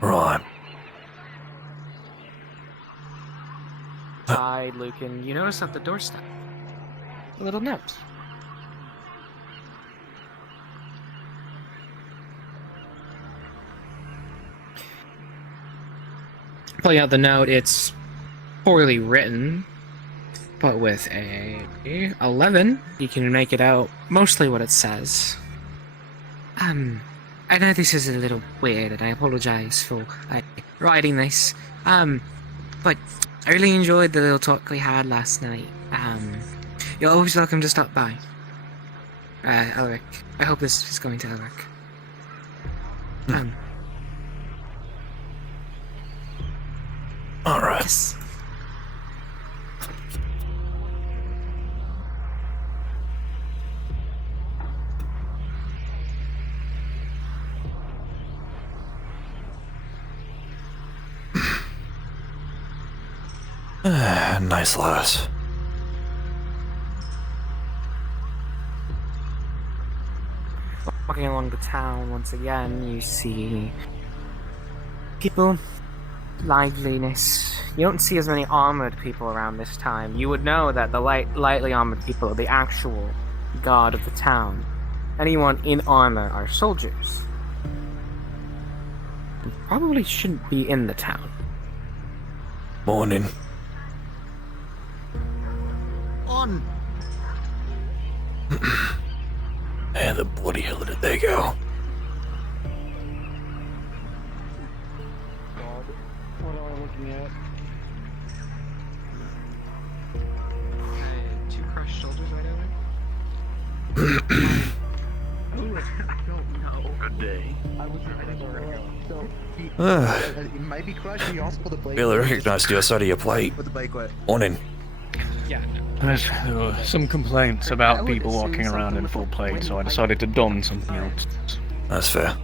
Right. Hi, Lucan. You notice at the doorstep a little note. Pulling out the note, it's poorly written, but with a 11, you can make it out mostly what it says. I know this is a little weird, and I apologize for writing this. But I really enjoyed the little talk we had last night. You're always welcome to stop by. Elric. I hope this is going to Elric. Alright. Yes. Nice lass. Walking along the town once again, you see people, liveliness. You don't see as many armored people around this time. You would know that the lightly armored people are the actual guard of the town. Anyone in armor are soldiers. And probably shouldn't be in the town. Morning. On. And the bloody hell did they go? God, what am I looking at? Two crushed soldiers right over. I don't know. Good day. I was so he might be crushed. He also put the blade. Barely recognized your side of your plate. Put the blade wet. Morning. Yeah, no. There were some complaints about people walking around in full plate, so I decided to don something else. That's fair.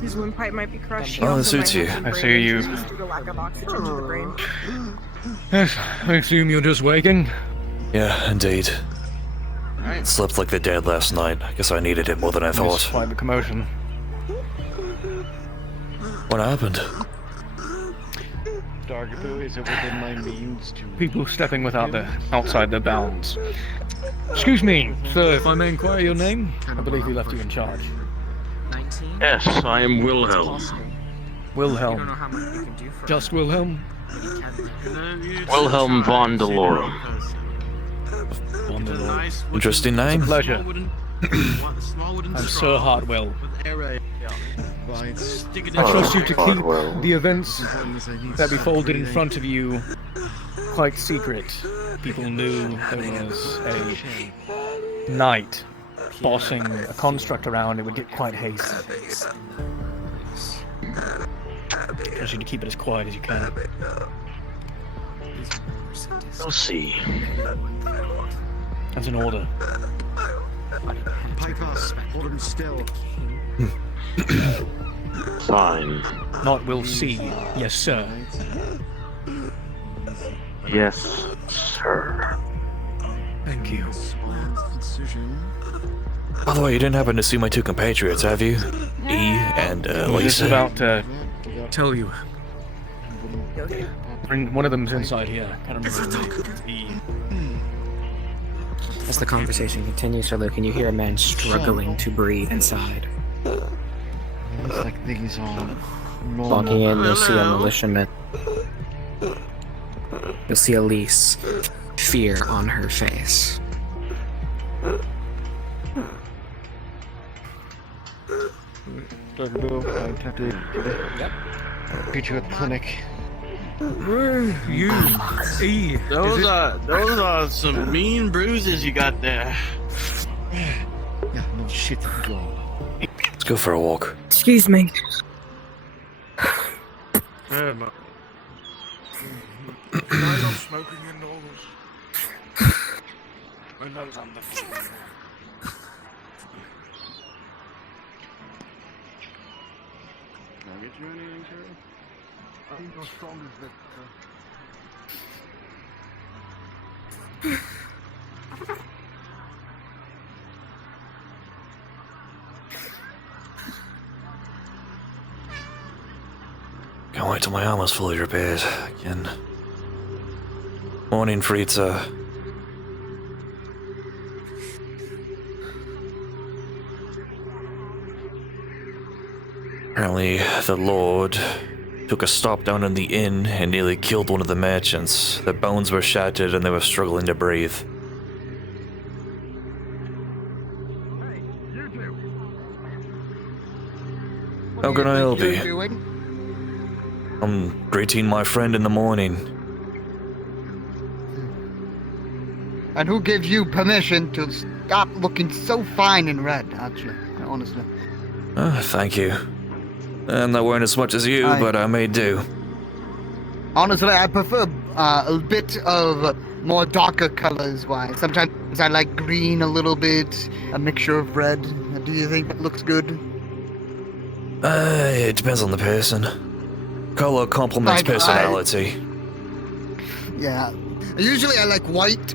His windpipe might be crushed. She Oh, also that suits might you. have some I brain see you. issues due to lack of oxygen to the brain. Yes, I assume you're just waking? Yeah, indeed. Alright. Slept like the dead last night. I guess I needed it more than I It's thought. quite the commotion. What happened? Dargabu, is it within my means to... People stepping outside their bounds. Excuse me, sir, if I may inquire your name? I believe he left you in charge. 19? Yes, I am Wilhelm. Possible. You don't know Wilhelm. how much you can do for Just Wilhelm? Wilhelm von Delorum. Interesting name. Pleasure. I'm Sir Hartwell. I trust you to keep Hartwell. the events that befolded in front of you quite secret. People knew there was a knight bossing a construct around. It would get quite hasty. Trust you to keep it as quiet as you can. We'll see. As an order. Piper, hold him still. Fine. Not will see. Yes, sir. Yes, sir. Thank you. By the way, you didn't happen to see my two compatriots, have you? E and I was just Lisa. about to tell you. One of them's inside here. Can't remember. As the conversation continues, Sir Lucan, you hear a man struggling to breathe inside. Looks like these are Walking in, you'll see a militiaman. You'll see Elise, fear on her face. Yep. Get you at the clinic. You. E. Those are some mean bruises you got there. Yeah, no shit. Go. Let's go for a walk. Excuse me. I'm not smoking indoors. My nose on the floor. Can I get you anything, sir? I'm not strong as that. Can't wait till my armor's fully repaired again. Morning, Frita. Apparently, the Lord took a stop down in the inn and nearly killed one of the merchants. Their bones were shattered and they were struggling to breathe. How can I help you? I'm greeting my friend in the morning. And who gave you permission to stop looking so fine in red, actually, honestly? Thank you. I'm not wearing as much as you, but I may do. Honestly, I prefer a bit of more darker colors. Why? Sometimes I like green a little bit, a mixture of red. Do you think it looks good? It depends on the person. Color complements personality. Yeah. Usually I like white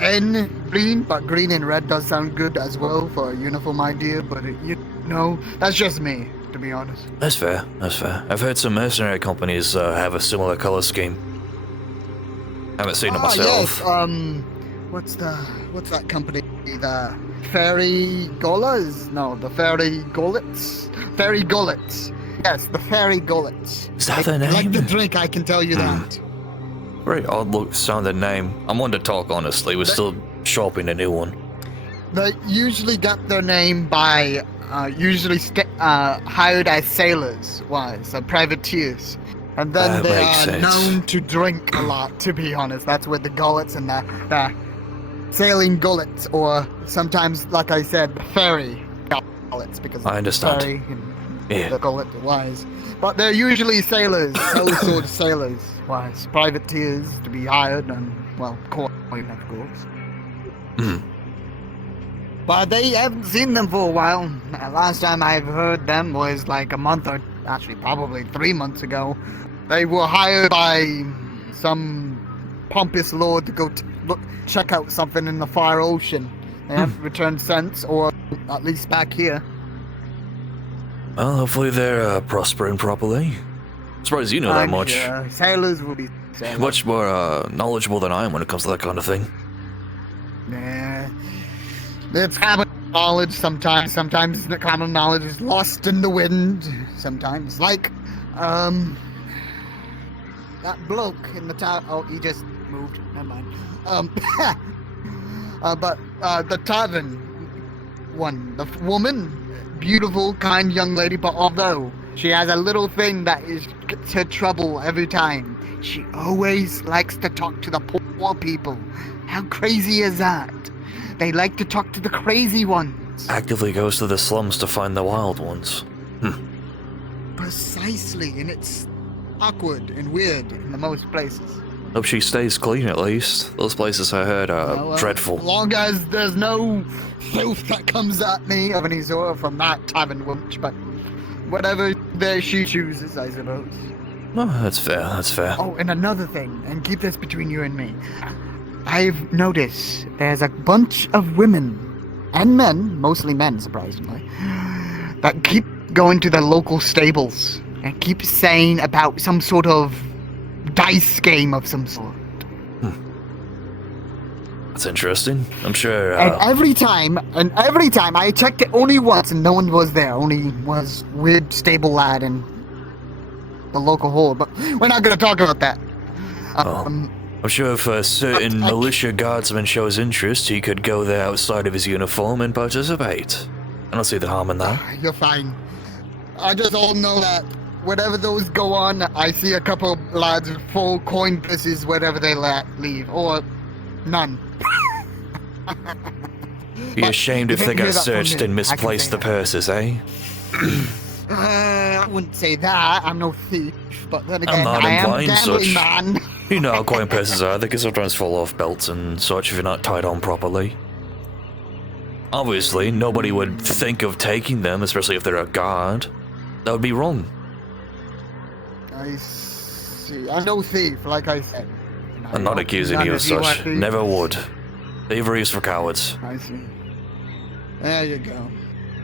and green, but green and red does sound good as well for a uniform idea, but that's just me, to be honest. That's fair, that's fair. I've heard some mercenary companies have a similar color scheme. Haven't seen it myself. Yes, what's that company? The Fairy Golas? No, the Fairy Gullets? Fairy Gullets. Yes, the Fairy Gullets. Is that their name? Like the drink, I can tell you that. Very odd sounding name. I'm one to talk, honestly. We're still shopping a new one. They usually get their name by hired as sailors, so privateers. And then they are known to drink a lot, to be honest. That's where the gullets and the sailing gullets, or sometimes, like I said, the ferry gullets, because I understand. The ferry and the gullet wise. But they're usually sailors, sort of sailors, wise, privateers to be hired, and, well, coin, of course. But they haven't seen them for a while. Last time I've heard them was like a month or actually probably 3 months ago. They were hired by some pompous lord to go check out something in the far ocean. They haven't returned since, or at least back here. Well, hopefully they're prospering properly. Surprised you know that much. Sailors will be sailors. Much more knowledgeable than I am when it comes to that kind of thing. Yeah. It's common knowledge sometimes. Sometimes the common knowledge is lost in the wind. Sometimes. Like, that bloke in the town. Oh, he just moved. Never mind. But the tavern one. The woman, beautiful, kind young lady, but although she has a little thing that gets her trouble every time, she always likes to talk to the poor people. How crazy is that? They like to talk to the crazy ones. Actively goes to the slums to find the wild ones. Precisely, and it's awkward and weird in the most places. Hope she stays clean at least. Those places I heard are dreadful. As long as there's no filth that comes at me of any sort from that tavern wench, but whatever she chooses, I suppose. No, that's fair, that's fair. Oh, and another thing, and keep this between you and me. I've noticed there's a bunch of women, and men, mostly men surprisingly, that keep going to the local stables and keep saying about some sort of dice game of some sort. That's interesting. I'm sure. And every time I checked it only once and no one was there. Only was weird stable lad and the local hall. But we're not gonna talk about that. I'm sure if a certain militia guardsman shows interest, he could go there outside of his uniform and participate. I don't see the harm in that. You're fine. I just all know that whenever those go on, I see a couple lads with full coin purses wherever they leave, or none. Be ashamed if they got searched and misplaced the purses, eh? I wouldn't say that. I'm no thief, but then again, I am a gambling man. You know how coin purses are. They can sometimes fall off belts and such if you're not tied on properly. Obviously, nobody would think of taking them, especially if they're a guard. That would be wrong. I see. I'm no thief, like I said. I'm not accusing you of such. Never would. Thievery is for cowards. I see. There you go.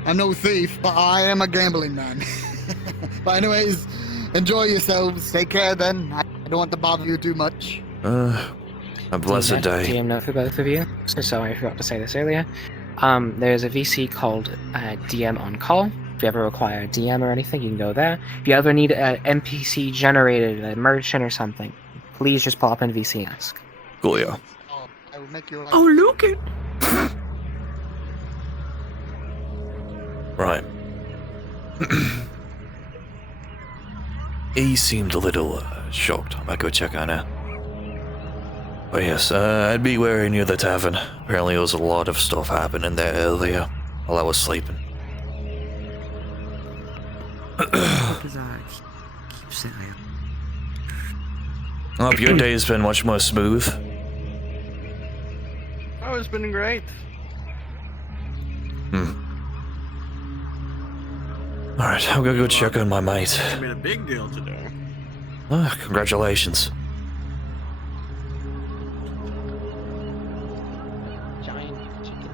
I'm no thief, but I am a gambling man. But anyways, enjoy yourselves. Take care then. I don't want to bother you too much. A blessed day. DM note for both of you. So sorry, I forgot to say this earlier. There's a VC called DM on call. If you ever require a DM or anything, you can go there. If you ever need an NPC generated, a merchant or something, please just pop in VC and ask. Cool, yeah. Oh, I will make your life. Oh, Lucan! Right. He seemed a little shocked. I might go check on her. But yes, I'd be wary near the tavern. Apparently there was a lot of stuff happening there earlier while I was sleeping. Because I keep saying I hope your day's been much more smooth. Oh, it's been great. Alright, I'm gonna go check on my mate. I made a big deal today. Congratulations. Giant chicken.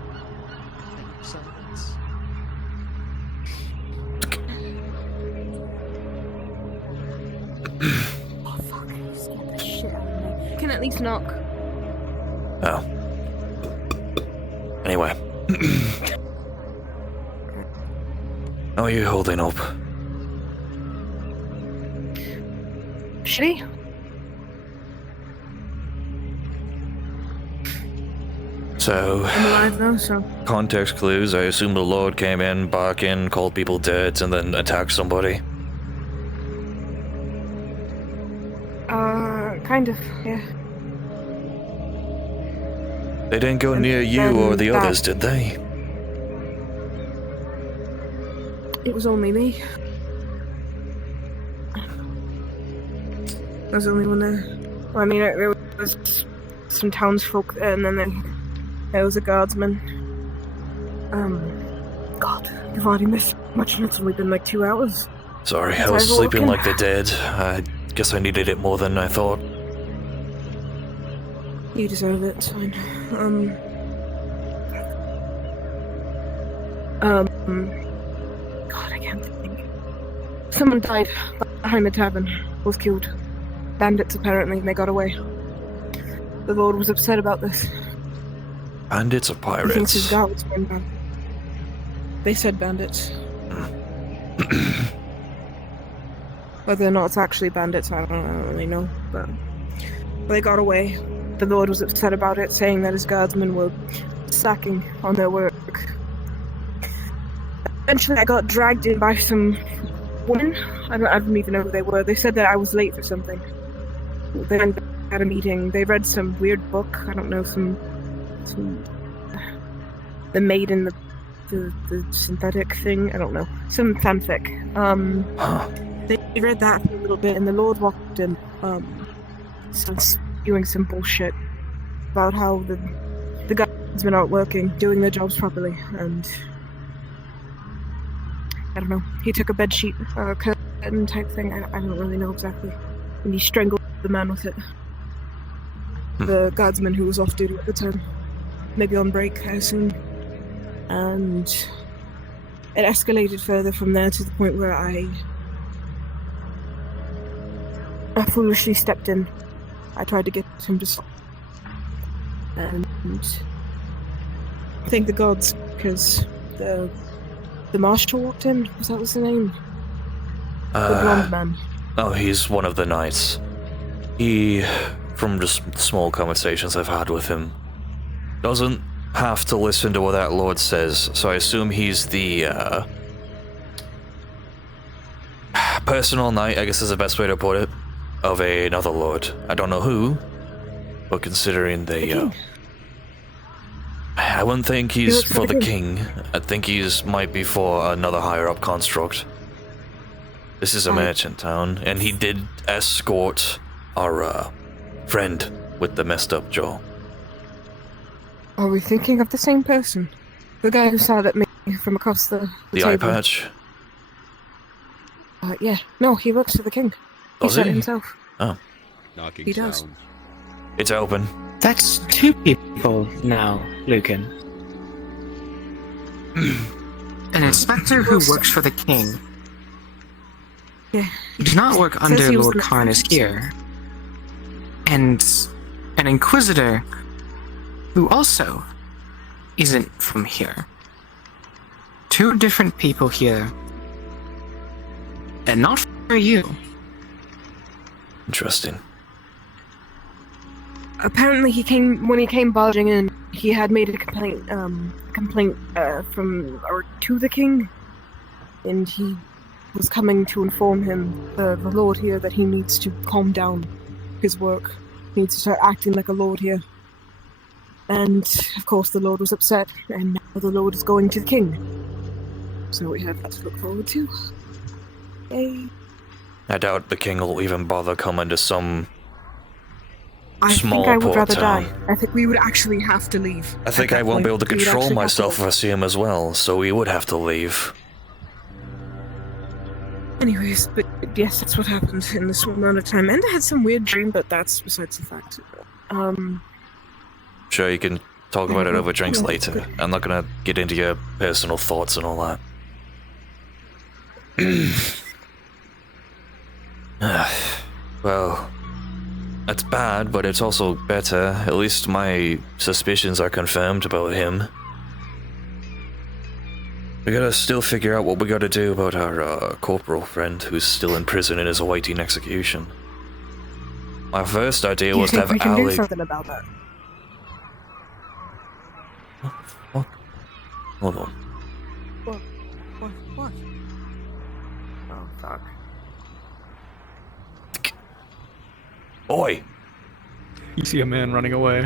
Oh, fuck. You scared the shit out of me. Can at least knock. Oh. Anyway. How are you holding up? Shitty? So, I'm alive though, so. context clues, I assume the Lord came in, barking, called people dead, and then attacked somebody. Kind of, yeah. They didn't go near you or the others, did they? It was only me. I was the only one there. Well, I mean, there was some townsfolk there, and then there was a guardsman. God, you've already missed much, and it's only been like 2 hours. Sorry, I That's was why sleeping Lucan- like the dead. I guess I needed it more than I thought. You deserve it, it's fine. God, I can't think. Someone died behind the tavern, was killed. Bandits, apparently, and they got away. The Lord was upset about this. Bandits or He thinks his pirates? guards were bandits. They said bandits. Whether or not it's actually bandits, I don't really know, but they got away. The Lord was upset about it, saying that his guardsmen were slacking on their work. Eventually, I got dragged in by some women. I don't even know who they were. They said that I was late for something. They went at a meeting. They read some weird book. I don't know, some the maid in the synthetic thing. I don't know, some fanfic. They read that for a little bit, and the Lord walked in. Starts doing some bullshit about how the guardsmen aren't working, doing their jobs properly, and I don't know. He took a bedsheet, curtain type thing. I don't really know exactly, and he strangled the man with it. The guardsman who was off duty at the time, maybe on break, I assume. And it escalated further from there to the point where I foolishly stepped in. I tried to get him to stop. And thank the gods, because the marshal walked in. Was that the name? The blonde man. Oh, he's one of the knights. He, from just small conversations I've had with him, doesn't have to listen to what that lord says, so I assume he's the, personal knight, I guess is the best way to put it, of another lord. I don't know who, but considering they, I wouldn't think he's for the king. I think he's might be for another higher up construct. This is a merchant town, and he did escort our, friend with the messed up jaw. Are we thinking of the same person? The guy who sat at me from across the The table. eye patch? Yeah. No, he works for the king. He Does said he? it himself. Oh. Knocking He does. sounds. It's open. That's 2 people now, Lucan. An inspector who works for the king. Yeah. He does not work Says under he was Lord the- Karnas here. And an Inquisitor who also isn't from here. 2 different people here. And not for you. Interesting. Apparently, when he came barging in. He had made a complaint to the king, and he was coming to inform him, the lord here, that he needs to calm down his work. He needs to start acting like a lord here. And of course, the lord was upset, and now the lord is going to the king. So we have that to look forward to. Yay! I doubt the king will even bother coming to some I small think I would port rather town. die. I think we would actually have to leave. I think I won't be able to control myself if I see him as well, so we would have to leave. Anyways, but yes, that's what happened in this amount of time. And I had some weird dream, but that's besides the fact. Sure, you can talk about it over drinks later. I'm not gonna get into your personal thoughts and all that. Well, that's bad, but it's also better. At least my suspicions are confirmed about him. We gotta still figure out what we gotta do about our corporal friend who's still in prison and is awaiting execution. My first idea was to have we can do Ali. something about that. What? Hold on. What? Oh, fuck. Oi! You see a man running away.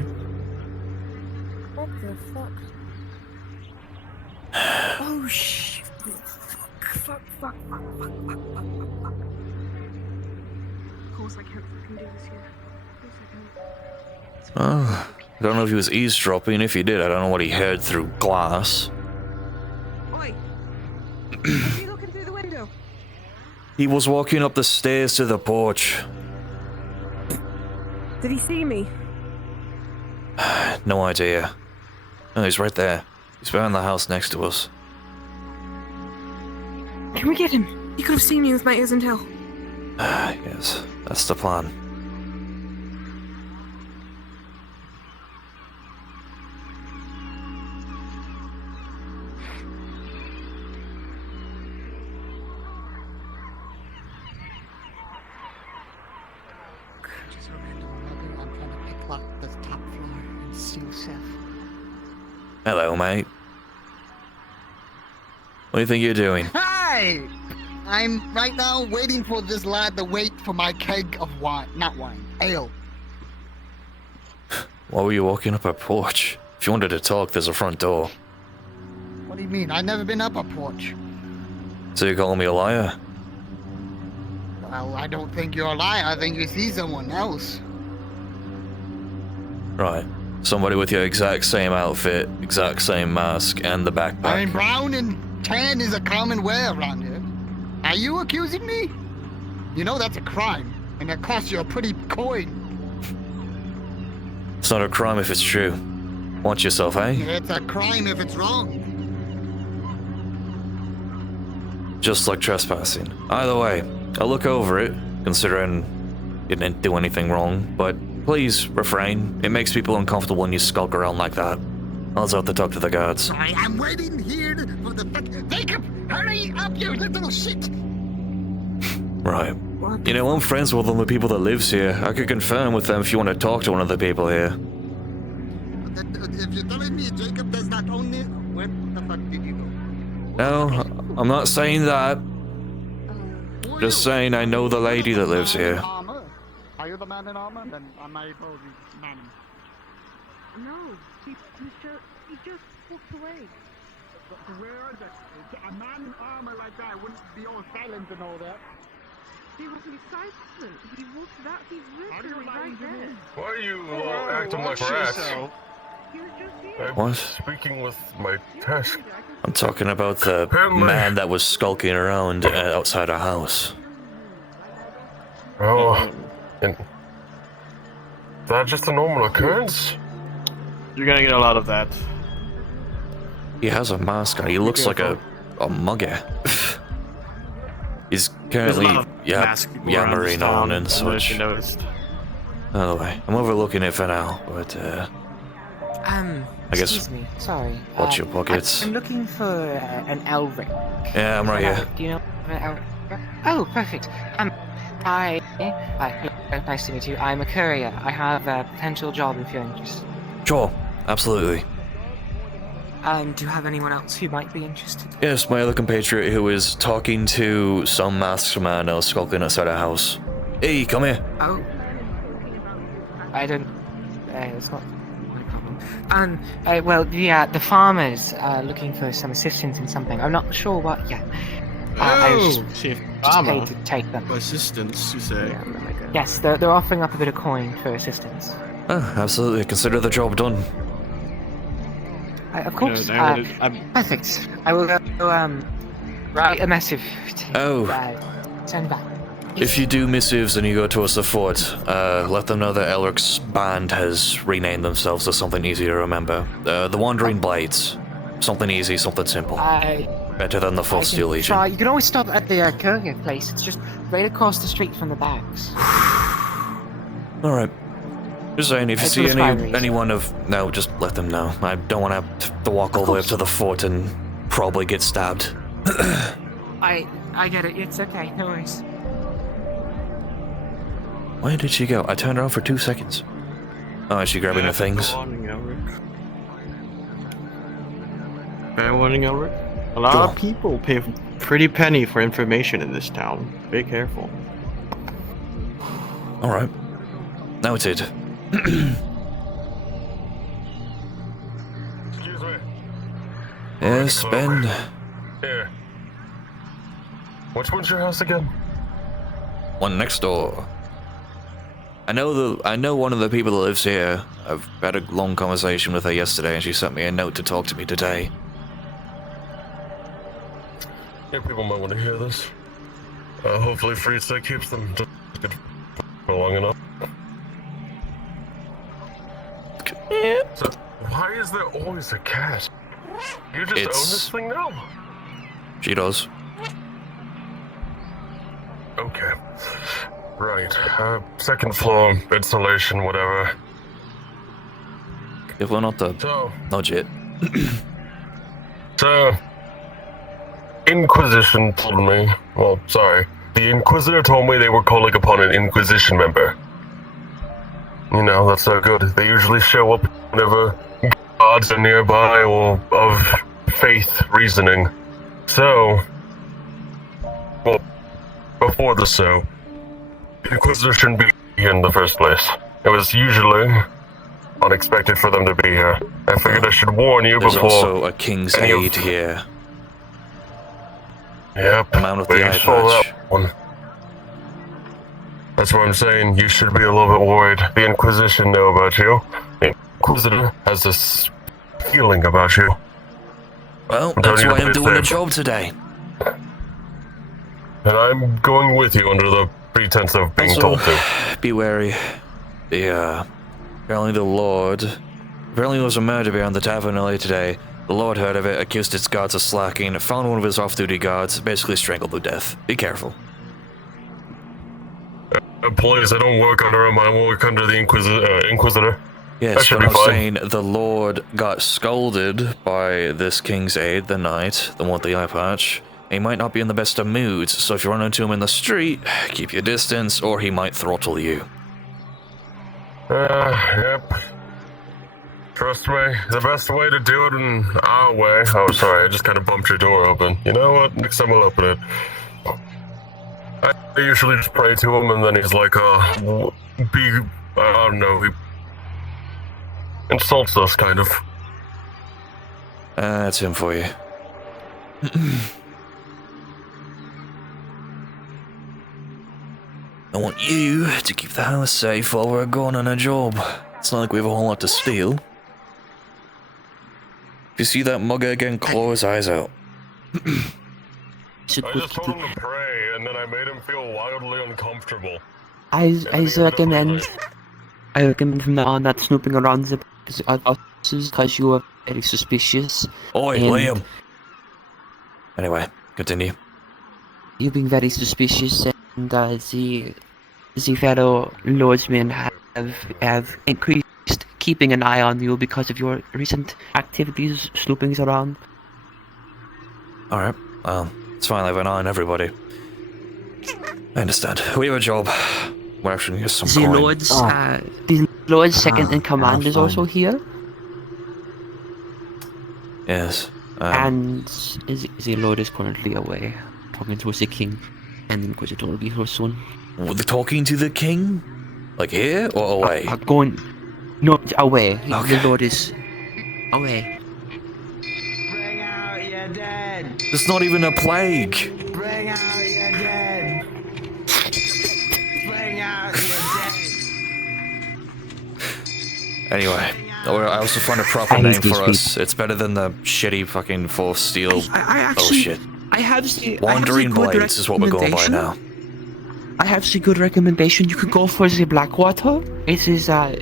What the fuck? Oh, shit. Fuck. Of course I can't fucking do this here. Of course I can't. Oh, I don't know if he was eavesdropping. If he did, I don't know what he heard through glass. Oi! Is he looking through the window? He was walking up the stairs to the porch. Did he see me? No idea. No, he's right there. He's behind the house next to us. Can we get him? He could have seen me with my ears and tail. Yes, that's the plan. I'm trying to pick lock this top floor and steal Chef. Hello, mate. What do you think you're doing? Hi! I'm right now waiting for this lad to wait for my keg of wine. Not wine. Ale. Why were you walking up a porch? If you wanted to talk, there's a front door. What do you mean? I've never been up a porch. So you're calling me a liar? Well, I don't think you're a liar. I think you see someone else. Right. Somebody with your exact same outfit, exact same mask, and the backpack. I mean, brown and tan is a common wear around here. Are you accusing me? You know that's a crime, and that costs you a pretty coin. It's not a crime if it's true. Watch yourself, eh? It's a crime if it's wrong. Just like trespassing. Either way, I'll look over it, considering you didn't do anything wrong, but please refrain. It makes people uncomfortable when you skulk around like that. I'll have to talk to the guards. I am waiting here for the... Jacob, hurry up, you little shit! Right. You know, I'm friends with one of the people that lives here. I could confirm with them if you want to talk to one of the people here. If you're telling me Jacob does not own it, where the fuck did you go? No, I'm not saying that. Just saying I know the lady that lives here. Are you the man in armor? Then I might as well be man. No, he just walked away. Where is it? A man in armor like that wouldn't be all silent and all that. He wasn't silent. He walked that. He's literally right there. Why are you acting like rats? He was just here. I'm What? speaking with my task. I'm talking about the man that was skulking around outside our house. Oh, and that just a normal occurrence? You're gonna get a lot of that. He has a mask on. He looks like a mugger. He's There's a currently lot of masked people around this yammering on town, and I don't know if such. you noticed. Anyway, I'm overlooking it for now, but I guess- Excuse me, sorry. Watch your pockets. I'm looking for an Elric. Yeah, I'm right here. Do you know an Elric? Oh, perfect. Hi, nice to meet you. I'm a courier. I have a potential job if you're interested. Sure, absolutely. Do you have anyone else who might be interested? Yes, my other compatriot who is talking to some masked man skulking outside a house. Hey, come here. Oh. I don't... it's not my problem. Well, the farmer's looking for some assistance in something. I'm not sure what yet. I was just paid to take them. Assistance, you say? Yes, they're offering up a bit of coin for assistance. Oh, absolutely. Consider the job done. Of course. I'm Perfect. I will go, write a message to send back. If you do missives and you go towards the fort, let them know that Elric's band has renamed themselves to something easy to remember. The Wandering Blades. Something easy, something simple. Better than the Full Steel Legion. You can always stop at the courier place. It's just right across the street from the barracks. Alright. Just saying, if you see anyone of... No, just let them know. I don't want to have to walk all the way up to the fort and probably get stabbed. I get it. It's okay. No worries. Where did she go? I turned around for 2 seconds. Oh, is she grabbing her things? Fair warning, Elric. A lot of people pay a pretty penny for information in this town. Be careful. Alright. Noted. Excuse me. Yes, Ben. Here. Which one's your house again? One next door. I know one of the people that lives here. I've had a long conversation with her yesterday, and she sent me a note to talk to me today. Yeah, people might want to hear this. Hopefully Frieza keeps them just good for long enough. So, why is there always a cat? You just own this thing now? She does. Okay. Right. Second floor, installation, whatever. If we're not the... So... Not yet. So... Inquisition told me... Well, sorry. The Inquisitor told me they were calling upon an Inquisition member. You know, that's so good. They usually show up whenever gods are nearby or of faith reasoning. So... Well, before the so... The Inquisitor shouldn't be here in the first place. It was usually unexpected for them to be here. I figured I should warn you There's before... There's also a King's Aid here. Yep, The man with the eye saw patch. that one. That's what I'm saying, you should be a little bit worried. The Inquisition know about you. The Inquisitor has this feeling about you. Well, that's why I'm doing the job today. And I'm going with you under the pretense of being Also, told to. be wary. Apparently there was a murder behind the tavern earlier today. The Lord heard of it, accused its guards of slacking, found one of his off-duty guards, basically strangled to death. Be careful. Please, I don't work under him, I work under the Inquisitor. Yes, should but be I'm fine. saying the Lord got scolded by this King's Aid, the knight, the one with the eye patch. He might not be in the best of moods, so if you run into him in the street, keep your distance, or he might throttle you. Yep. Trust me, the best way to do it in our way... Oh, sorry, I just kind of bumped your door open. You know what? Next time I'll open it. I usually just pray to him, and then he's like, I don't know, he insults us, kind of. That's him for you. I want you to keep the house safe while we're going on a job. It's not like we have a whole lot to steal. If you see that mugger again, claw his eyes out. I just told him to pray, and then I made him feel wildly uncomfortable. I recommend from now on that snooping around the houses because you are very suspicious. Oi, And- Liam! Anyway, continue. you're being very suspicious, and the fellow lordsmen have increased keeping an eye on you because of your recent activities, snoopings around. Alright, well, it's fine, I have an eye on everybody. I understand. We have a job. We're actually gonna get some The coin. Lord's second in command is also here, Yes. and the Lord is currently away, talking to the king, and the Inquisitor will be here soon. They're talking to the king? Like here or away? No, away. Okay. The Lord is away. Bring out your dead! There's not even a plague! Bring out your dead! Bring out your dead! Anyway, I also found a proper I name hate these for us. It's better than the shitty fucking force steel I actually, bullshit. I have the Wandering good Blades is what we're going by now. I have the good recommendation. You could go for the Blackwater. It is a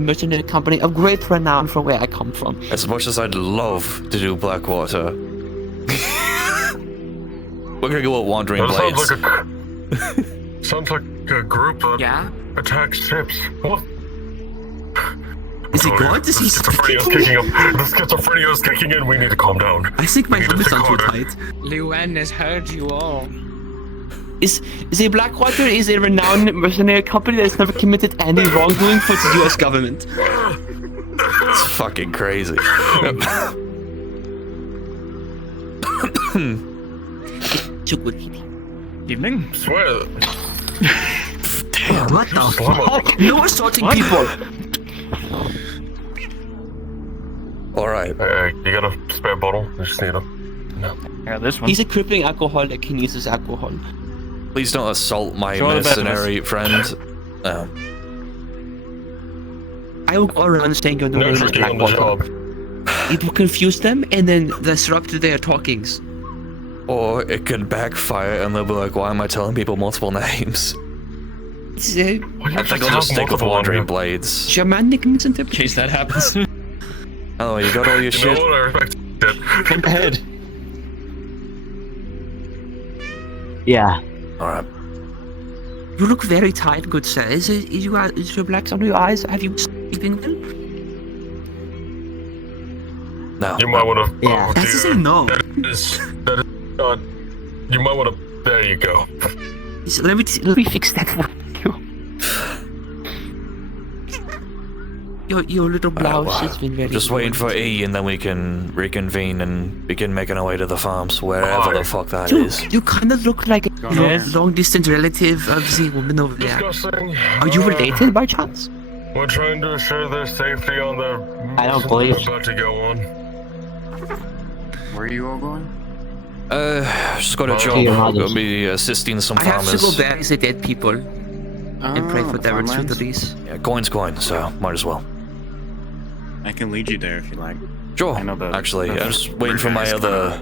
mercenary company of great renown from where I come from. As much as I'd love to do Blackwater. We're gonna go with Wandering That Blades. sounds like a group that Yeah? attacks ships. What? Is he Oh, good? Is he schizophrenia's kicking up. The schizophrenia's kicking in. We need to calm down. I think my We need to helmet's think on too harder. tight. Lucan has heard you all. Is the Blackwater is a renowned mercenary company that has never committed any wrongdoing for the U.S. government. It's fucking crazy. So good. Evening. Swear. Damn. What the Slam fuck? up. No assaulting people. Alright. You got a spare bottle? I just need a. No. Yeah, this one. He's a crippling alcoholic. He needs his alcohol. Please don't assault my Show the mercenary friend. I will go around saying your No name is tricking on the Blackwater. job. It will confuse them and then disrupt their talkings. Or it could backfire and they'll be like, why am I telling people multiple names? It's Why you I think I'll just stick with multiple on Wandering you? Blades. shamanic In misinterpretation. case that happens. Oh, you got all your You shit? know what? I respect it. Come ahead. Yeah. Alright. You look very tired, good sir. Is your blacks under your eyes? Have you sleeping well? No. You might want to. Yeah. Oh, That's to say dude. no. That is not. You might want to. There you go. Let me fix that for you. Your little blouse well, has been very. Just waiting for E and then we can reconvene and begin making our way to the farms, wherever the fuck that is. You kind of look like a long distance relative of the woman over there. Discussing. Are you related by chance? We're trying to assure their safety on their. I don't believe mission they're about to go on. Where are you all going? Just got a To job. your I'm mother's. gonna be assisting some I have to farmers. go bury the dead people and pray for their farmlands? release. Yeah, coin's coin, so might as well. I can lead you there if you like. Sure. I know the- Actually, the I'm just waiting for my guys our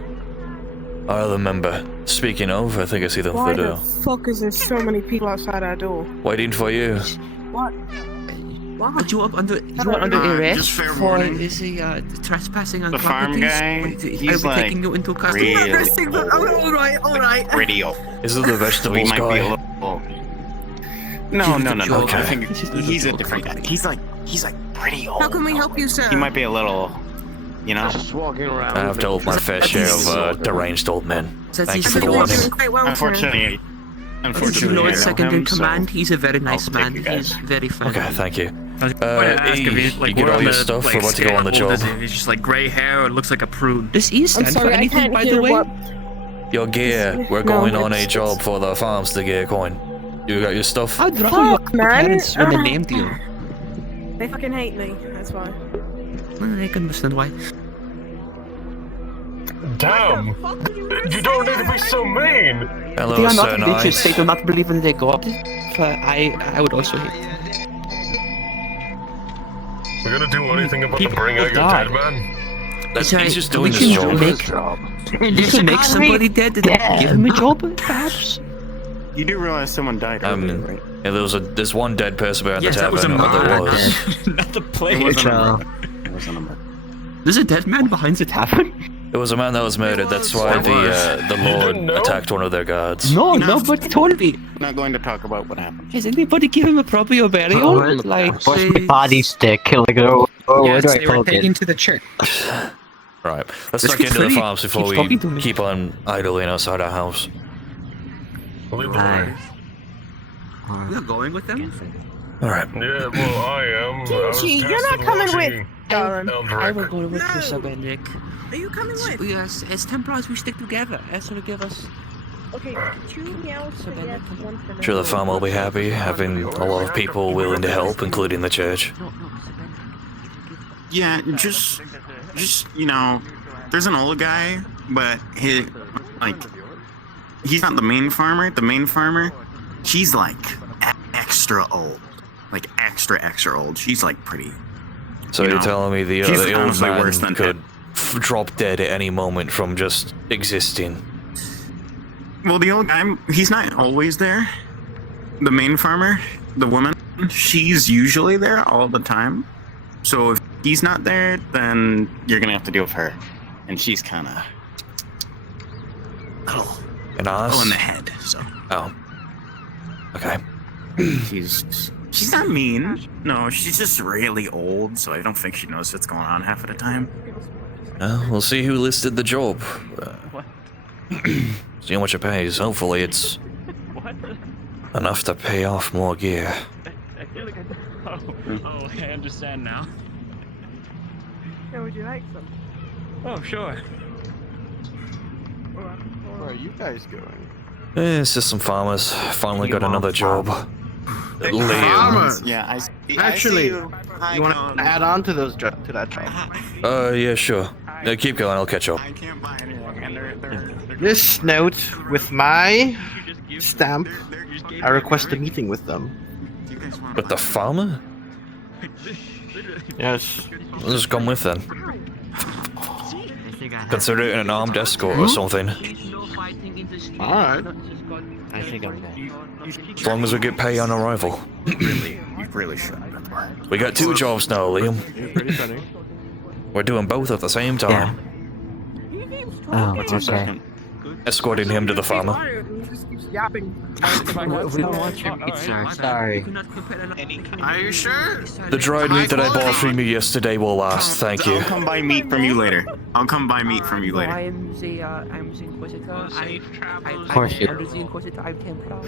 other member. Speaking of, I think I see them Why through the the door. fuck is there so many people outside our door? Waiting for you. What? Why? But you are under arrest just fair for warning. trespassing on The farm properties. guy, I'll he's be like taking you into custody. really Alright. pretty old. Is it the So he vegetables might be a guy? little. No. joke. I think It's just a he's a joke. different guy. He's like pretty old. How can we help you, sir? He might be a little, you know. Just walking around. I've dealt with my fair share of deranged old men. Says Thank he's you for the the warning. Doing quite well, sir. Unfortunately, Lord I know second in him, so command. He's a very nice I'll take man. you guys. He's very friendly. Okay, thank you. I was going to ask E, if he's like you get we're all on your the, stuff? like, We're about to go on the scale, job. He's just like gray hair or looks like a prude. Does he I'm stand for sorry, I anything, can't by the hear way? what. Your gear. We're No, going on a it's- job for the farms to get a coin. You got your stuff? I'd rather Fuck, your man. parents when they named you. They fucking hate me. That's why. I can understand why. Damn! You don't need to be so mean! Hello, They are Sir not religious. Knight. They do not believe in their god. I would also hate. We're gonna do anything about the People bring out your die. dead man? Sorry, He's just we doing his can job. You can make somebody dead and give him a job, perhaps? You do realize someone died earlier, right? Yeah, there's one dead person behind Yes, the that was a tavern. murder. There was. Not the It plague. wasn't a murder. It wasn't a murder. There's a dead man behind the tavern. There was a man that was murdered. That's why the You Lord didn't know? attacked one of their guards. No, nobody told me. Not going to talk about what happened. Has anybody given him a proper burial? Like, What's my body stick? Like, where do I they were poke taken it? to the church. Right, let's This duck kid's into the pretty- farms before keeps we talking to me. keep on idling outside our house. Lead the way. we're going with them? Alright. Yeah, well, I am. I was Kimchi, you're tasked not with coming watching with, darling. I will Eldrick. go with you, Sir Benedict. Are you coming with? Yes, as Templars we stick together. As to give us... Okay, 2 meows for yes, 1 for no. Sure the farm will be happy, having a lot of people willing to help, including the church. No, Sir Benedict. Yeah, just you know, there's an old guy, but he's not the main farmer. The main farmer, she's like extra old, like extra old. She's like pretty. So you're telling me the old honestly man worse than could drop dead at any moment from just existing? Well, the old guy, he's not always there. The main farmer, the woman, she's usually there all the time. So if he's not there, then you're gonna have to deal with her, and she's kind of An ass? in the head. So Oh. Okay. she's not mean. No, she's just really old, so I don't think she knows what's going on half of the time. Well, we'll see who listed the job. See how much it pays. Hopefully it's enough to pay off more gear. I feel like I understand now. Yeah, would you like some? Oh, sure. Where are you guys going? It's just some farmers. Finally got another job. Liam. Farmers! Yeah, Actually, you want to add on to those to that job? Yeah, sure. Keep going, I'll catch up. I can't buy anything, and they're This note with my stamp, I request a meeting with them. But the farmer? Yes. Let's just come with then. Consider it an armed escort or something. Alright. I think I'm dead. As long as we get pay on arrival. you really should. We got 2 jobs now, Liam. Pretty funny. We're doing both at the same time. Oh, What's your okay. second? Escorting him to the farmer. He just keeps yapping. We don't want your meat, sir. Sorry. Are you sure? The dried meat that I bought from you yesterday will last, thank you. I'll come buy meat from you later. I'll come buy meat from you later. I'm the Inquisitor. Of course you. I'm the Inquisitor. I'm Templar.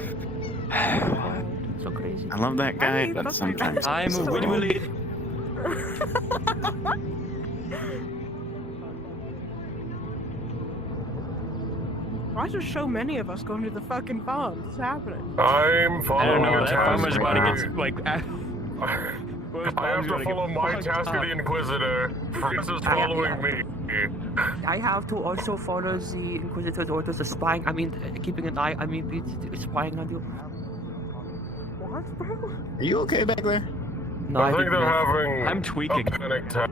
So crazy. I love that guy, but sometimes I'm Willy. Why is there so many of us going to the fucking farm? What's happening? I'm I following don't know. a That task. farmer's about to get like. I have to follow my task of the Inquisitor. Fritz is following me. I have to also follow the Inquisitor's orders of spying. I mean, keeping an eye. I mean, spying on you. What, bro? Are you okay back there? No, I I think they're having I'm tweaking. a panic attack.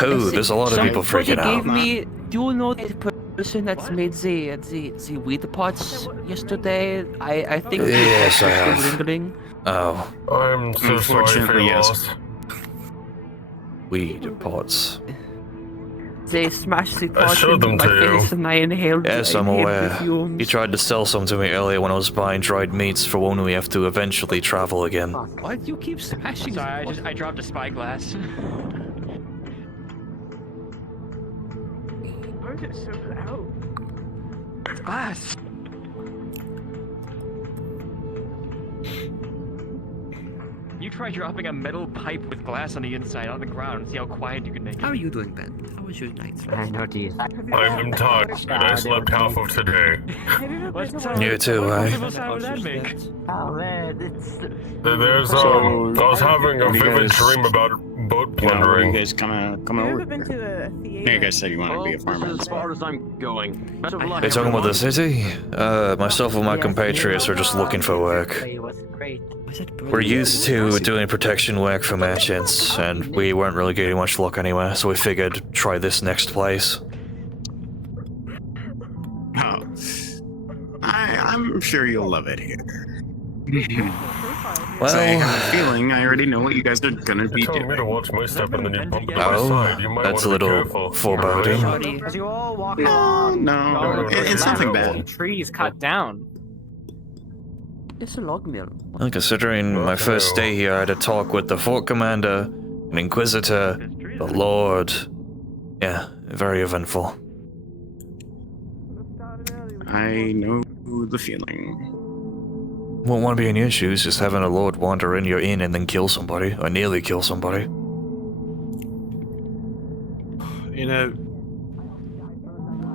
Oh, there's a lot of people freaking Somebody out. gave me. Do you know the person that made the weed pots yesterday? I think. Yes, I it's have. still lingering. Oh, I'm so sorry for Unfortunately, your yes. loss. weed pots. They smashed the pot showed into them my to you. face and I inhaled. Yes, I I'm inhaled aware. the fumes. He tried to sell some to me earlier when I was buying dried meats for when we have to eventually travel again. Why do you keep smashing? Sorry, the I dropped a spyglass. Why is it so loud? It's glass. You try dropping a metal pipe with glass on the inside on the ground and see how quiet you can make it. How are you doing, Ben? How was your night? I know these. I'm tired, and I slept half of today. You too, What eh? sound would that make? Oh man, it's. There's I was having a What do you vivid guys- dream about boat You plundering. guys coming Have you over? ever been to the theater? You guys said you wanted to be a farmer. as far as I'm going. Best of luck. Are you talking about the city? Myself and my compatriots are just looking for work. It was great. We're used to doing protection work for merchants, and we weren't really getting much luck anywhere, so we figured try this next place. Oh, I'm sure you'll love it here. I have a feeling I already know what you guys are gonna be Telling me doing. to watch my step and then you bump into my Oh, side. You might that's a want to be little careful. foreboding. As you all walk No, along, no, going through it's the nothing land, bad. Trees cut down. It's a log mill. Well, considering my first day here, I had a talk with the fort commander, an inquisitor, the lord. Yeah, very eventful. I know the feeling. Won't want to be in your shoes, just having a lord wander in your inn and then kill somebody, or nearly kill somebody. You know,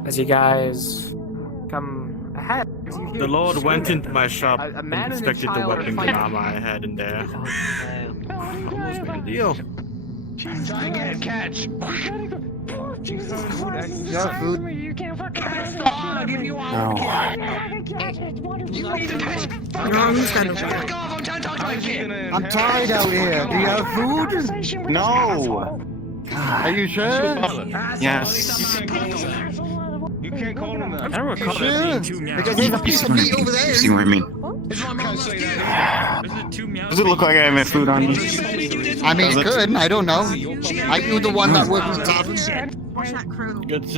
As you guys come ahead, you hear the Lord went screaming. into my shop A and man and a inspected the child are weapons and fighting. armor I had in there. Almost made a deal. Try again, catch. Jesus Christ. Your food. You can't fucking I'll give you all. No. I'm tired out here. Do you have food? No! Are you sure? Yes. You can't call him that. I don't recall Sure. there being two meows. Because there's a piece of meat over there. You see what I mean? Does it look like I have my food on me? I mean, it could. I don't know. Are you the one that worked with taverns? Good, you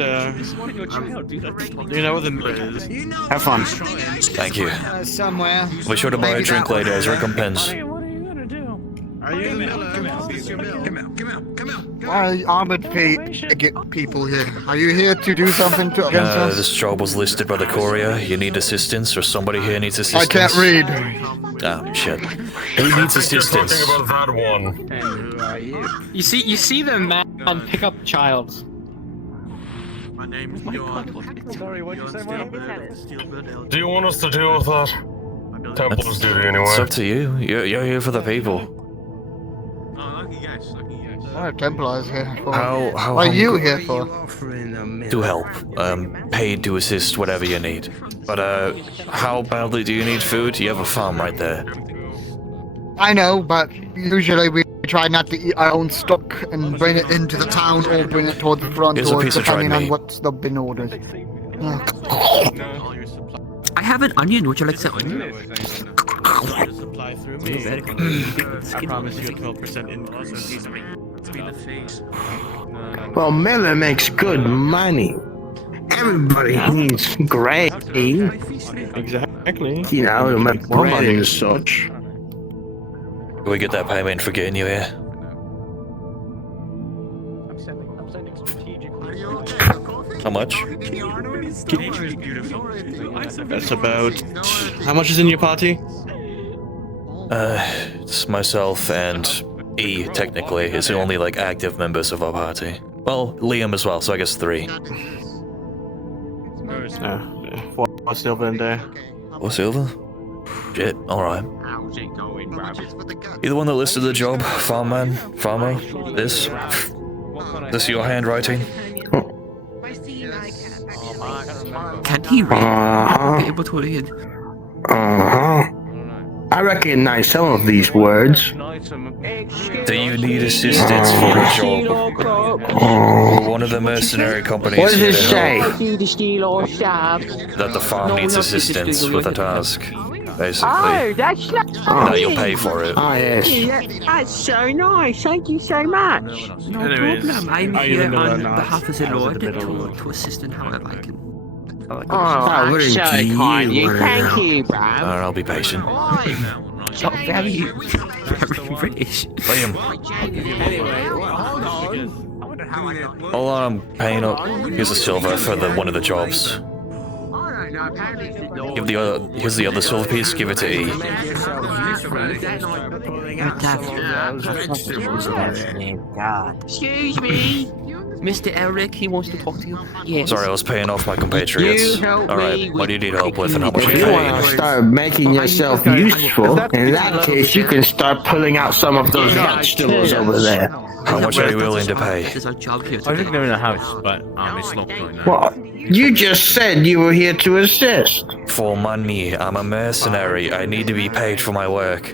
know where the mill is. Have fun. Thank you. Somewhere. Be sure to buy a Maybe drink that later as recompense. What are you gonna do? Are you the miller? Why armored people here? Are you here to do something against us? This job was listed by the courier. You need assistance, or somebody here needs I assistance? can't read. Oh, shit. Who needs assistance? Talking about that one. You see the man pick up a child. My name's John. Sorry, what'd you say, Mike? Do you want us to deal with that? Templar's duty anyway. It's up to you. You're here for the people. What are Templars here for? How What are you hungry- here for? To help. Paid to assist whatever you need. But, how badly do you need food? You have a farm right there. I know, but usually we try not to eat our own stock and bring it into the town or bring it toward the front Here's a door, piece of dried depending on meat. what's been ordered. I have an onion. Would you like some onion? Supply through me. I promise you a 12% increase. Well, Miller makes good money. Everybody needs gravy. Exactly. You know, to make bread and such. Can we get that payment for getting you here? How much? That's about... How much is in your party? It's myself and E, technically. It's the only, like, active members of our party. Well, Liam as well, so I guess 3. Four silver in there. Or silver? Shit, alright. How's it going, bruv? You the one that listed the job? Farmer? This? This your handwriting? Can he read? Be able to read. I recognize some of these words. Do you need assistance for a job? One of the mercenary companies What does here it to say? help. That the farm needs assistance with a task, basically. Oh, that's That you'll pay for it. Ah, yes. That's so nice. Thank you so much. No Anyways, problem. I'm are you here the miller on now? behalf of the How's it Lord a bit old? to assist in however I can. Oh, that's so kind of you. Thank you, bruv. Alright, I'll be patient. You're very British. Liam, Anyway, hold on. hold on, I'm paying up. Here's a silver for one of the jobs. Here's the other silver piece, give it to E. Excuse me. Mr. Eric, he wants to talk to you. Yes. Sorry, I was paying off my compatriots. You help me Alright, what do you need help with and how much If are you you want to paying? start making yourself useful, in that case, you can start pulling out some of those vegetables over there. How much are you willing to pay? This is our job here I think today. they're in a house, but it's locked right now. Well, you just said you were here to assist. For money, I'm a mercenary. I need to be paid for my work.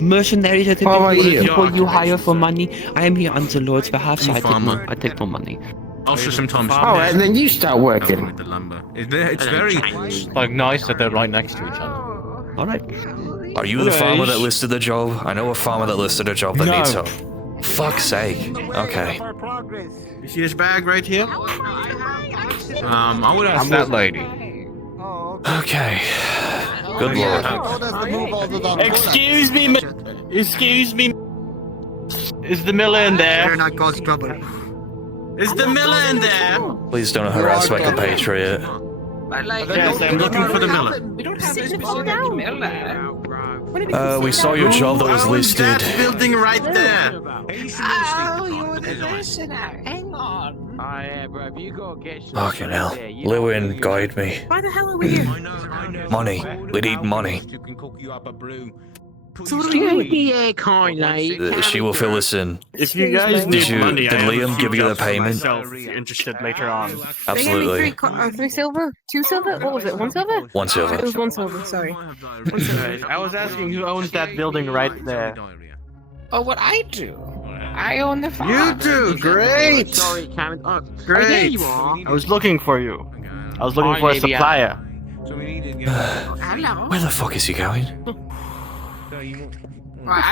Mercenaries are the How about you? people you hire for money. I am here on the Lord's behalf, so I'm a farmer. I take no money. Also, sometimes. All right, then you start working. With the lumber. It's very Like nice that they're right next to each other. Alright. Are you the farmer that listed the job? I know a farmer that listed a job that No. needs help. Fuck's sake. Okay. You see this bag right here? I would ask that lady. Okay. Good lord. Excuse me, excuse me. Is the miller in there? You're not cause trouble. Is the miller in there? Please don't harass my compatriot. Yes, I'm looking for the miller. We don't have this miller. We saw your job that was listed. That building right there. Oh, you're the listener. Hang on. Oh yeah, bro. If you go get shit, Fucking hell. yeah, you Lucan, guide me. Why the hell are we here? Money. We need money. She will fill us in. If you guys need money, did I have a Liam few give you the jobs for payment? myself if you're interested later on. Absolutely. Three silver? 2 silver? What was it? 1 silver? 1 silver. It was 1 silver, sorry. I was asking who owns that building right there. Oh, what I do? I own the farm. You do, great. Sorry, Karen. Oh, Great. there you are. I was looking for you. I was looking for a supplier. Hello. Where the fuck is he going? Are you I'm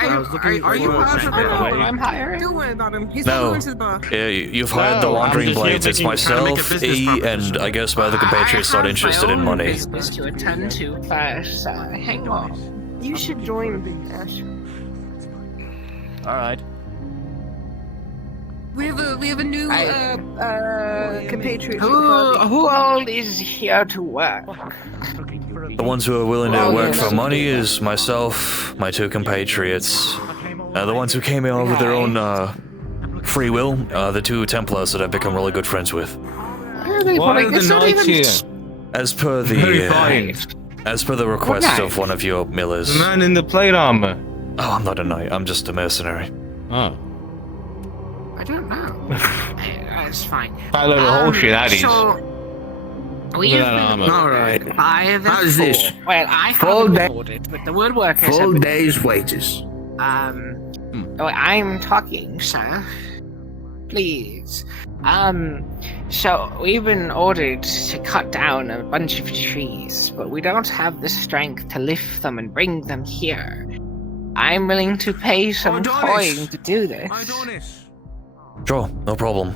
hiring. Don't worry about him. He's No. going to the bar. Yeah, you've hired the No, I'm Wandering just here Blades. It's trying to make a myself, business E, proposition. and I guess my other compatriot's not interested in money. Business to attend to first. Hang on. You should join Ash. Alright. We have a new compatriot. Who all is here to work? The ones who are willing to work for money is myself, my 2 compatriots. The ones who came here with their own free will, the 2 Templars that I've become really good friends with. Why are the knights here? As per Very the fine. as per the request of one of your millers. The man in the plate armor. Oh, I'm not a knight. I'm just a mercenary. Oh. I don't know. It's fine. I load of bullshit, that is. So, we've Look at that been armor. ordered by the How's four. this? Well, I Full haven't day- ordered, but the woodworkers have Full been. day's wages. I'm talking, sir. Please. So we've been ordered to cut down a bunch of trees, but we don't have the strength to lift them and bring them here. I'm willing to pay some coin to do this. Sure, no problem.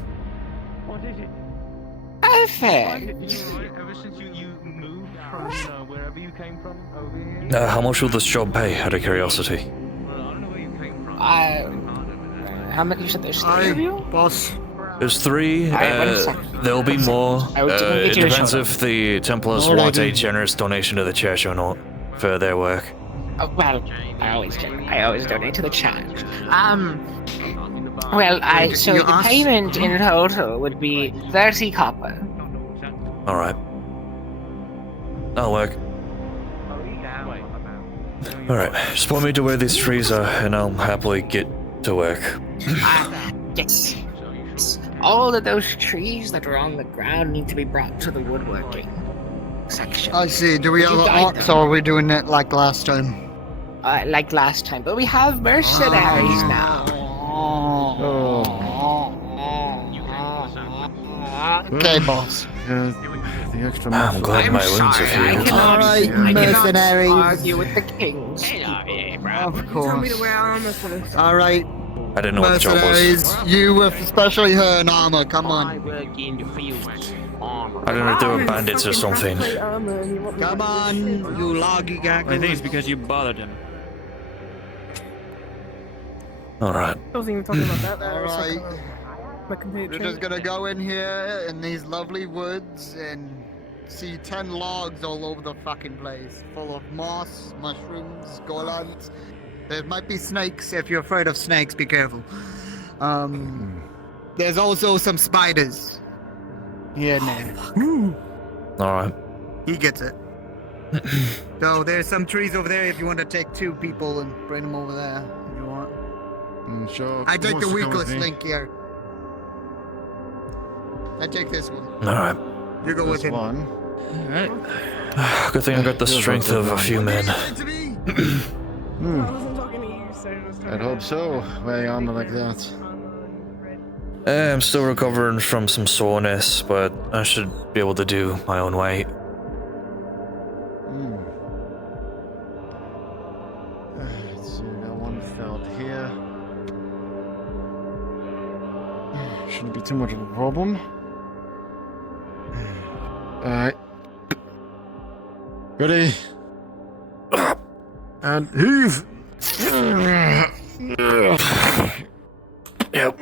Perfect. Ever since you moved from wherever you came from over here. How much will this job pay, out of curiosity? How many? You said there's 3 of you? Boss. There's 3. Alright, 1 second. There'll be more. I will It get you a depends shoulder. if the Templars want a generous donation to the church or not for their work. Oh, well, I always donate to the church. Well, so You the asked- payment in total would be 30 copper. Alright. That'll work. Alright, just point me to where these trees are, and I'll happily get to work. Yes. All of those trees that are on the ground need to be brought to the woodworking section. I see. Do we have You an guide ox them. or are we doing it like last time? Like last time, but we have mercenaries now. Okay, boss. The extra I'm glad my wounds are healed. Alright, I cannot mercenaries. argue with the kings. Of You told me to course. wear armor for this. Alright, I didn't know what the job was. mercenaries. You with especially her in armor. Come on. I don't know if they were bandits or something. Come on, you loggy gag. I think it's because you bothered him. Alright. I wasn't even talking about that. Alright. My compatriot. We're just gonna go in here in these lovely woods and see 10 logs all over the fucking place, full of moss, mushrooms, golans. There might be snakes. If you're afraid of snakes, be careful. There's also some spiders. Here and there. Alright. He gets it. So there's some trees over there if you want to take 2 people and bring them over there if you want. Sure. I take the weakless link here. I take this one. Alright. You go with him. Good thing I got the strength of a few men. I'd hope so, wearing armor like that. I'm still recovering from some soreness, but I should be able to do my own weight. Let's see, got one filled here. Shouldn't be too much of a problem. Alright. Ready? And heave! Yep.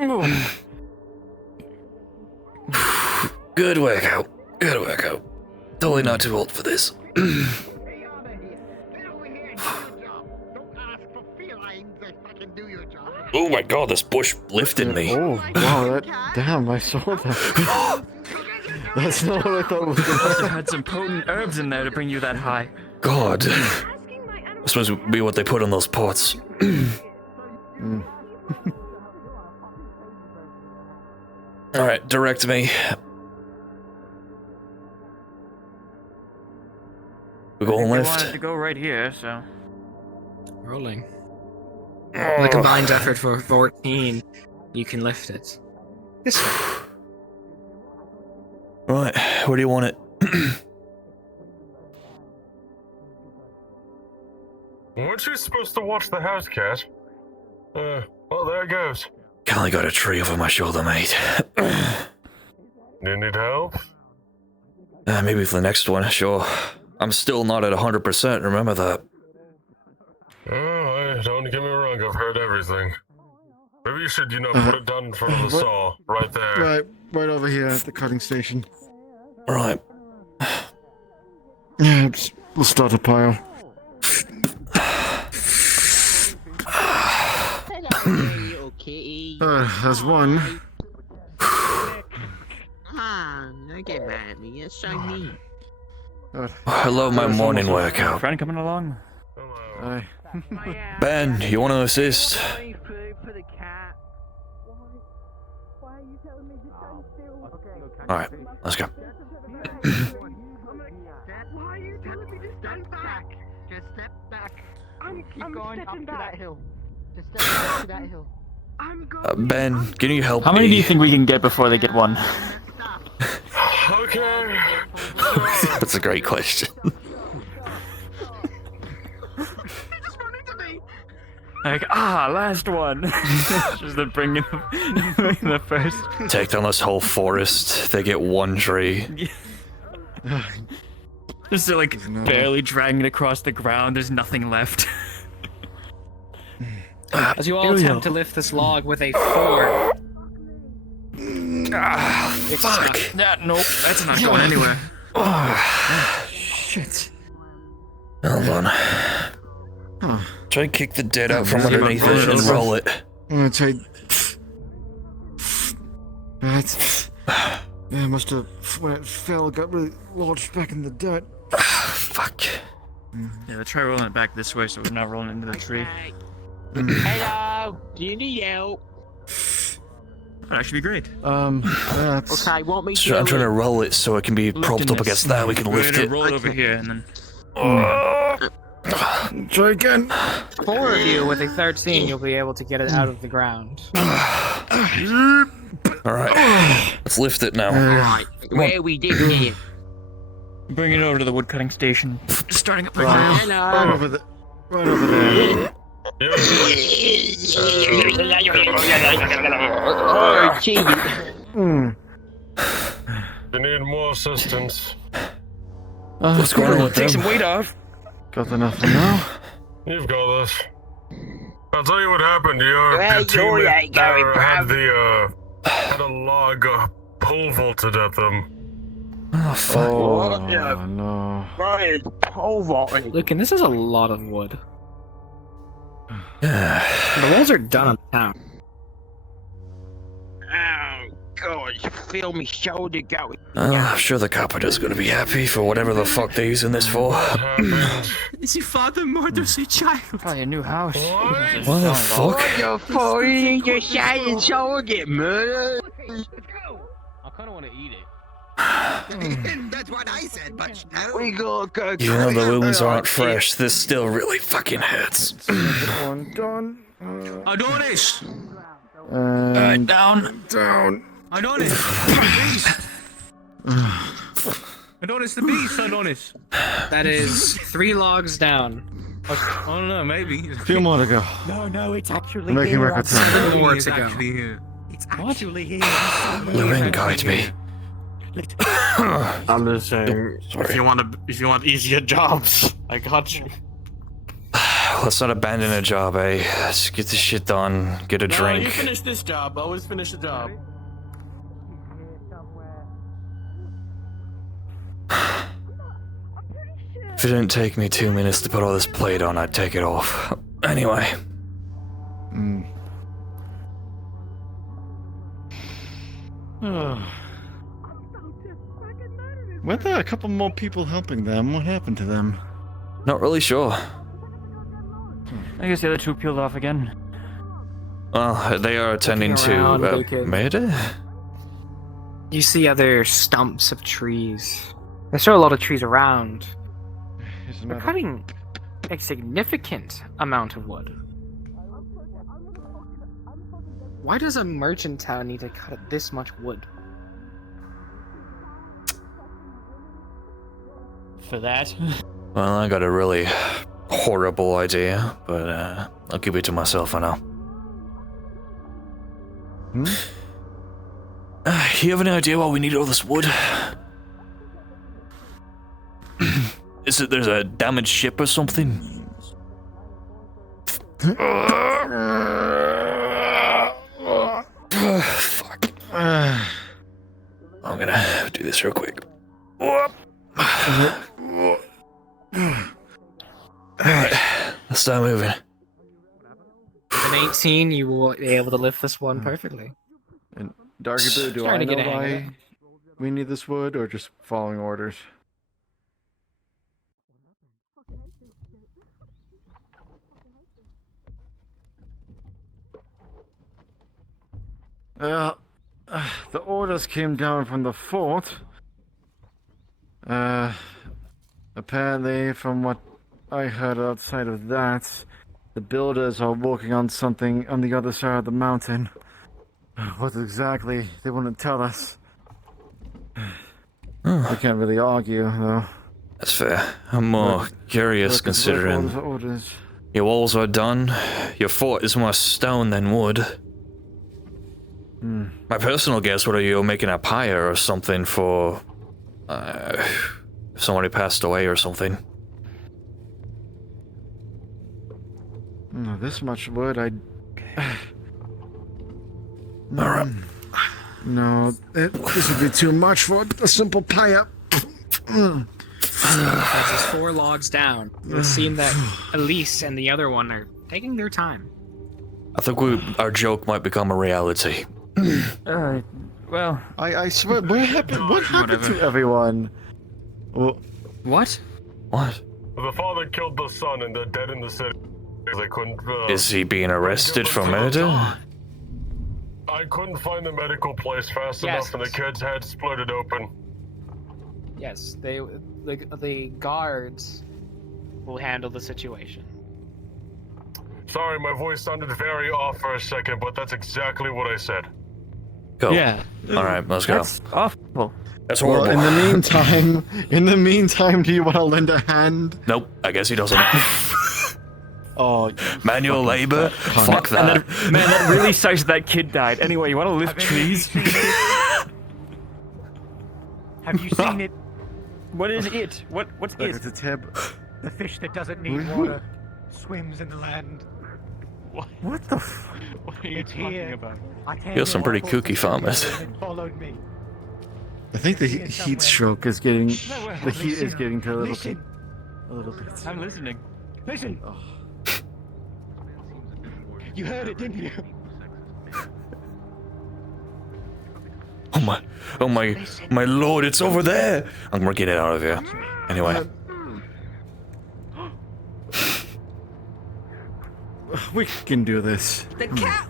Good workout. Good workout. Totally not too old for this. Oh my god, this bush lifted me. Oh, wow, damn, I saw that. That's not what I thought was going to Must have had some potent herbs in there to bring you that high. God. This supposed to be what they put on those pots. Alright, direct me. We go on They lift. wanted to go right here, so. Rolling. With a combined effort for 14, you can lift it. This way. Right, where do you want it? Weren't you supposed to watch the house, cat? Well, there it goes. Kinda got a tree over my shoulder, mate. Do you need help? Maybe for the next one, sure. I'm still not at 100%, remember that. Oh, don't get me wrong, I've heard everything. Maybe you should, put it down in front of the saw, right there. Right over here at the cutting station. Right. Yeah, we'll start a pile. There's one. Don't get mad at me, it's so neat. I love my morning workout. Friend coming along? Aye. Ben, you want to assist? Alright, let's go. Why are you telling me to stand back? Just step back. I'm going up to that hill. Just step back to that hill. Ben, can you help How many me? do you think we can get before they get one? Okay. That's a great question. Like, last one. Just the bringing the first. Take down this whole forest, they get one tree. Just like barely dragging it across the ground, there's nothing left. As you all attempt to lift this log with a 4. Fuck! Nope, that's not going anywhere. Shit. Hold on. Try and kick the dead out from underneath it and roll it. I'm gonna try. Right. Yeah, must have, when it fell, got really lodged back in the dirt. Fuck. Yeah, let's try rolling it back this way so we're not rolling into the tree. Hello, do you need help? That'd actually be great. That's... Okay, want me So I'm trying to roll it so it can be propped up against that. We can lift We're it. gonna roll it over here and then. Try again. 4 of you with a 13, you'll be able to get it out of the ground. Alright, let's lift it now. Alright, where we did here? Bring it over to the woodcutting station. Starting up right Right. now. Right over there. Right over there. Oh, gee. You need more assistance. What's going on with Take them? some weight off. Got enough now. You've got this. I'll tell you what happened. Your Where's teammate ain't going, had a log pole vaulted at them. Oh, fuck. Oh, no. Right, pole vaulting. Lucan, this is a lot of wood. Yeah. The walls are done on the town. Oh, gosh, feel me shoulder going. I'm sure the carpenter's gonna be happy for whatever the fuck they're using this for. Is your father murders a child? Probably a new house. What the fuck? Your father and your child soul get murdered. I kinda wanna eat it. That's what I said, but We gotta go. Even though the wounds aren't fresh, this still really fucking hurts. One done. Adonis! And Down. down. Adonis! The beast! Adonis the beast, Adonis! That is 3 logs down. I don't know, maybe. A few more to go. No, it's actually We're making here. record time. More to go. Here. It's actually here. Lucan, guide me. I'm just saying, if you want easier jobs, I got you. Let's not abandon a job, eh? Let's get this shit done. Get a No, drink. you finish this job. Always finish the job. If it didn't take me 2 minutes to put all this plate on, I'd take it off. Anyway. Weren't there a couple more people helping them? What happened to them? Not really sure. I guess the other two peeled off again. Well, they are attending to around, Lucan. murder? You see other stumps of trees. There's still a lot of trees around. They're cutting a significant amount of wood. Why does a merchant town need to cut this much wood? For that? Well, I got a really horrible idea, but I'll keep it to myself for now. You have any idea why we need all this wood? Is it there's a damaged ship or something? Fuck. I'm gonna do this real quick. Alright, let's start moving. An 18, you will be able to lift this one perfectly. And Darky Boo, do I Trying to know get a hang of why we need this wood, or just following orders? The orders came down from the fort. Apparently, from what I heard outside of that, the builders are working on something on the other side of the mountain. What exactly, they wouldn't tell us. I can't really argue, though. That's fair. I'm more curious considering your walls are done. Your fort is more stone than wood. My personal guess would be you're making a pyre or something for if somebody passed away or something. No, this much wood, Alright. No, this would be too much for a simple pyre. As there's 4 logs down, it seems that Elise and the other one are taking their time. I think our joke might become a reality. Well, I swear, what happened to everyone? What? What? The father killed the son and they're dead in the city. I couldn't. Is he being arrested for murder? I couldn't find the medical place fast enough, and the kid's head splitted open. Yes, the guards will handle the situation. Sorry, my voice sounded very off for a second, but that's exactly what I said. Go. Yeah. All right, let's go. That's awful. That's horrible. Well, in the meantime, do you want to lend a hand? Nope, I guess he doesn't. Oh, manual labor? Fuck that. Man, that really sucks that kid died. Anyway, you want to lift trees? Have you seen it? What is it? What's it? It's a tib. The fish that doesn't need water swims in the land. What the What are you It's talking here. about? I came Feel some here, pretty I thought kooky farmers. it followed me. I think the heat stroke is getting... Nowhere. The heat is getting to a little bit. Listen. A little bit. I'm listening. Listen. You heard it, didn't you? Oh my lord, it's over there! I'm gonna get it out of here. Anyway. We can do this. The cat!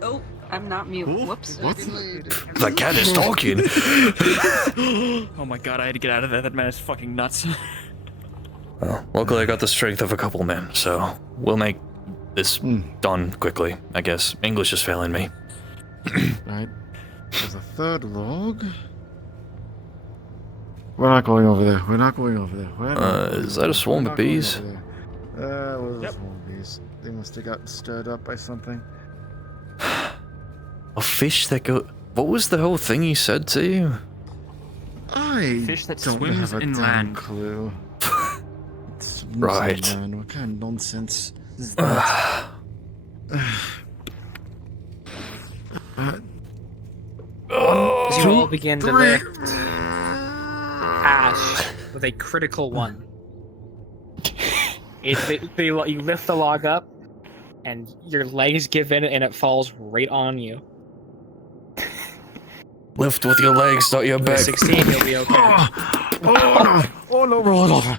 Oh, I'm not mute. Whoops. What? The cat is talking! Oh my god, I had to get out of there. That man is fucking nuts. Well, luckily I got the strength of a couple men, so we'll make this done quickly, I guess. English is failing me. Right. There's a third log. We're not going over there. We're not going over there. Is that a swarm of bees? Yep. They must have gotten stirred up by something. A fish that go. What was the whole thing he said to you? Fish that swims inland. Clue. Right. Inland. What kind of nonsense is that? As you all begin to lift Ash with a critical 1. You lift the log up, and your legs give in, and it falls right on you. Lift with your legs, not your back. 16, you'll be okay. Oh no, roll over.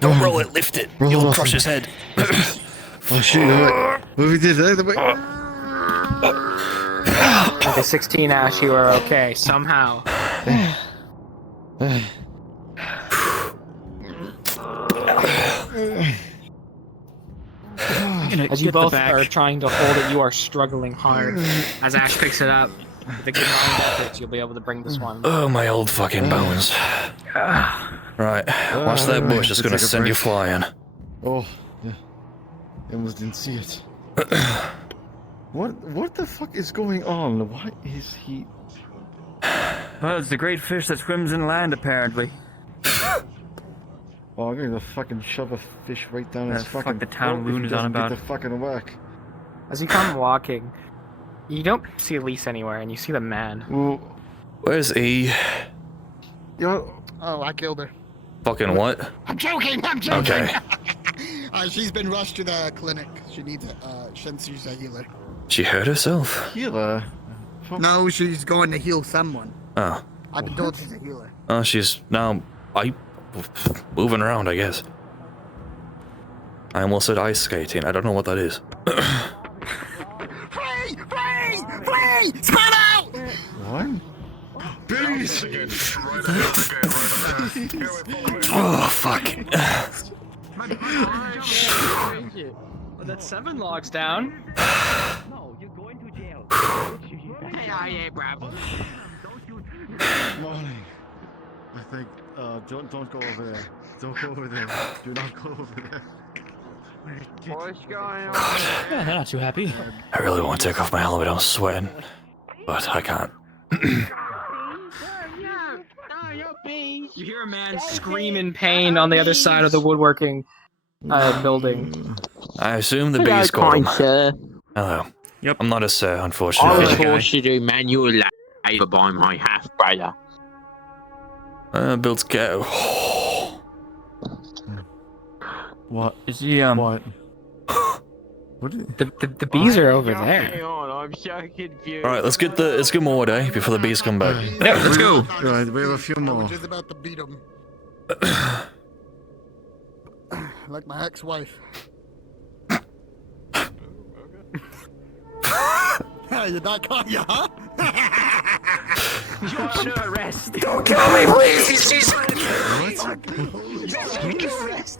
Don't roll it, lift it. You'll crush his head. Oh shoot, what we did that? With a 16, Ash, you are okay, somehow. As you both are trying to hold it, you are struggling hard. As Ash picks it up, with a combined effort, you'll be able to bring this one. Oh, my old fucking bones. Right, watch that bush, it's gonna send you flying. Oh, yeah. I almost didn't see it. What the fuck is going on? Why is he... Well, it's the great fish that swims inland, apparently. Oh, I'm gonna fucking shove a fish right down his fucking the town throat if loon he is on doesn't about. get the fucking work. As you come walking, you don't see Elise anywhere, and you see the man. Well, where's E? Oh, I killed her. Fucking what? I'm joking. Okay. She's been rushed to the clinic. She needs she's a healer. She hurt herself? Healer? No, she's going to heal someone. Oh. I've been told she's a healer. Oh, she's now moving around, I guess. I almost said ice skating. I don't know what that is. Flee! Spin out! What? Bees! Oh, fuck. That's 7 logs down. No, you're going to jail. Hey, bravo. Morning. I think, don't go over there. Don't go over there. Do not go over there. What's going on? Yeah, they're not too happy. I really want to take off my helmet. I'm sweating. But I can't. You hear a man scream in pain on the other side of the woodworking building. I assume the bees caught him. Hello. Yep. I'm not a sir, I unfortunately. was forced to do manual labor by my half-brother. Built go. What? Is he, What? The bees are over there. I'm so confused. Alright, let's get more day before the bees come back. Yeah, let's go. Right, we have a few more. I'm just about to beat him. Like my ex-wife. You're not caught, huh? You're under arrest. Don't kill me, please! He's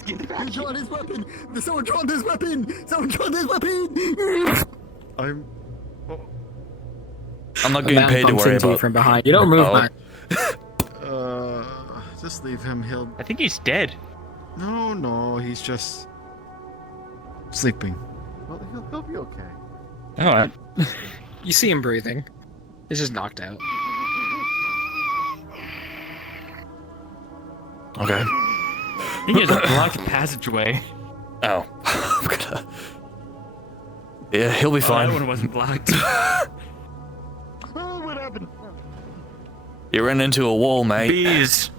Get drawn his weapon! Someone drawn his weapon! I'm not getting paid to worry about. From behind. You don't move back. Just leave him. I think he's dead. No, he's just sleeping. Well, he'll be okay. Alright. You see him breathing. He's just knocked out. Okay. I think he has a blocked passageway. Oh. I'm gonna... Yeah, he'll be fine. That one wasn't blocked. Oh, what happened? You ran into a wall, mate. Bees.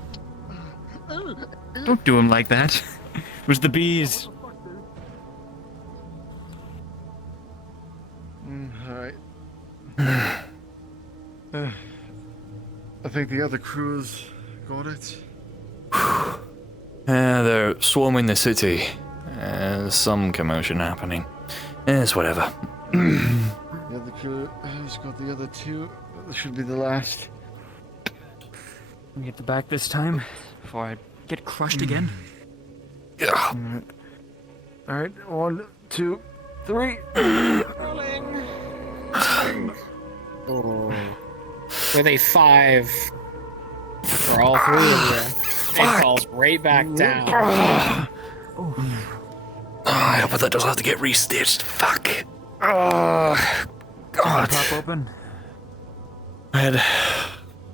Don't do him like that. It was the bees. Alright. I think the other crews got it. They're swarming the city. Some commotion happening. It's whatever. The other crew has got the other two. This should be the last. We get the back this time before I get crushed again. Alright, 1, 2, 3. With a 5 for all 3 of you, it falls right back down. Oh, but that does have to get restitched. Fuck. God. God. Pop open. I had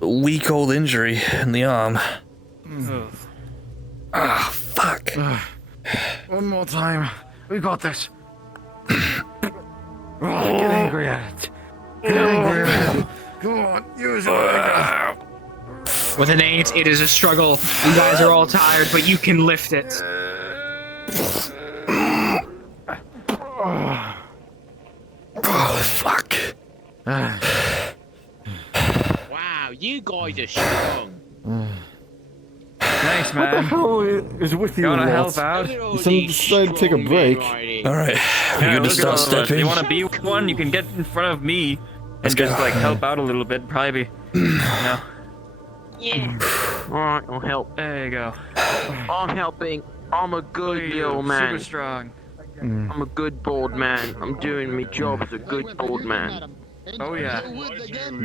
a week-old injury in the arm. Ah, fuck. One more time. We got this. Get angry at it. Get angry at it. Come on, use your anger. With an 8, it is a struggle. You guys are all tired, but you can lift it. Oh, fuck. Wow, you guys are strong. Thanks, What the man. hell is with you? You wanna lot? help out? Some decided to take a break. Alright, Yeah, you good to look start at stepping? You wanna be one? You can get in front of me Let's and just go. like help out a little bit. Probably be. No. Yeah. Alright, I'll help. There you go. I'm helping. I'm a good little man. Super strong. I'm a good bold man. I'm doing my job as a good bold man. Oh yeah.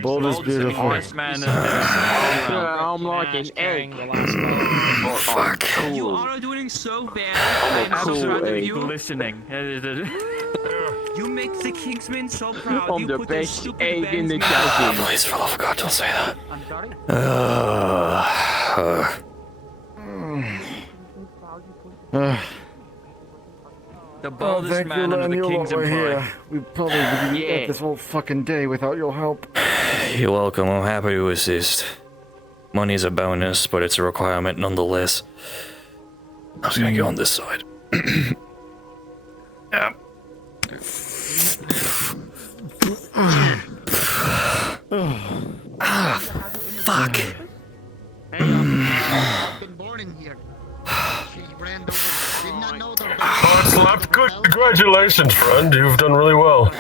Bold is beautiful. Honest man. I'm like an egg. Fuck. You are doing so bad. I'm a cool Absolutely egg. glistening. You make the Kingsmen so proud. I'm you the put best stupid egg bands in the mouth. dozen. Please, for the love of God, don't say that. I'm sorry? The baldest thank man you, under Len. the You King's lot were employ. here. We probably would be at this whole fucking day without your help. You're welcome. I'm happy to assist. Money's a bonus, but it's a requirement nonetheless. I was gonna go on this side. Yeah. Ah, fuck. Hard slapped. Good. Congratulations, friend. You've done really well.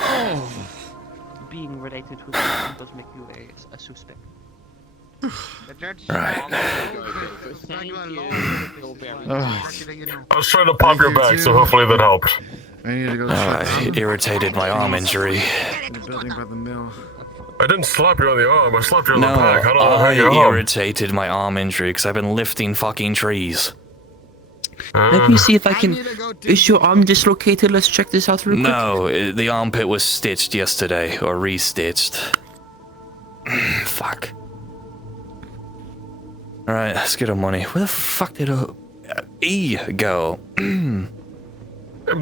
Being related to the does make you a suspect. Right. I was trying to pop your back, so hopefully that helped. I need to go I irritated my arm injury. the building by the mill. I didn't slap you on the arm. I slapped you on No, the back. I don't know how I you arm. irritated my arm injury because I've been lifting fucking trees. Let me see if I can. Is your arm dislocated? Let's check this out real quick. No, the armpit was stitched yesterday, or restitched. Fuck. Alright, let's get our money. Where the fuck did E go? I'm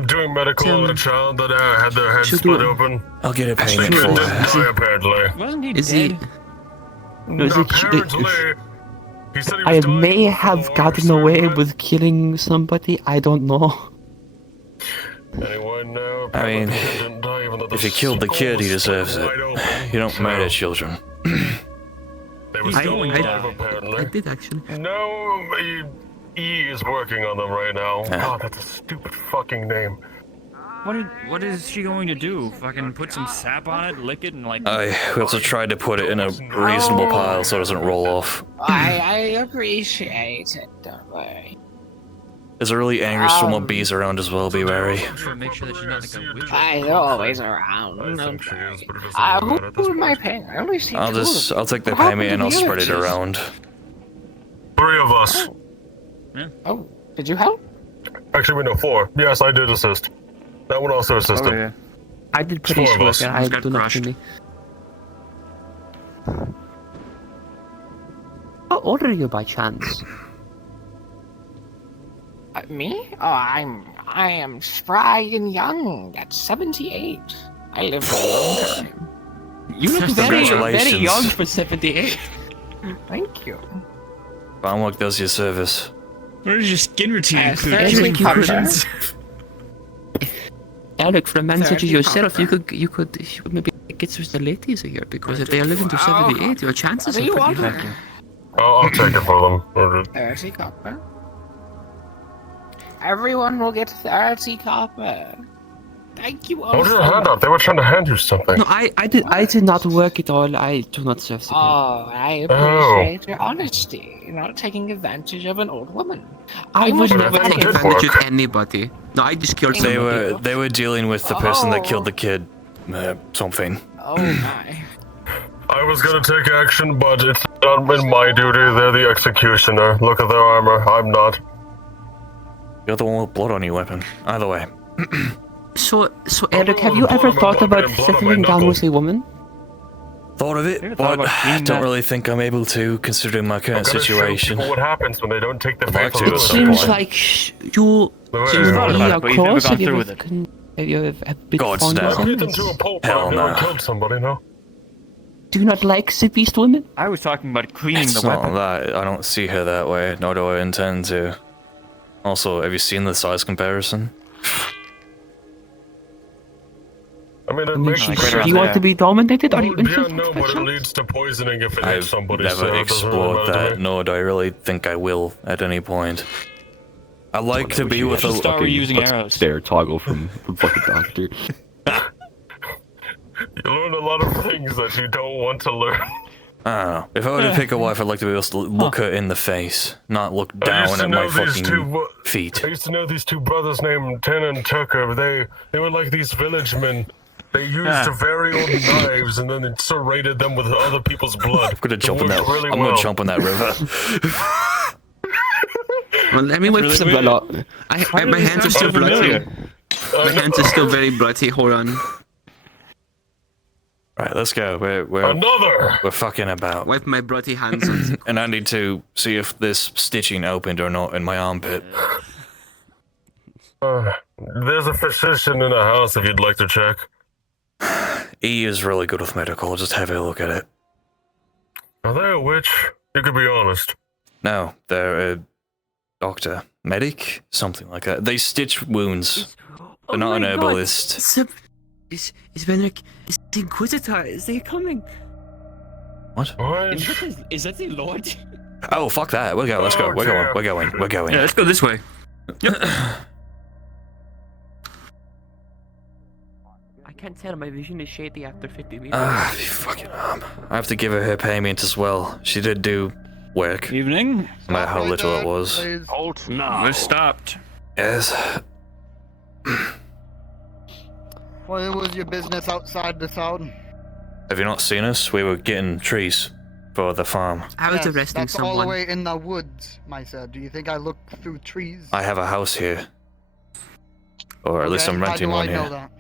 doing medical on a child that had their head split open. I'll get a The payment kid for didn't it. die, apparently. Wasn't he Is dead? he? No, is it? Apparently. He said he I was dying may of have war, gotten so away he- with killing somebody. I don't know. Anyone know? I mean, The kid didn't die, even though the if you killed the kid, he skull was deserves it. wide open. You don't murder children. They were I- still I- alive, apparently. I did actually. No, E is working on them right now. Yeah. God, that's a stupid fucking name. What is she going to do? Fucking put some sap on it, lick it, and like. We also tried to put it in a reasonable pile so it doesn't roll off. I appreciate it, don't worry. There's a really angry swarm of bees around as well, be wary. Make sure that she's not like a witch. They're always around. Don't worry. Who am I paying? I only see I'll take the What happened payment to and I'll the spread it others? around. 3 of us. Oh, did you help? Actually, we know 4. Yes, I did assist. That one also assisted. Oh, yeah. I did Four police of work us. and I Got do not crushed. really. How old are you by chance? Me? Oh, I am spry and young. At 78. I lived a long time. You look very, very Congratulations. young for 78. Thank you. Fine work does your service. What is your skin routine include? 30 Killing copper. Persians? Alec, for a man such as 30 yourself, you copper. could maybe get some of the ladies here because if they are living to 78, your chances What are do you pretty want? high. I'll take it for them. 30 copper. Everyone will get 30 copper. Thank you all Hold your so hand much. up. They were trying to hand you something. No, I did not work at all. I do not serve the Oh, I appreciate your honesty. You're not taking advantage of an old woman. I would But I never think it take did advantage work. of anybody. No, I just killed They somebody. were dealing with the person that killed the kid. Something. Oh my. I was gonna take action, but it's not in my duty. They're the executioner. Look at their armor. I'm not. You're the one with blood on your weapon. Either way. So Eric, have you ever thought about settling down with a woman? Thought of it, but don't really think I'm able to, considering my current situation. What happens when they don't take the I'd like faith to of at the some Seems point. like you cross. Have you a big God's fond no. of I beat them? them to a pulp Hell when I no. killed somebody, no? Do you not like the beast women? I was talking about cleaning It's the not weapon. that. I don't see her that way, nor do I intend to. Also, have you seen the size comparison? I mean, it makes Do sense. you want to be dominated? Are you Yeah, interested? no, but it leads to poisoning if it hits I've somebody. so never it doesn't explored really matter to that, me. nor do I really think I will at any point. I like to be with a start reusing Let's arrows. Stare toggle from fucking doctor. You learn a lot of things that you don't want to learn. I don't know. If I were to pick a wife, I'd like to be able to look her in the face, not look I used down to at my know these fucking feet. I used to know these two brothers named Ten and Tucker. They were like these village men. They used very old knives and then they serrated them with other people's blood. I'm gonna jump in It that. worked really I'm well. gonna jump in that river. Well, let me wipe some blood off. My hands are still bloody. My hands are still very bloody. Hold on. Right, let's go. We're fucking about. Wipe my bloody hands. And I need to see if this stitching opened or not in my armpit. There's a physician in the house if you'd like to check. E is really good with medical. Just have a look at it. Are they a witch? You could be honest. No, they're a doctor, medic, something like that. They stitch wounds. They're not an herbalist. Is Benric? Is the Inquisitor? Is they coming? What? Is that the Lord? Oh, fuck that. We'll go. Let's go. We're going. We're going. We're going. Yeah, let's go this way. I can't tell. My vision is shady after 50 meters. Ah, fucking I have to give her payment as well. She did do work. Evening. No matter how little it was. Halt now. We're stopped. Yes. What was your business outside the town? Have you not seen us? We were getting trees for the farm. I was arresting that's someone. all the way in the woods, my sir. Do you think I look through trees? I have a house here. Or at least Okay, I'm renting how one do I know here. that?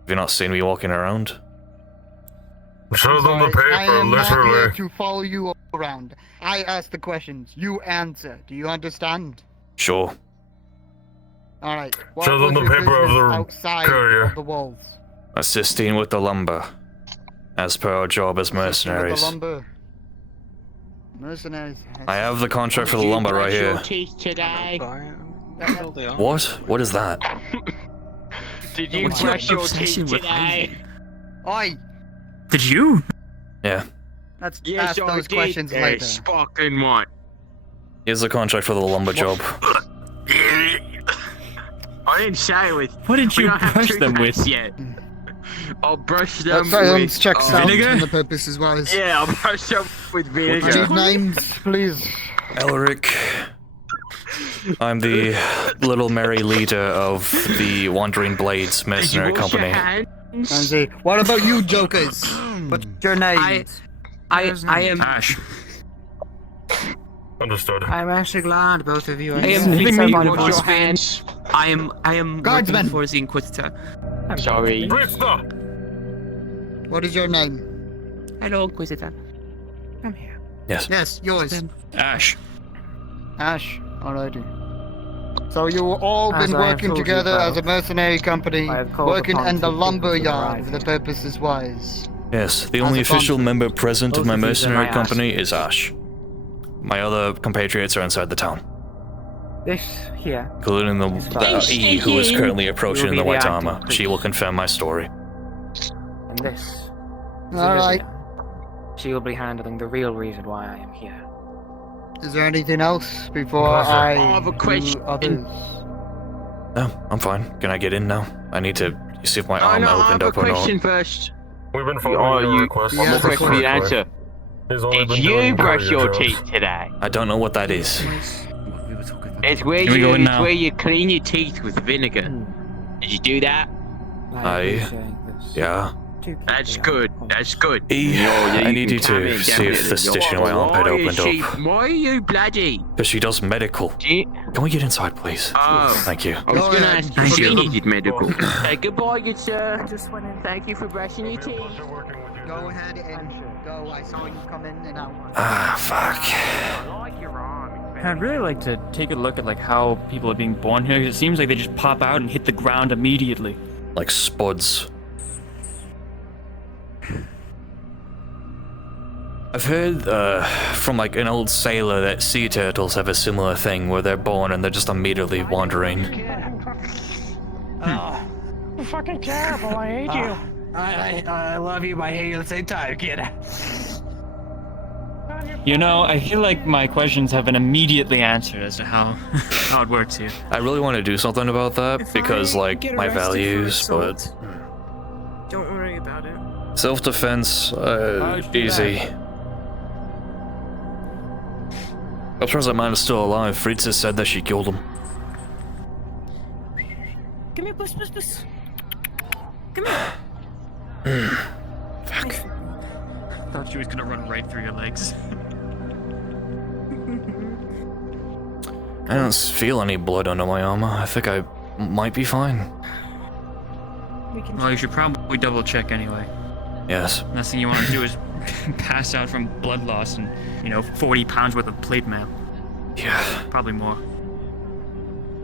Have you not seen me walking around? Show them the paper, I am not here literally. to follow you around. I ask the questions. You answer. Do you understand? Sure. All right. What Show them was the your paper of business the outside courier. of the walls? Assisting with the lumber. As per our job as With the mercenaries. lumber. Mercenaries. I have the contract for the lumber right here. Today. What? What is that? Did you What's your brush your obsession teeth with today? Oi! Did you? Yeah. Let's Yes, ask I those did. questions later. Sparkling white. Here's the contract for the lumber job. I didn't say it with. What did we you don't have brush them with? toothpaste Yet. I'll brush them Let's with check sound vinegar? and the purposes wise. Yeah, I'll brush them with vinegar. Need names, please. Elric. I'm the little merry leader of the Wandering Blades mercenary company. Nancy, what about you, jokers? What's your name? I am. Ash. Understood. I'm actually glad both of you are I am here. Victor Wash von your Voss. hands. I am Guardsman. working for the Inquisitor. I'm sorry. Brista! What is your name? Hello, Inquisitor. Come here. Yes. Yes, yours. Ash. Ash. Alrighty. So you all As been I have working told you together as a both, mercenary company, I have called working upon in the two lumber people to yard arrive for the purposes wise. Yes, the only As a official contract. member present of Both my of these are mercenary my company is Ash. My other compatriots are inside the town, This here. including the E, who is currently approaching You'll in the be white the armor. acting She will confirm my story. And this. Alright. She will be handling the real reason why I am here. Is there anything else before Pleasure. I have a question. do others? No, I'm fine. Can I get in now? I need to see if my Oh, arm no, I opened have a up or not. question first. We've been Oh, following your you. request. One more question for you to answer. He's only Did been you doing brush your courier teeth jobs. today? I don't know what that is. It's where Here we go now. where you clean your teeth with vinegar. Did you do that? I Aye. appreciate this. Yeah. That's good. That's good. I need you to see if the stitch in my armpit opened up. Why are you bloody? Because she does medical. Can we get inside, please? Oh. Thank you. I was going to ask if Thank she you. needed medical. Hey, goodbye, good sir. Thank you for brushing your teeth. Go ahead and go. I saw you come in and out. Ah, fuck. I'd really like to take a look at like how people are being born here, 'cause it seems like they just pop out and hit the ground immediately. Like spuds. I've heard from like an old sailor that sea turtles have a similar thing where they're born and they're just immediately wandering. Oh, you're fucking terrible. I hate you. I love you, but I hate you at the same time, kid. You know, I feel like my questions have been immediately answered as to how how it works here. I really want to do something about that because like my values, but Don't worry about it. self-defense, easy. I'm surprised that man is still alive. Fritz has said that she killed him. Come here, puss. Come here. Fuck. I thought she was gonna run right through your legs. I don't feel any blood under my armor. I think I might be fine. Well, you should probably double check anyway. Yes. Last thing you want to do is pass out from blood loss and, 40 pounds worth of plate mail. Yeah. Probably more.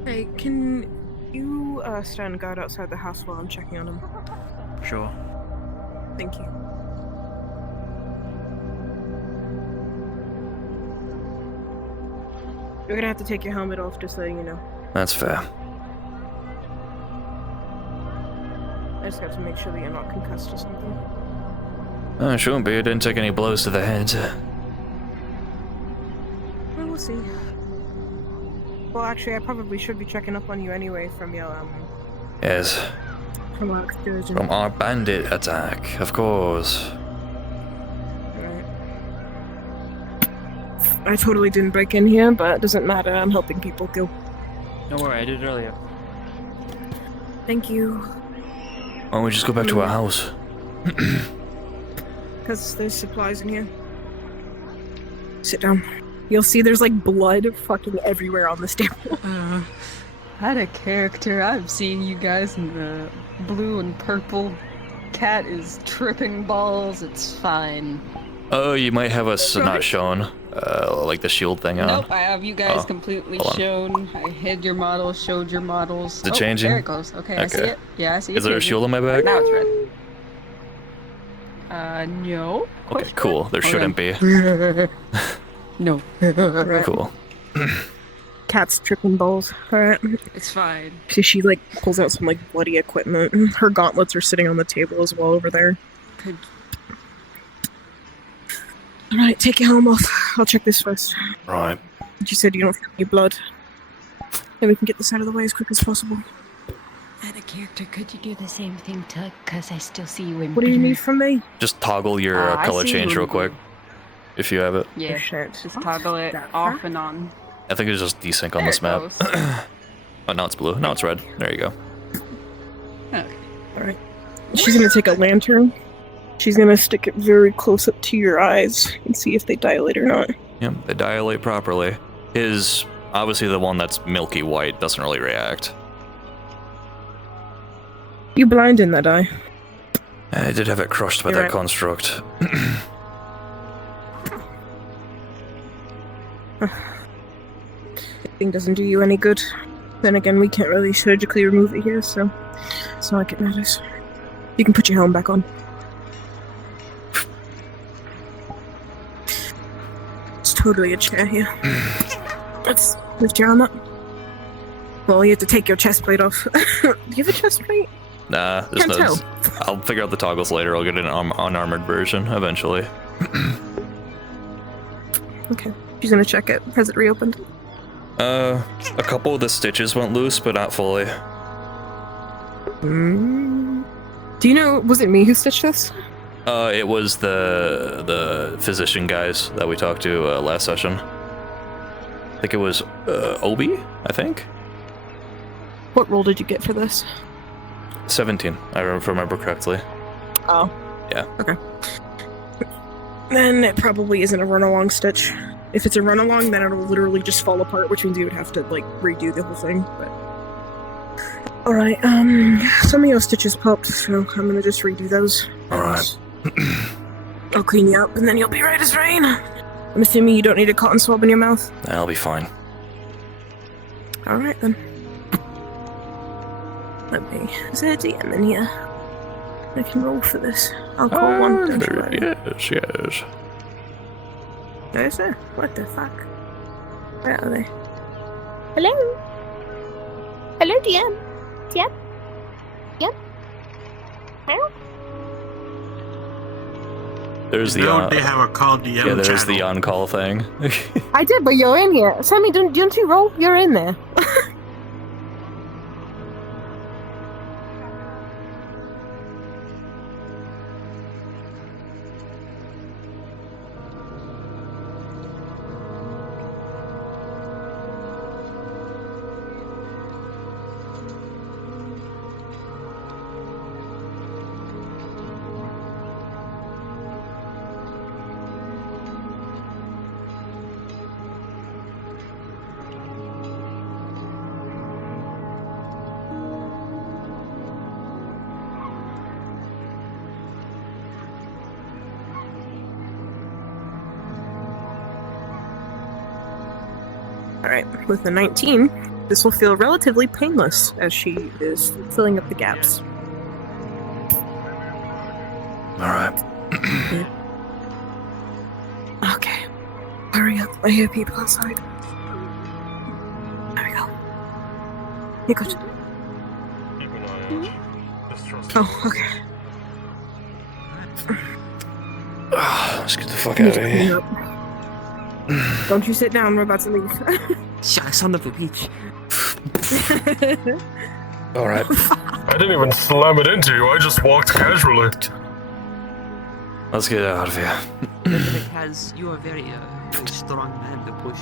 Hey, can you stand guard outside the house while I'm checking on him? Sure. Thank you. You're gonna have to take your helmet off, just so you know. That's fair. I just have to make sure that you're not concussed or something. Oh, it shouldn't be. I didn't take any blows to the head. Well, we'll see. Well, actually, I probably should be checking up on you anyway from your, Yes. from our excursion. From our bandit attack, of course. Right. I totally didn't break in here, but it doesn't matter. I'm helping people go. Don't worry, I did it earlier. Thank you. Why don't we just go back to our house? Because there's supplies in here. Sit down. You'll see there's like blood fucking everywhere on this table. Had a character. I'm seeing you guys in the blue and purple. Cat is tripping balls. It's fine. Oh, you might have us not shown, like the shield thing on. Nope, I have you guys Oh, completely hold on. shown. I hid your models, showed your models. Is it changing? There it goes. Okay, I see Okay. it. Yeah, I see it. Is there a changing. shield on my back? Now it's red. No. Okay, cool. There Hold shouldn't be. No. Cool. Cat's tripping balls. Alright. It's fine. So she like pulls out some like bloody equipment. Her gauntlets are sitting on the table as well over there. Good. Alright, take your helm off. I'll check this first. Right. You said you don't feel any blood. Then we can get this out of the way as quick as possible. Out of character, could you do the same thing, Tug? Because I still see you in What do you need from me? Just toggle your I color see change blue. real quick, if you have it. Yeah, just toggle it off and on. I think it's just desync on There this it map. goes. Oh, now it's blue. Now it's red. There you go. Alright. She's gonna take a lantern. She's gonna stick it very close up to your eyes and see if they dilate or not. Yep, they dilate properly. His, obviously the one that's milky white, doesn't really react. You blind in that eye. I did have it crushed by You're that right. construct. Thing doesn't do you any good. Then again, we can't really surgically remove it here, so it's not like it matters. You can put your helm back on. It's totally a chair here. Let's lift your arm up. Well, you have to take your chest plate off. Do you have a chest plate? Nah, there's Can't no. tell. I'll figure out the toggles later. I'll get an unarmored version eventually. Okay. She's gonna check it. Has it reopened? A couple of the stitches went loose, but not fully. Do you know, was it me who stitched this? It was the physician guys that we talked to last session. I think it was Obi, I think? What role did you get for this? 17, I remember correctly. Oh. Yeah. Okay. Then it probably isn't a run-along stitch. If it's a run-along, then it'll literally just fall apart, which means you would have to, like, redo the whole thing, but... Alright, some of your stitches popped, so I'm gonna just redo those. Alright. I'll clean you up, and then you'll be right as rain. I'm assuming you don't need a cotton swab in your mouth? I'll be fine. Alright, then. Let me... Is there a DM in here? I can roll for this. I'll call one. Don't you worry. Yes. Is there? What the fuck? Where are they? Hello? Hello, DM? DM? Yep. Hello? There's the No, they have a call DM yeah, there's channel. the on-call thing. I did, but you're in here. Sammy, don't you roll? You're in there. Alright, with a 19, this will feel relatively painless as she is filling up the gaps. Alright. Okay. Hurry up, I hear people outside. There we go. You good? Oh, okay. Let's get the fuck out of here. Don't you sit down, we're about to leave. Son of a bitch. Alright. I didn't even slam it into you, I just walked casually. Let's get out of here. Because you are very strong man to push.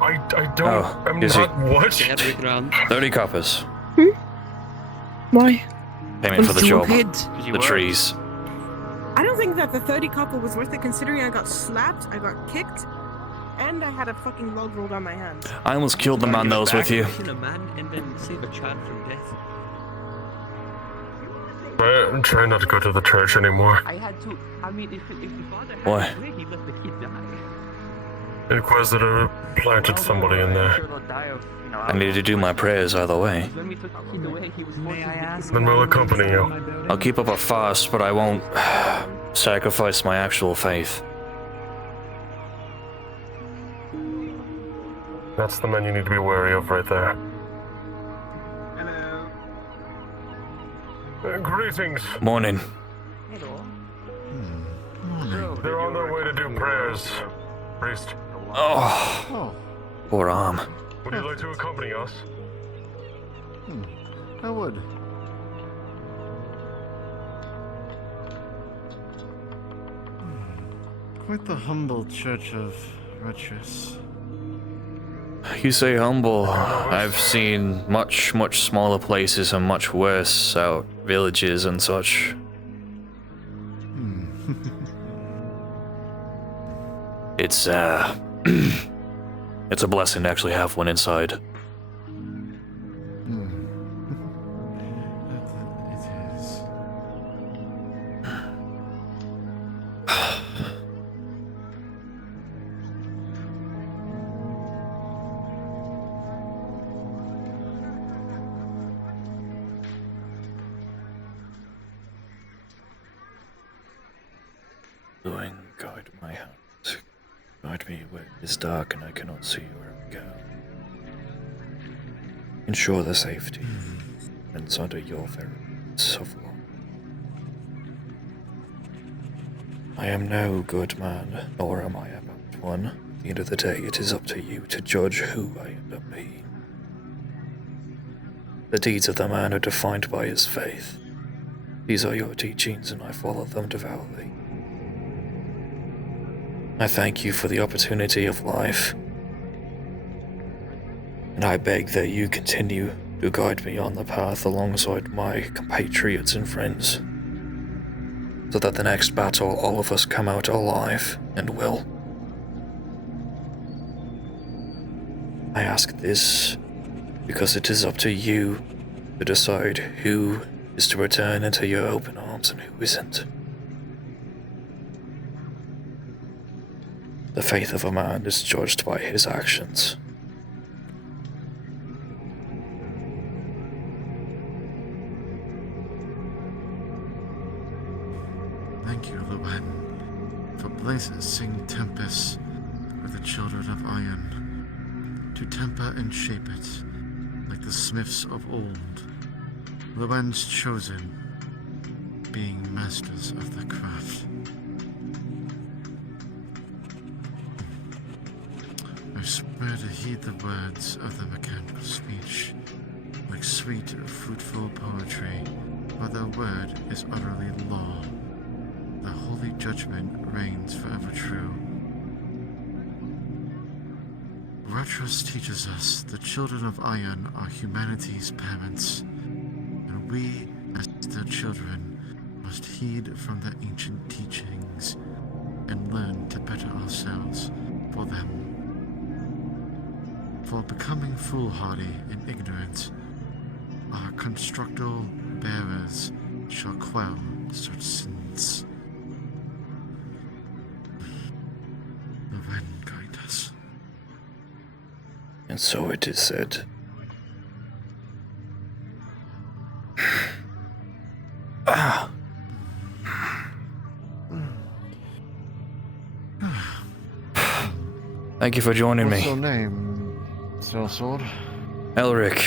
I don't. I'm is he- not what? 30 coppers. Why? Payment for the job. Paid. The trees. I don't think that the 30 copper was worth it considering I got slapped, I got kicked, and I had a fucking log rolled on my hand. I almost killed the man that was with you. Kill a man and then save a child from death. I'm trying not to go to the church anymore. I had to. I mean, if the father had Why? his way, he let the kid die. Inquisitor planted somebody in there. I need to do my prayers either way. When we took the kid away, he was forced. Then we'll accompany you. I'll keep up a fast, but I won't sacrifice my actual faith. That's the man you need to be wary of right there. Greetings. Morning. They're on their way to do prayers. Priest. Oh. Poor arm. Would you like to accompany us? I would. Quite the humble church of Retros. You say humble. I've seen much, much smaller places and much worse out villages and such. It's it's a blessing to actually have one inside. It is. Doing guide my hand. Guide me where it is dark and I cannot see where I go. Ensure the safety and under your very of law. I am no good man, nor am I about one. At the end of the day, it is up to you to judge who I end up being. The deeds of the man are defined by his faith. These are your teachings, and I follow them devoutly. I thank you for the opportunity of life, and I beg that you continue to guide me on the path alongside my compatriots and friends. so that the next battle all of us come out alive and well. I ask this because it is up to you to decide who is to return into your open arms and who isn't. The faith of a man is judged by his actions. Thank you, Lucan, for blazing tempests with the children of iron, to temper and shape it, like the smiths of old, Lucan's chosen, being masters of the craft. I swear to heed the words of the mechanical speech, like sweet, fruitful poetry, for the word is utterly law. The holy judgment reigns forever true. Retros teaches us the children of Iron are humanity's parents, and we, as their children, must heed from the ancient teachings and learn to better ourselves for them. For becoming foolhardy and ignorant, our constructal bearers shall quell such sins. The wind guide us. And so it is said. Thank you for joining What's me. your name, Sellsword? Elric.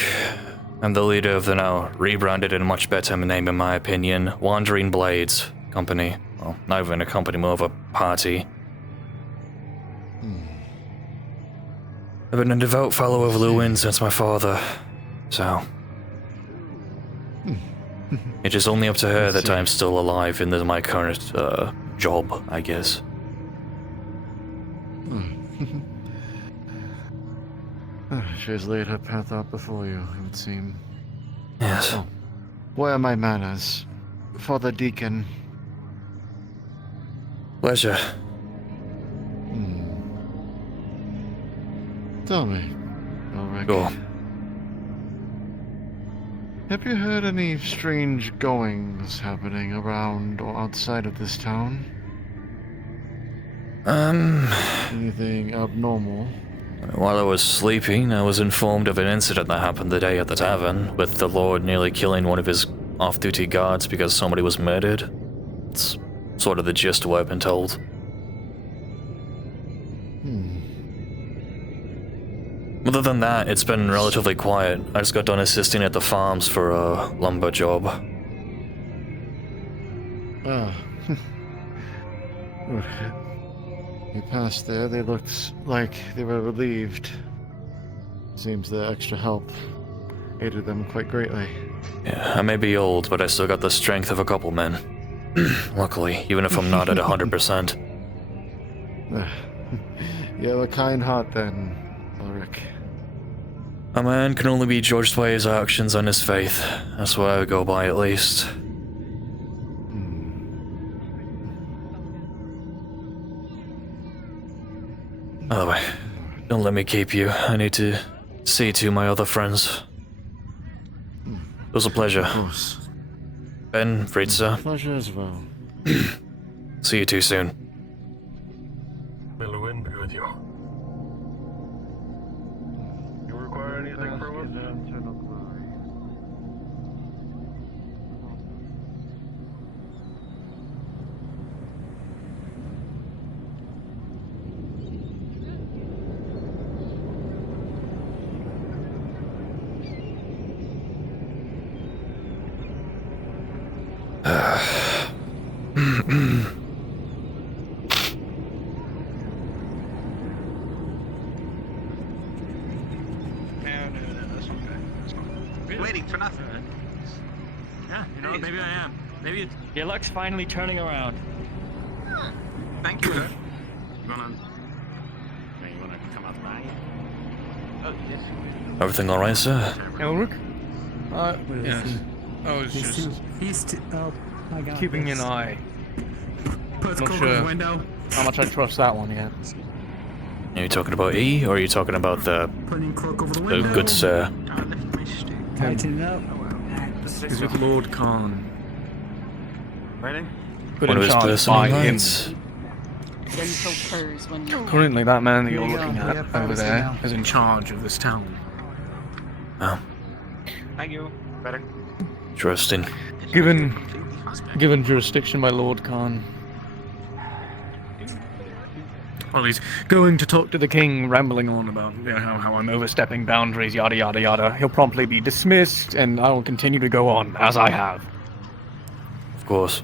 I'm the leader of the now rebranded and much better name in my opinion, Wandering Blades Company. Well, not even a company, more of a party. I've been a devout follower of Lucan since my father, so... It is only up to her that I'm still alive in my current, job, I guess. She has laid her path out before you, it would seem. Yes. Oh, where are my manners? Father Deacon. Pleasure. Tell me, Ulrich. Go. Have you heard any strange goings happening around or outside of this town? Anything abnormal? While I was sleeping, I was informed of an incident that happened the day at the tavern, with the Lord nearly killing one of his off-duty guards because somebody was murdered. It's sort of the gist of what I've been told. Other than that, it's been relatively quiet. I just got done assisting at the farms for a lumber job. You passed there, they looked like they were relieved. Seems the extra help aided them quite greatly. Yeah, I may be old, but I still got the strength of a couple men. Luckily, even if I'm not at 100%. You have a kind heart then, Ulrich. A man can only be judged by his actions and his faith. That's what I would go by, at least. By the way, don't let me keep you. I need to see to my other friends. It was a pleasure. Of course. Ben, Fritza. Pleasure as well. See you too soon. May Lucan be with you. You require anything from us? Waiting for nothing. Yeah, you know, maybe I am. Maybe it's... Your luck's finally turning around. Thank you. You wanna come out right? Oh, yes. Everything alright, sir? Elric? Yes. I was He's just oh my God, keeping this. an eye Not sure how much I trust that one yet. Are you talking about E, or are you talking about the good sir? Tighten up. He's with Lord Khan. Ready? Put One in of his charge personal by him. knights. Gentle purrs when you. Currently, that man that you're looking at over there is in charge of this town. Oh, Thank you. Better. interesting. Given jurisdiction by Lord Khan. Well, he's going to talk to the king, rambling on about how I'm overstepping boundaries, yada yada yada. He'll promptly be dismissed, and I will continue to go on, as I have. Of course.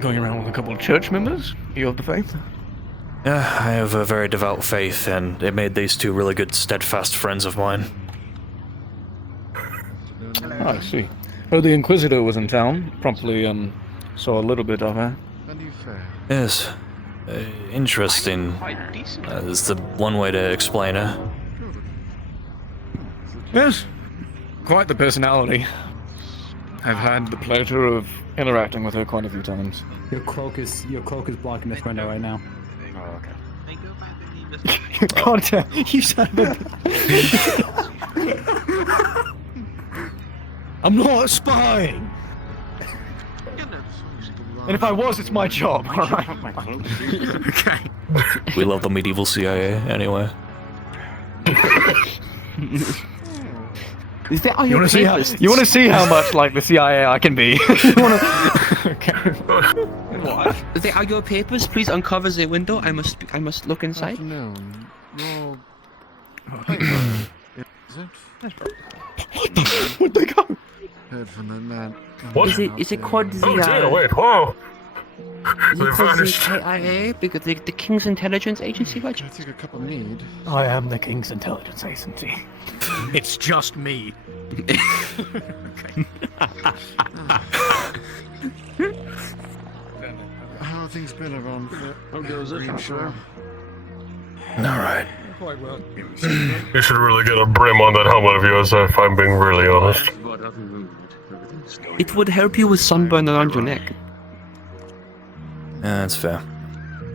Going around with a couple of church members? You of the faith? Yeah, I have a very devout faith, and it made these two really good, steadfast friends of mine. I see. Oh, the Inquisitor was in town. Promptly, saw a little bit of her. Yes. Interesting. Is the one way to explain her. Yes. Quite the personality. I've had the pleasure of interacting with her quite a few times. Your cloak is blocking this window right now. Oh, okay. God, you son of a... I'm not spying! And if I was, it's my job, alright? Okay. We love the medieval CIA, anyway. Is that on You your want to see how much like the CIA I can be? What? Is there are your papers? Please uncover the window. I must look inside. Afternoon. Well, Where'd they go? Heard from the man. What? Is it called the? Oh dear, wait, whoa! Is it called the KIA? Because the King's Intelligence Agency, what? I take a cup of mead. I am the King's Intelligence Agency. It's just me. How have things been around Greenshore? Alright. Quite well. You should really get a brim on that helmet of yours, if I'm being really honest. It would help you with sunburn around your neck. Yeah, that's fair.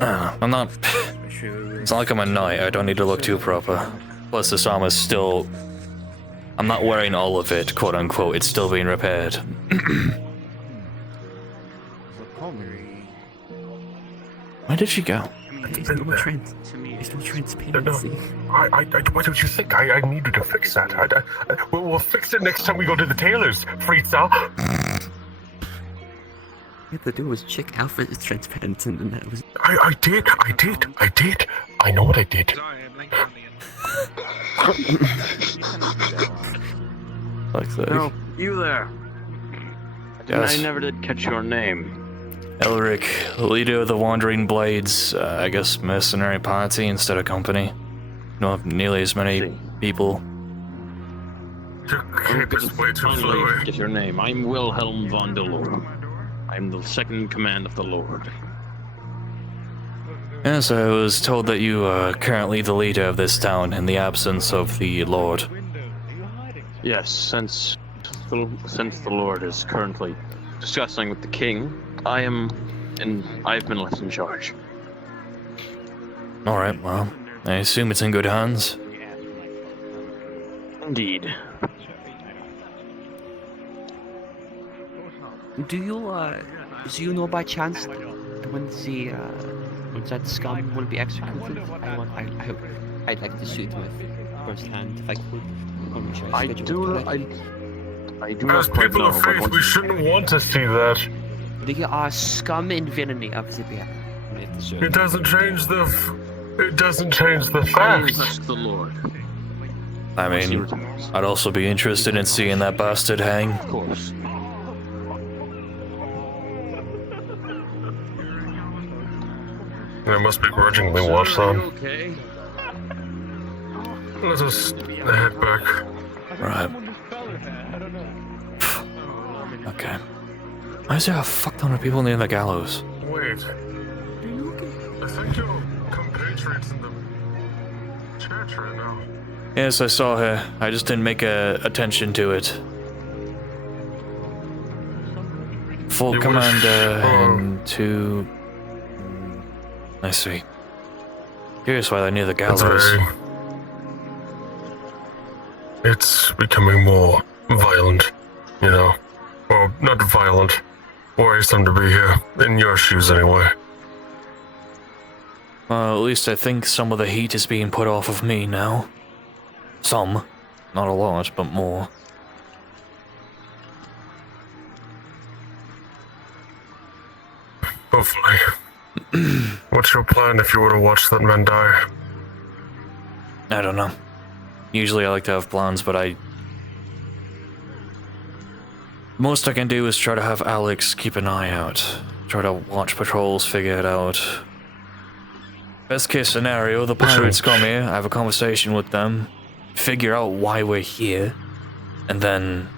I'm not... It's not like I'm a knight, I don't need to look too proper. Plus this armor's still... I'm not wearing all of it, quote unquote, it's still being repaired. Where did she go? There's no transparency. Why don't you think I needed to fix that? We'll fix it next time we go to the tailor's, Fritza. All you had to do was check Alfred's transparency, and that was... I did. I know what I did. No, you there. Yes. I never did catch your name. Elric, leader of the Wandering Blades, I guess mercenary party instead of company. Don't have nearly as many people. Get your name. I'm Wilhelm von der Lord. I'm the second in command of the Lord. Yes, I was told that you are currently the leader of this town in the absence of the Lord. Yes, since the Lord is currently discussing with the king, I've been left in charge. Alright, well, I assume it's in good hands. Indeed. Do you know by chance when that scum will be executed? I'd like to see it with firsthand if I could. I do As not quite people know, of but faith, once we shouldn't want to see that. They are scum and villainy of the bear. It doesn't change the I fact. ask the Lord. I mean, I'd also be interested in seeing that bastard hang. Of course. I must begrudgingly watch them. Okay. Let us head back. Right. Okay. Why is there a fuck ton of people near the gallows? Wait. I think your compatriots in the church right now. Yes, I saw her. I just didn't make attention to it. full You commander wish- and 2... I see. Curious why they're near the That's gallows. very... It's becoming more violent, you know. Well, not violent. Worrisome to be here. In your shoes, anyway. Well, at least I think some of the heat is being put off of me now. Some. Not a lot, but more. Hopefully. What's your plan if you were to watch that man die? I don't know. Usually I like to have plans, but most I can do is try to have Alex keep an eye out. Try to watch patrols, figure it out. Best case scenario, the pirates come here, I have a conversation with them, figure out why we're here, and then...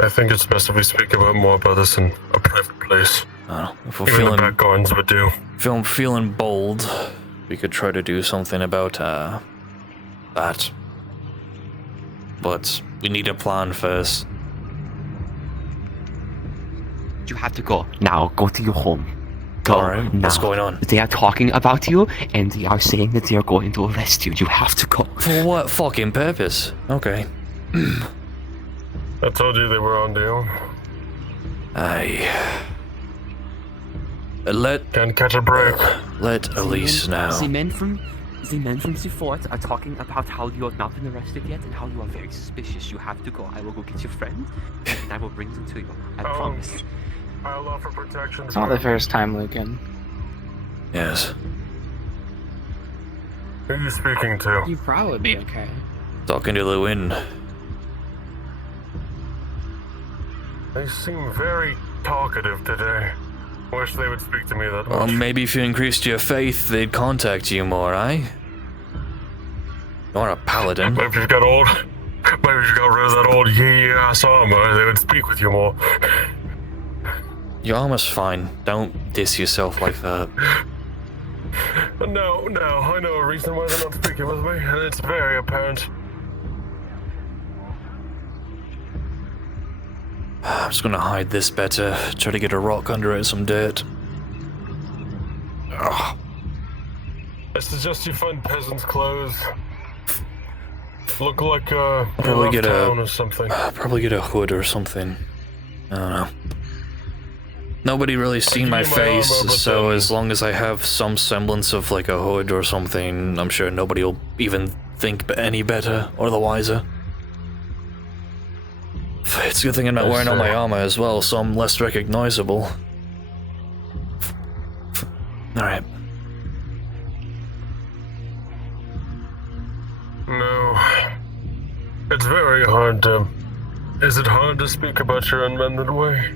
I think it's best if we speak more about this in a private place. If we're Even feeling... the back gardens would do. If I'm feeling bold, we could try to do something about, that. But we need a plan first. You have to go now. Go to your home. Go Alright, now. what's going on? They are talking about you, and they are saying that they are going to arrest you. You have to go. For what fucking purpose? Okay. I told you they were on deal. Can't catch a break. Let Elise know. The men from the fort are talking about how you have not been arrested yet and how you are very suspicious. You have to go. I will go get your friend, and I will bring them to you. I promise. I'll offer protection. It's not the first time, Lucan. Yes. Who are you speaking to? You'd probably be okay. Talking to the wind. They seem very talkative today. Wish they would speak to me that Well, much. maybe if you increased your faith, they'd contact you more, eh? You're a paladin. Maybe if you got rid of that old yee-ass armor, they would speak with you more. Your armor's fine. Don't diss yourself like that. No, I know a reason why they're not speaking with me, and it's very apparent. I'm just gonna hide this better. Try to get a rock under it, some dirt. Ugh. I suggest you find peasants' clothes. Look like Probably get town or something. Probably get a hood or something. I don't know. Nobody really seen my my face, armor, but so then- as long as I have some semblance of like a hood or something, I'm sure nobody will even think any better or the wiser. It's a good thing I'm not wearing all my armor as well, so I'm less recognizable. Alright. No. It's very hard to... Is it hard to speak about your unmended way?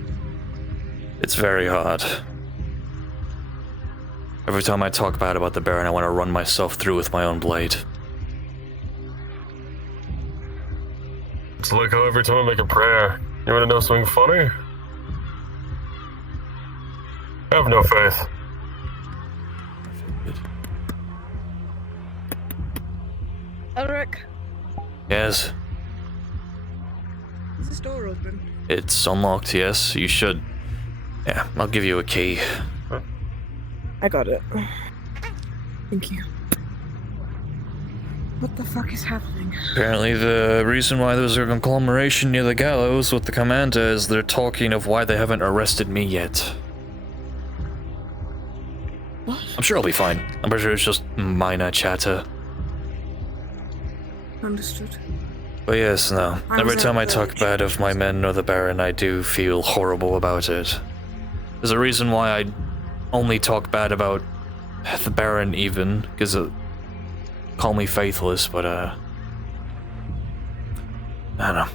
It's very hard. Every time I talk bad about the Baron, I want to run myself through with my own blade. It's like how every time I make a prayer, you want to know something funny? I have no faith. Elric, Yes, is this door open? it's unlocked, yes, you should. Yeah, I'll give you a key. I got it. Thank you. What the fuck is happening? Apparently the reason why there's a conglomeration near the gallows with the commander is they're talking of why they haven't arrested me yet. What? I'm sure I'll be fine. I'm pretty sure it's just minor chatter. Understood. But yes, no. I Every was time at I the talk bad of my men or the Baron, I do feel horrible about it. There's a reason why I only talk bad about the Baron even, because call me faithless, but I don't know.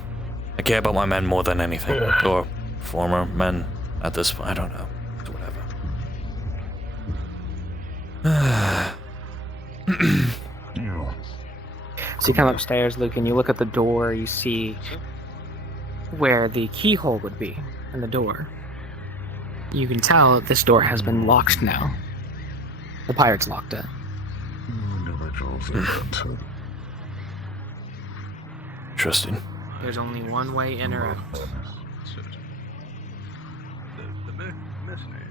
I care about my men more than anything. Or former men at this point, I don't know. It's whatever. So you come upstairs, Luke, and you look at the door, you see where the keyhole would be in the door. You can tell that this door has been locked now. The pirates locked it. Interesting. There's only one way in or out. certain. The mercenary.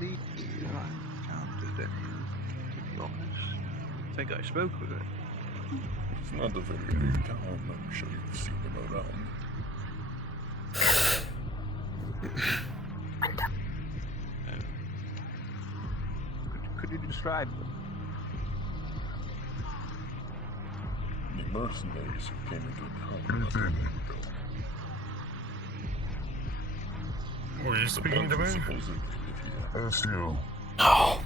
Leave counted any, to be honest. I think I spoke with it. It's not a very big town. I'm sure you've seen them around. Could you describe them? The mercenaries who came into town not too long ago. Were you speaking to me? It's you. Oh.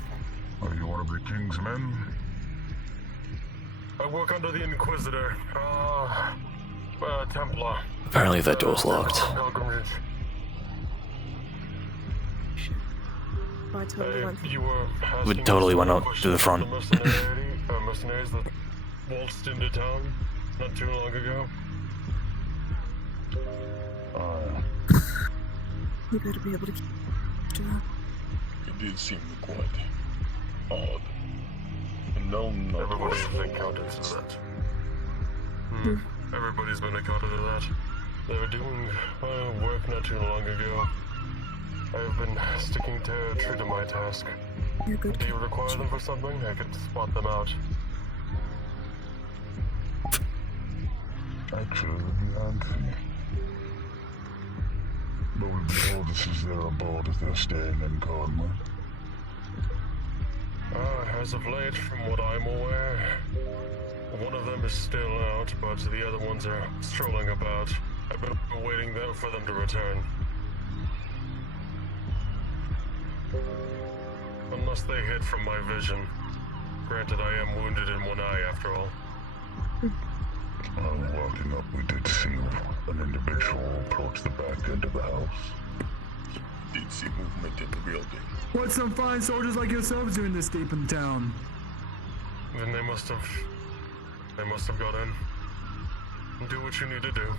Are you one of the Kingsmen? I work under the Inquisitor. Templar. Apparently that door's locked. Pilgrimage. We totally went out to the front. Mercenaries that waltzed into town not too long ago. You gotta be able to keep that. It did seem quite odd. And no, not everybody's encountered that. Everybody's been encountered to that. They were doing work not too long ago. I've been sticking true to my task. You're good. Do you require them for something? I could spot them out. Actually, Anthony. But we've been told this is their abode if they're staying in Codman. As of late, from what I'm aware, one of them is still out, but the other ones are strolling about. I've been waiting there for them to return. Unless they hid from my vision. Granted, I am wounded in one eye after all. Walking up, we did see an individual approach the back end of the house. Did see movement in the building. What's some fine soldiers like yourselves doing this deep in town? Then they must have got in. Do what you need to do.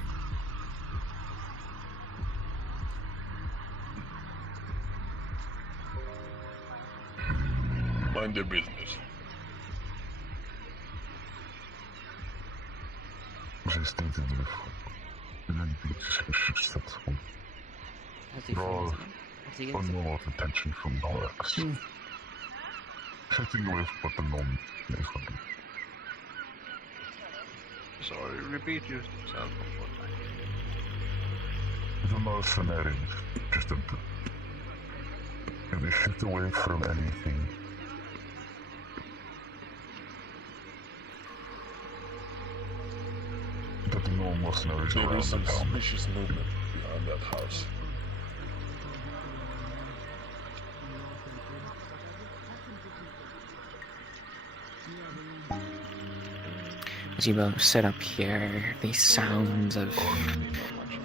Mind their business. Just thinking if anything suspicious that's one. Draw a lot of attention from Norax. Something away from what the norm is. Sorry, repeat yourself one more time. The mercenaries, just a... If they shift away from anything, that the normal mercenaries there around is the some town. suspicious movement behind that house. As you both sit up here, these sounds of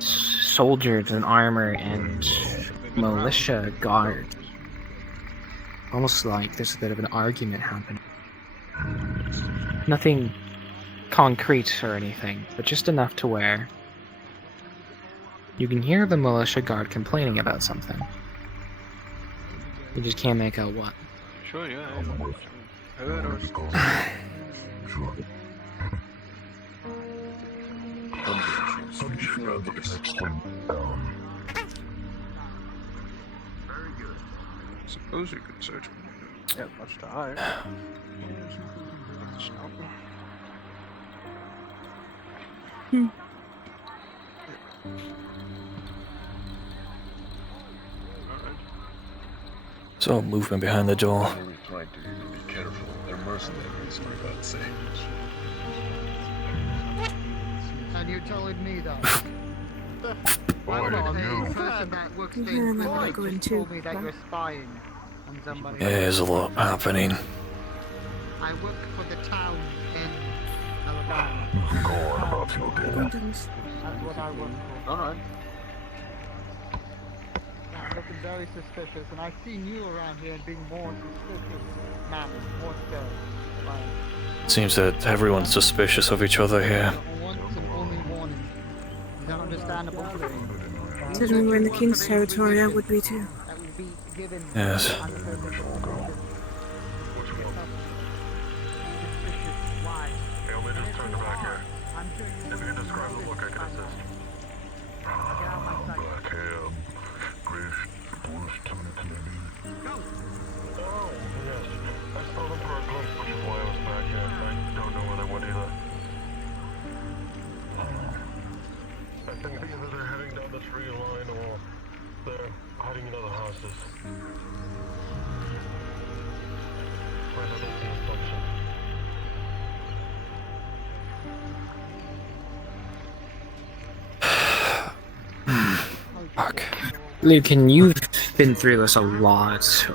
soldiers in armor and militia guards. Almost like there's a bit of an argument happening. Nothing concrete or anything, but just enough to where you can hear the militia guard complaining about something. You just can't make out what. Sure, yeah. I heard or Sure. Suppose you could search when you get much to hide. So movement behind the door. Trying to be careful. They're mercenaries, for God's sake. And you're telling me that? I'm not the person that works the Inquisitor told me that you're spying on somebody. There's a lot happening. I work for the town in Alabama. Go on about your day. That's what I work for. Alright. I'm looking very suspicious, and I've seen you around here being more suspicious, man, more so. Seems that everyone's suspicious of each other here. Once and only warning. Is that understandable? Considering we're in the King's territory, I would be too. That would be given. Yes. On the purpose of the Fuck. Lucan, you've been through this a lot,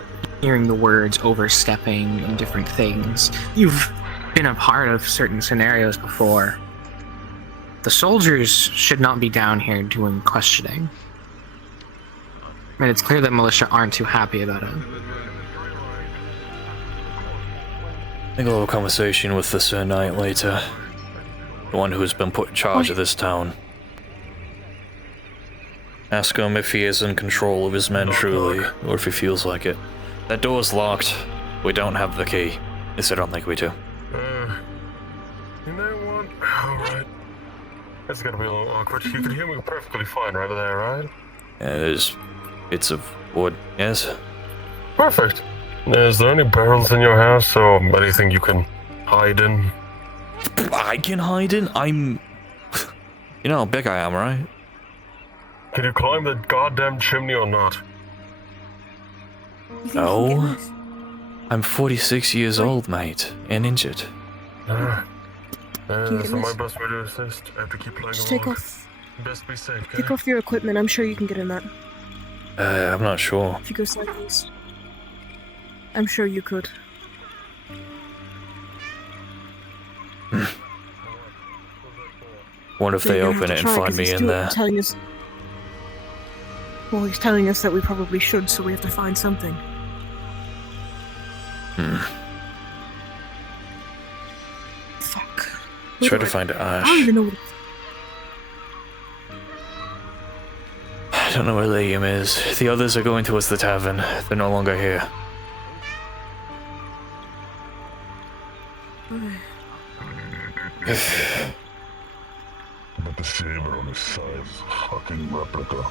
hearing the words overstepping and different things. You've been a part of certain scenarios before. The soldiers should not be down here doing questioning. And it's clear that militia aren't too happy about it. I think I'll have a conversation with the Sir Knight later. The one who's been put in charge of this town. Ask him if he is in control of his men truly, or if he feels like it. That door's locked. We don't have the key. At least I don't think we do. You know what? Alright. That's gonna be a little awkward. You can hear me perfectly fine right there, right? Yeah, there's bits of wood, yes? Perfect. Is there any barrels in your house or anything you can hide in? I can hide in? I'm... You know how big I am, right? Can you climb the goddamn chimney or not? No. I'm 46 years old, mate, and injured. Is my best way to assist? I have to keep playing Just along. take off. Best be safe, Take off your equipment. I'm sure you can get in that. I'm not sure. If you go sideways. I'm sure you could. Wonder if So they you're gonna open have it to and try, find 'cause me he's in there. telling us. Well, he's telling us that we probably should, so we have to find something. Fuck. Try to find I Ash. don't even know what. I don't know where Liam is. The others are going towards the tavern. They're no longer here. But the saber on his side, fucking replica.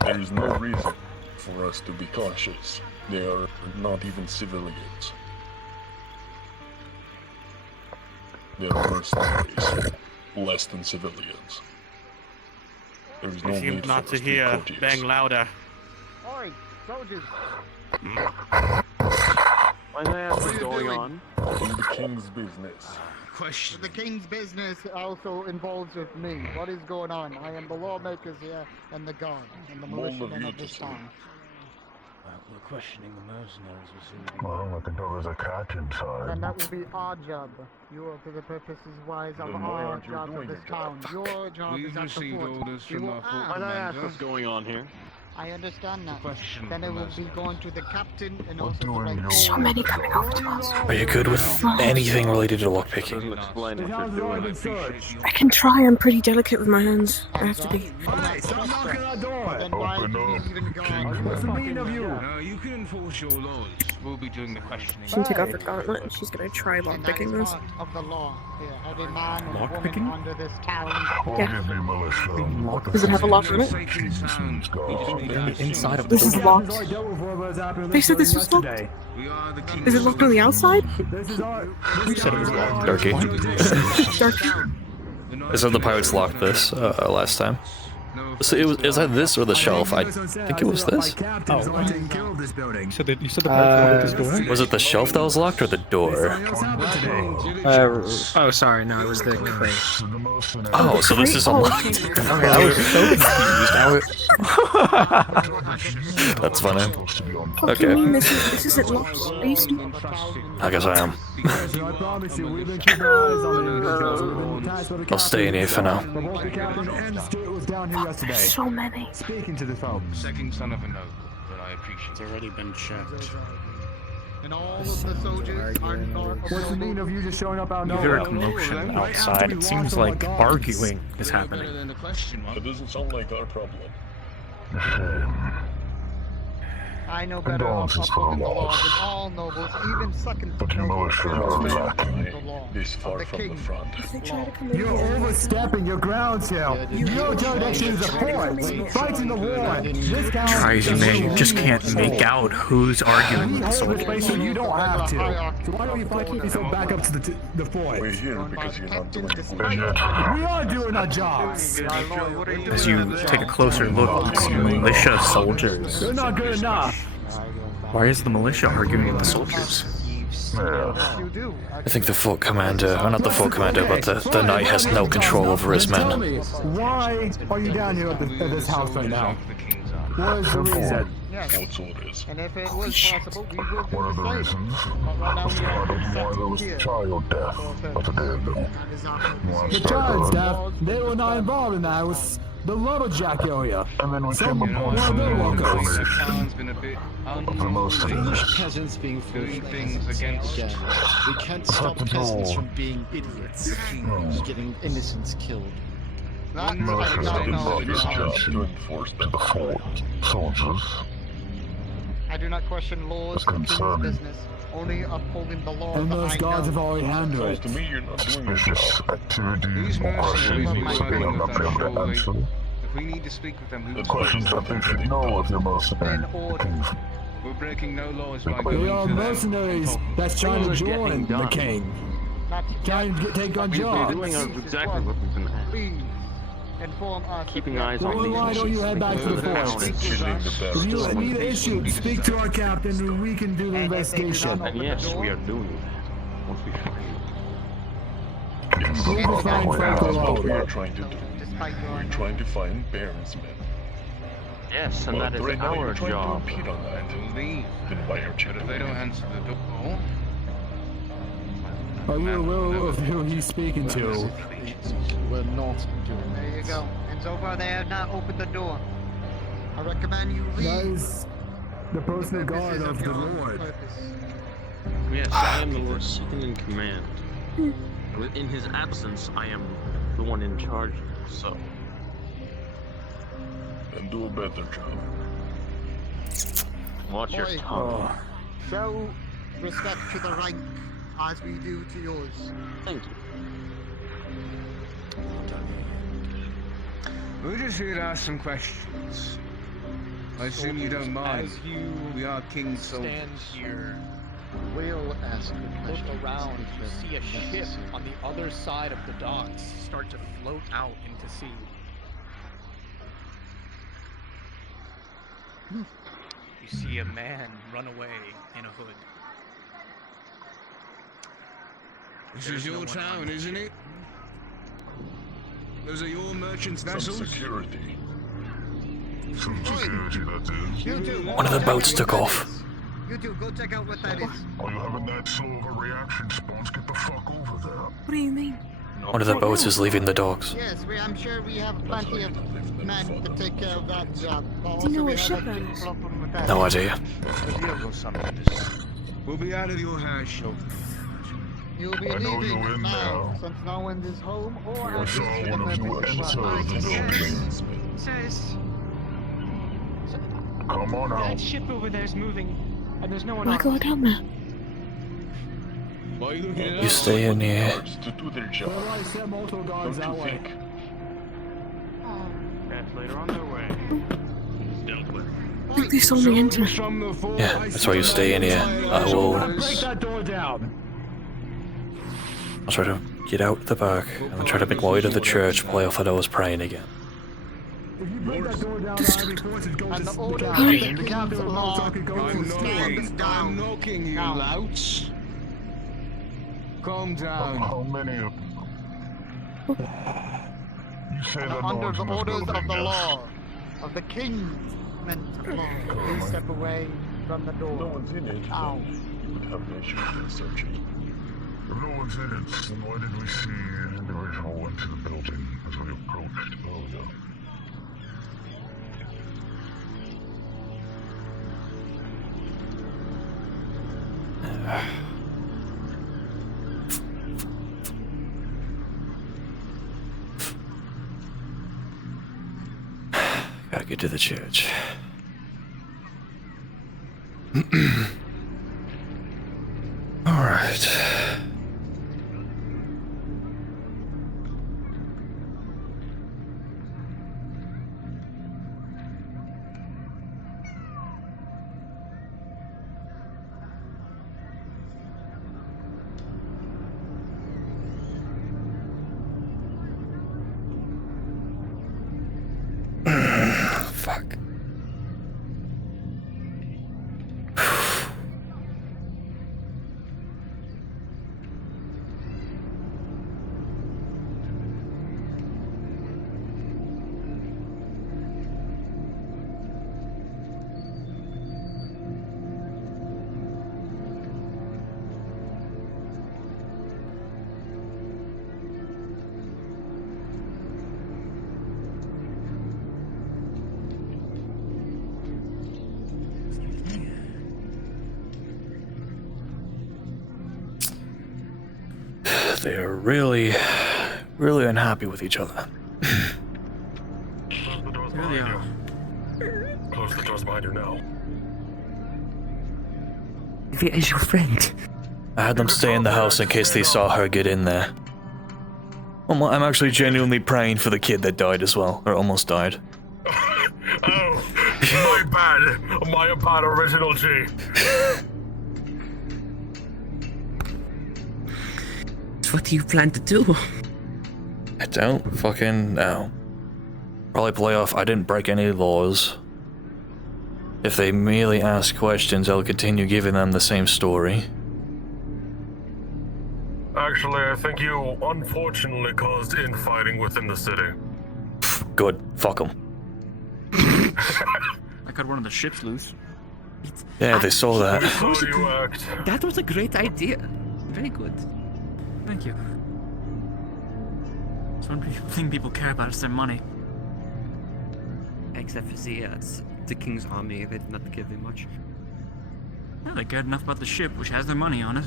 There is no reason for us to be cautious. They are not even civilians. They are mercenaries, less than civilians. There is no need Seem for not us to to be hear. courteous. Bang louder. Oi, soldiers! Why they have what's going on? In the king's business. Question. The king's business also involves with me. What is going on? I am the lawmakers here and the guard and the militiamen of this town. We're questioning the mercenaries. Well, I think there was a cat inside. And that will be our job. You are for the purposes wise of Then why our aren't you job of doing this your job? town. Your job We've is at the received fort. orders You from will our fort ask. Why not ask commander. what's going on here? I understand that. Question Then the it will be mercenaries. going to the captain and What also the doing right. So many coming over to us. Are you good with anything related to lockpicking? Doesn't explain what you're doing. I can try. I'm pretty delicate with my hands. I have to be. Hey, stop knocking on the door! Then why do we even go on? What's the meaning of you? No, you can enforce your laws. We'll be doing the questioning. She can take off her gauntlet and she's gonna try And that is lockpicking this. part of the law. Here, every man and Lockpicking? woman under this town. Yeah. Forgive me, militia. Does it have a lock on it? Kingsman's guard. Inside of This is locked. They said this was locked. We are the Is it locked on the outside? We said it was locked. Darky. Dark. Is that the pirates locked this last time? So is that this or the shelf? I think it was this. Oh. You said the pirates locked this door? Was it the shelf that was locked or the door? Oh, sorry, no, it was the crate. Oh, so this is unlocked. Okay, I was so confused. That's funny. What do you Okay. mean this isn't locked? Are you stupid? I guess I am. I'll stay in here for now. So many. Speaking to the folks. second son of a noble, but I appreciate It's already been checked. And all of the soldiers are not. What's the meaning of you just showing up out You hear a nowhere? commotion outside. It seems like arguing is happening. It doesn't sound like our problem. I know better of Condolences upholding the for the laws loss. than all nobles, even second But you militia are lacking the law. this far the from king. the front. If they try to come in You're here. overstepping your grounds here. You know jurisdiction is a fort. Fighting the war. This town. Try as you may, you just can't make out who's arguing with the soldiers. So you don't have to. So why don't you fight yourself back up to the fort? We're here because you're not doing We are doing our jobs. As you take a closer look, you see militia soldiers. They're not good enough. Why is the militia arguing with the soldiers? I think the fort commander, or not the fort commander, but the knight has no control over his Tell men. me, why are you down here at this house right now? What is the reason? Yes. And if it was possible, we will do One of the the same. reasons But right now we are why there was here. child death at the day. The child's death, they were not involved in that. It was the lumberjack area. And then we Some came upon one of some their more workers. information Been a bit of the most of this. peasants being doing things against. We can't stop peasants from being idiots, getting innocents killed. Merchants have been brought this job to enforce to the fort. Soldiers, I do not question laws or king's business. Only upholding the law And that those I guards have know. already handled it. to me, you're not doing suspicious activities or questions that they have not been able to answer. If we need to speak with them, we The will questions that they should know if you're mercenary. We're breaking no laws by We going are to them. mercenaries that's trying to join the king. Trying to take on We're jobs. doing exactly what we've been asked. Please inform us. Keeping eyes on Well, these. why don't you head back to the fort? If you need an issue, speak to our captain and we can do the investigation. And yes, we are doing that. Once we find We will find Frank What we alone. are trying to do. We're trying to find Baron's men. Yes, and that is right now our you're trying job. to impede on that. To leave. Then why aren't you But if they doing don't it? answer the door, Are you aware of who he's speaking to? We're not doing There you go. And so far they have not opened the door. I recommend you leave. That is the personal guard of the Lord. Yes, I am the Lord second in command. In his absence, I am the one in charge. So, And do a better job. watch your Boy. tongue. Show respect to the rank as we do to yours. Thank you. we're just here to ask some questions. I assume you don't mind. As you We are king's soldiers. stand here, We'll ask the look questions. around, you see a ship on the other side of the docks start to float out into sea. You see a man run away in a hood. This is your town, isn't it? Those are your merchants' vessels? Some security. Some security, that is. You two. One of the boats took off. You two, go check out what that is. Are you having that slow of a reaction, Spons? Get the fuck over there. What do you mean? One of the boats is leaving the docks. Yes, I'm sure we have plenty of men to take care of that job. Do you know what ship that is? No idea. We'll be out of your hair, shop. You'll be I know leaving you're in now, now. since no one is home or I saw one of you enter the building. Says Come on that out. ship over there is moving, and there's no one Why on go it. down there? Why are you looking at You stay in here. Guards to do their job. Well, I sent multiple guards Don't that you way. think? Cats later on their way. Dealt with. I think they saw me enter. Yeah, that's why you stay in here. I will. Break that door down. I'll try to get out the back and then try to make my way to the church while I thought I was praying again. If you break that door down, the army forces go to And the the order captain. The captain will law also go to the stands stores. down. knocking you, Now. louts. Calm down. How many of you? You say that no Under one's the in this orders of building, the yes? law, of the Kingsmen of law, please step away from the door. No one's in it. Ow. You would have an issue with searching. If no one's in it, then why did we see an individual into the building as we approached earlier? Gotta get to the church. Alright. Fuck. They're really, really unhappy with each other. Here they are. Close the doors behind you now. Where is your friend? I had them stay in the house in case they saw her get in there. I'm actually genuinely praying for the kid that died as well, or almost died. Oh, my bad. My bad, Original G. So what do you plan to do? I don't fucking know. Probably play off I didn't break any laws. If they merely ask questions, I'll continue giving them the same story. Actually, I think you unfortunately caused infighting within the city. Good. Fuck them. I cut one of the ships loose. Yeah, they saw that. That was a great idea. Very good. Thank you. It's one thing people care about is their money. Except for the King's army, they did not give them much. Yeah, they cared enough about the ship, which has their money on it.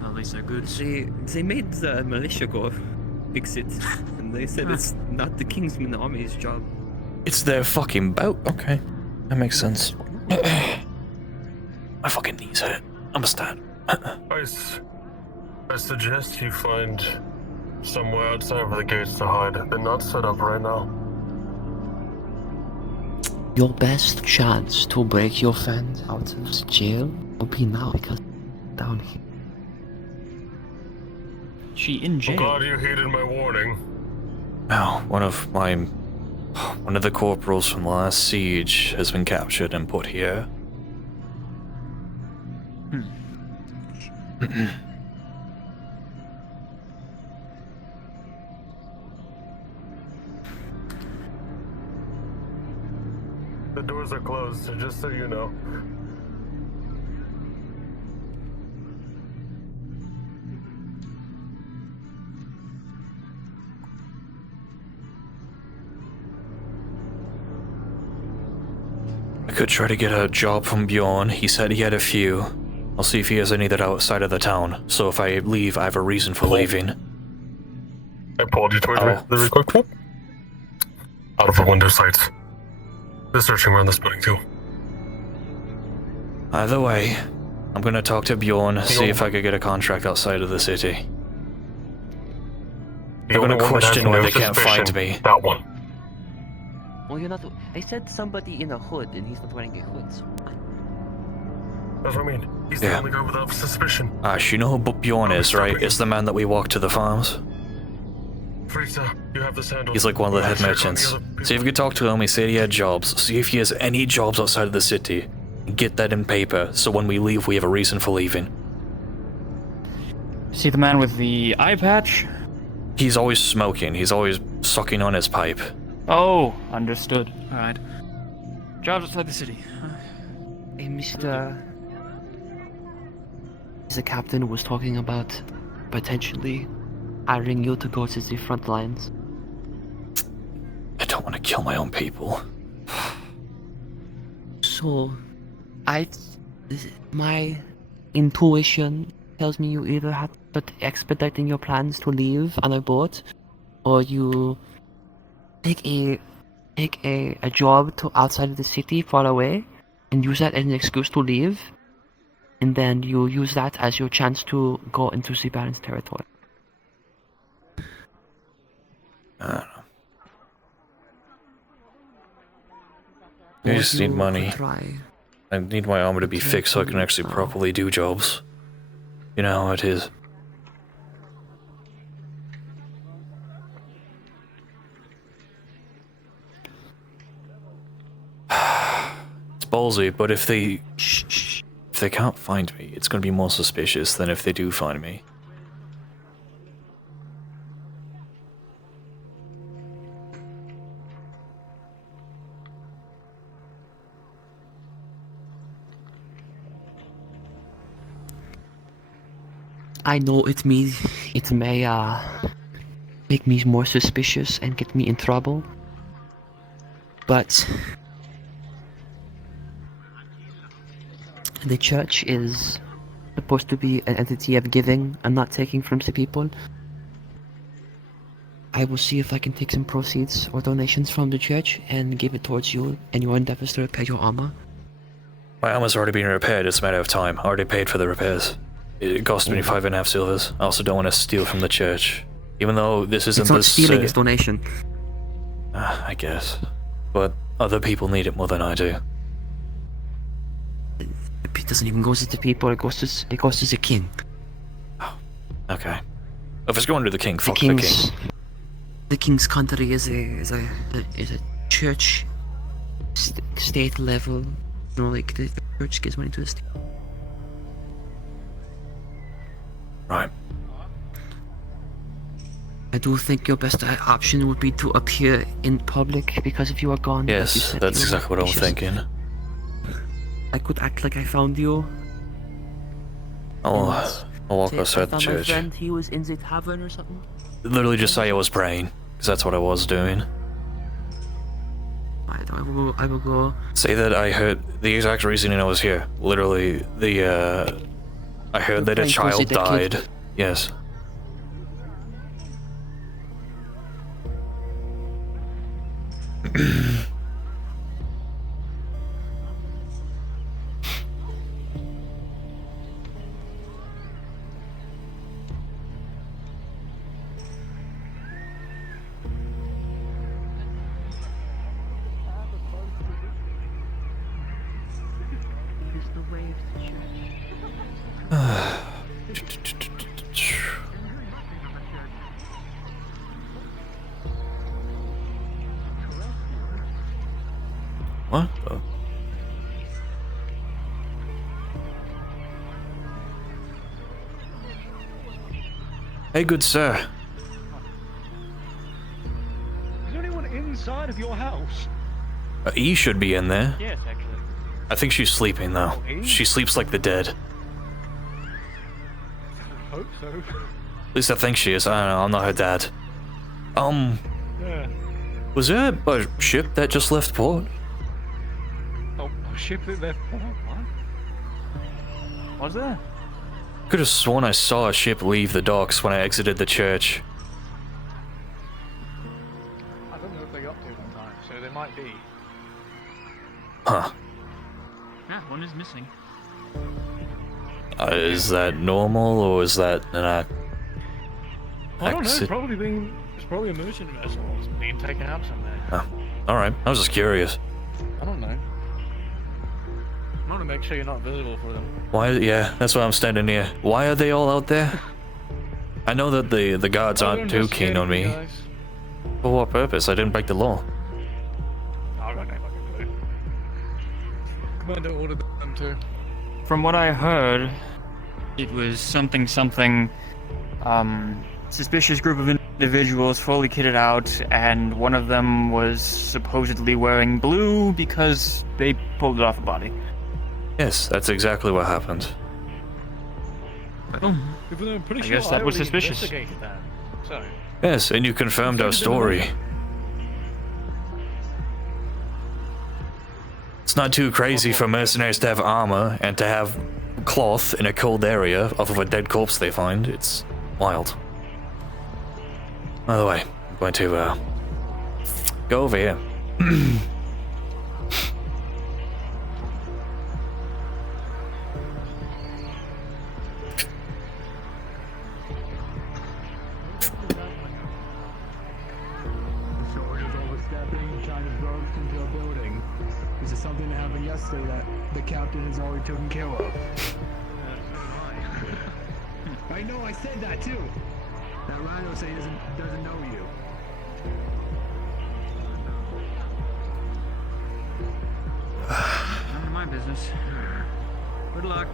Well, at least they're good. They made the militia go fix it, and they said it's not the Kingsmen army's job. It's their fucking boat. Okay, that makes sense. My fucking knees hurt. I'm a stand. I suggest you find somewhere outside of the gates to hide. They're not set up right now. Your best chance to break your friend out of jail will be now, because down here. She in jail? I'm glad you heeded my warning. Now, one of the corporals from the last siege has been captured and put here. The doors are closed, so just so you know. I could try to get a job from Bjorn. He said he had a few. I'll see if he has any that are outside of the town. So if I leave, I have a reason for leaving. I pulled you towards the recoil tool. Out of the window sights. They're searching around this building too. Either way, I'm gonna talk to Bjorn, see if I could get a contract outside of the city. They're gonna question why they can't find me. That one. Well, you're not. I said somebody in a hood, and he's not wearing a hood. So. That's what I mean. He's the only guy without suspicion. Ash, you know who Bjorn is, right? It's the man that we walked to the farms. Frieza, you have this handled. He's like one of the head merchants. See if you could talk to him, he said he had jobs. See if he has any jobs outside of the city. Get that in paper, so when we leave, we have a reason for leaving. See the man with the eye patch? He's always smoking. He's always sucking on his pipe. Oh, understood. Alright. Jobs outside the city. Hey, Mr. The captain was talking about potentially hiring you to go to the front lines. I don't want to kill my own people. So, my intuition tells me you either have to start expediting your plans to leave on a boat, or you take a job to outside of the city far away and use that as an excuse to leave, and then you use that as your chance to go into the Baron's territory. I don't know. I just need money. I need my armor to be fixed so I can actually properly do jobs. You know how it is. It's ballsy, but if they can't find me, it's gonna be more suspicious than if they do find me. I know it may make me more suspicious and get me in trouble, but the church is supposed to be an entity of giving and not taking from the people, I will see if I can take some proceeds or donations from the church and give it towards you and your endeavors to repair your armor. My armor's already been repaired, it's a matter of time. I already paid for the repairs. It cost me 5.5 silvers. I also don't want to steal from the church. Even though this isn't It's not stealing, it's donation. I guess. But other people need it more than I do. It doesn't even go to the people, it goes to the king. Okay. If it's going to the king, fuck the king. The king's country is a church state level. You know, like the church gives money to the state. Right. I do think your best option would be to appear in public because if you are gone. Yes, that's exactly what I'm thinking. I could act like I found you. I'll walk outside the My church. friend, he was in the tavern or something. Literally just say I was praying, because that's what I was doing. I will go. Say that I heard the exact reasoning I was here. Literally, I heard that a child died. Yes. What? Oh. Hey, good sir. Is there anyone inside of your house? E should be in there. Yes, actually. I think she's sleeping though. She sleeps like the dead. I hope so. At least I think she is. I don't know. I'm not her dad. Yeah. Was there a ship that just left port? Oh, a ship that left port? What? Was there? Could have sworn I saw a ship leave the docks when I exited the church. I don't know if they got to one time, so there might be. Huh. Yeah, one is missing. Is that normal or is that an I don't know. It's probably a merchant vessel. It's being taken out somewhere. Oh, all right. I was just curious. I don't know. I want to make sure you're not visible for them. Why? Yeah, that's why I'm standing here. Why are they all out there? I know that the guards aren't too keen on me. For what purpose? I didn't break the law. I don't know if I can do it. Commander ordered them to. From what I heard, it was something, suspicious group of individuals fully kitted out, and one of them was supposedly wearing blue because they pulled it off a body. Yes, that's exactly what happened. I'm pretty I sure guess that was already suspicious. investigated that. So. Yes, and you confirmed our story. It's not too crazy for mercenaries to have armor and to have cloth in a cold area off of a dead corpse they find. It's wild. By the way, I'm going to go over here. Soldiers overstepping, trying to burst into a building. This is something that happened yesterday that the captain has already taken care of. I know, I said that too. That Rhino say doesn't know you. None of my business. Good luck.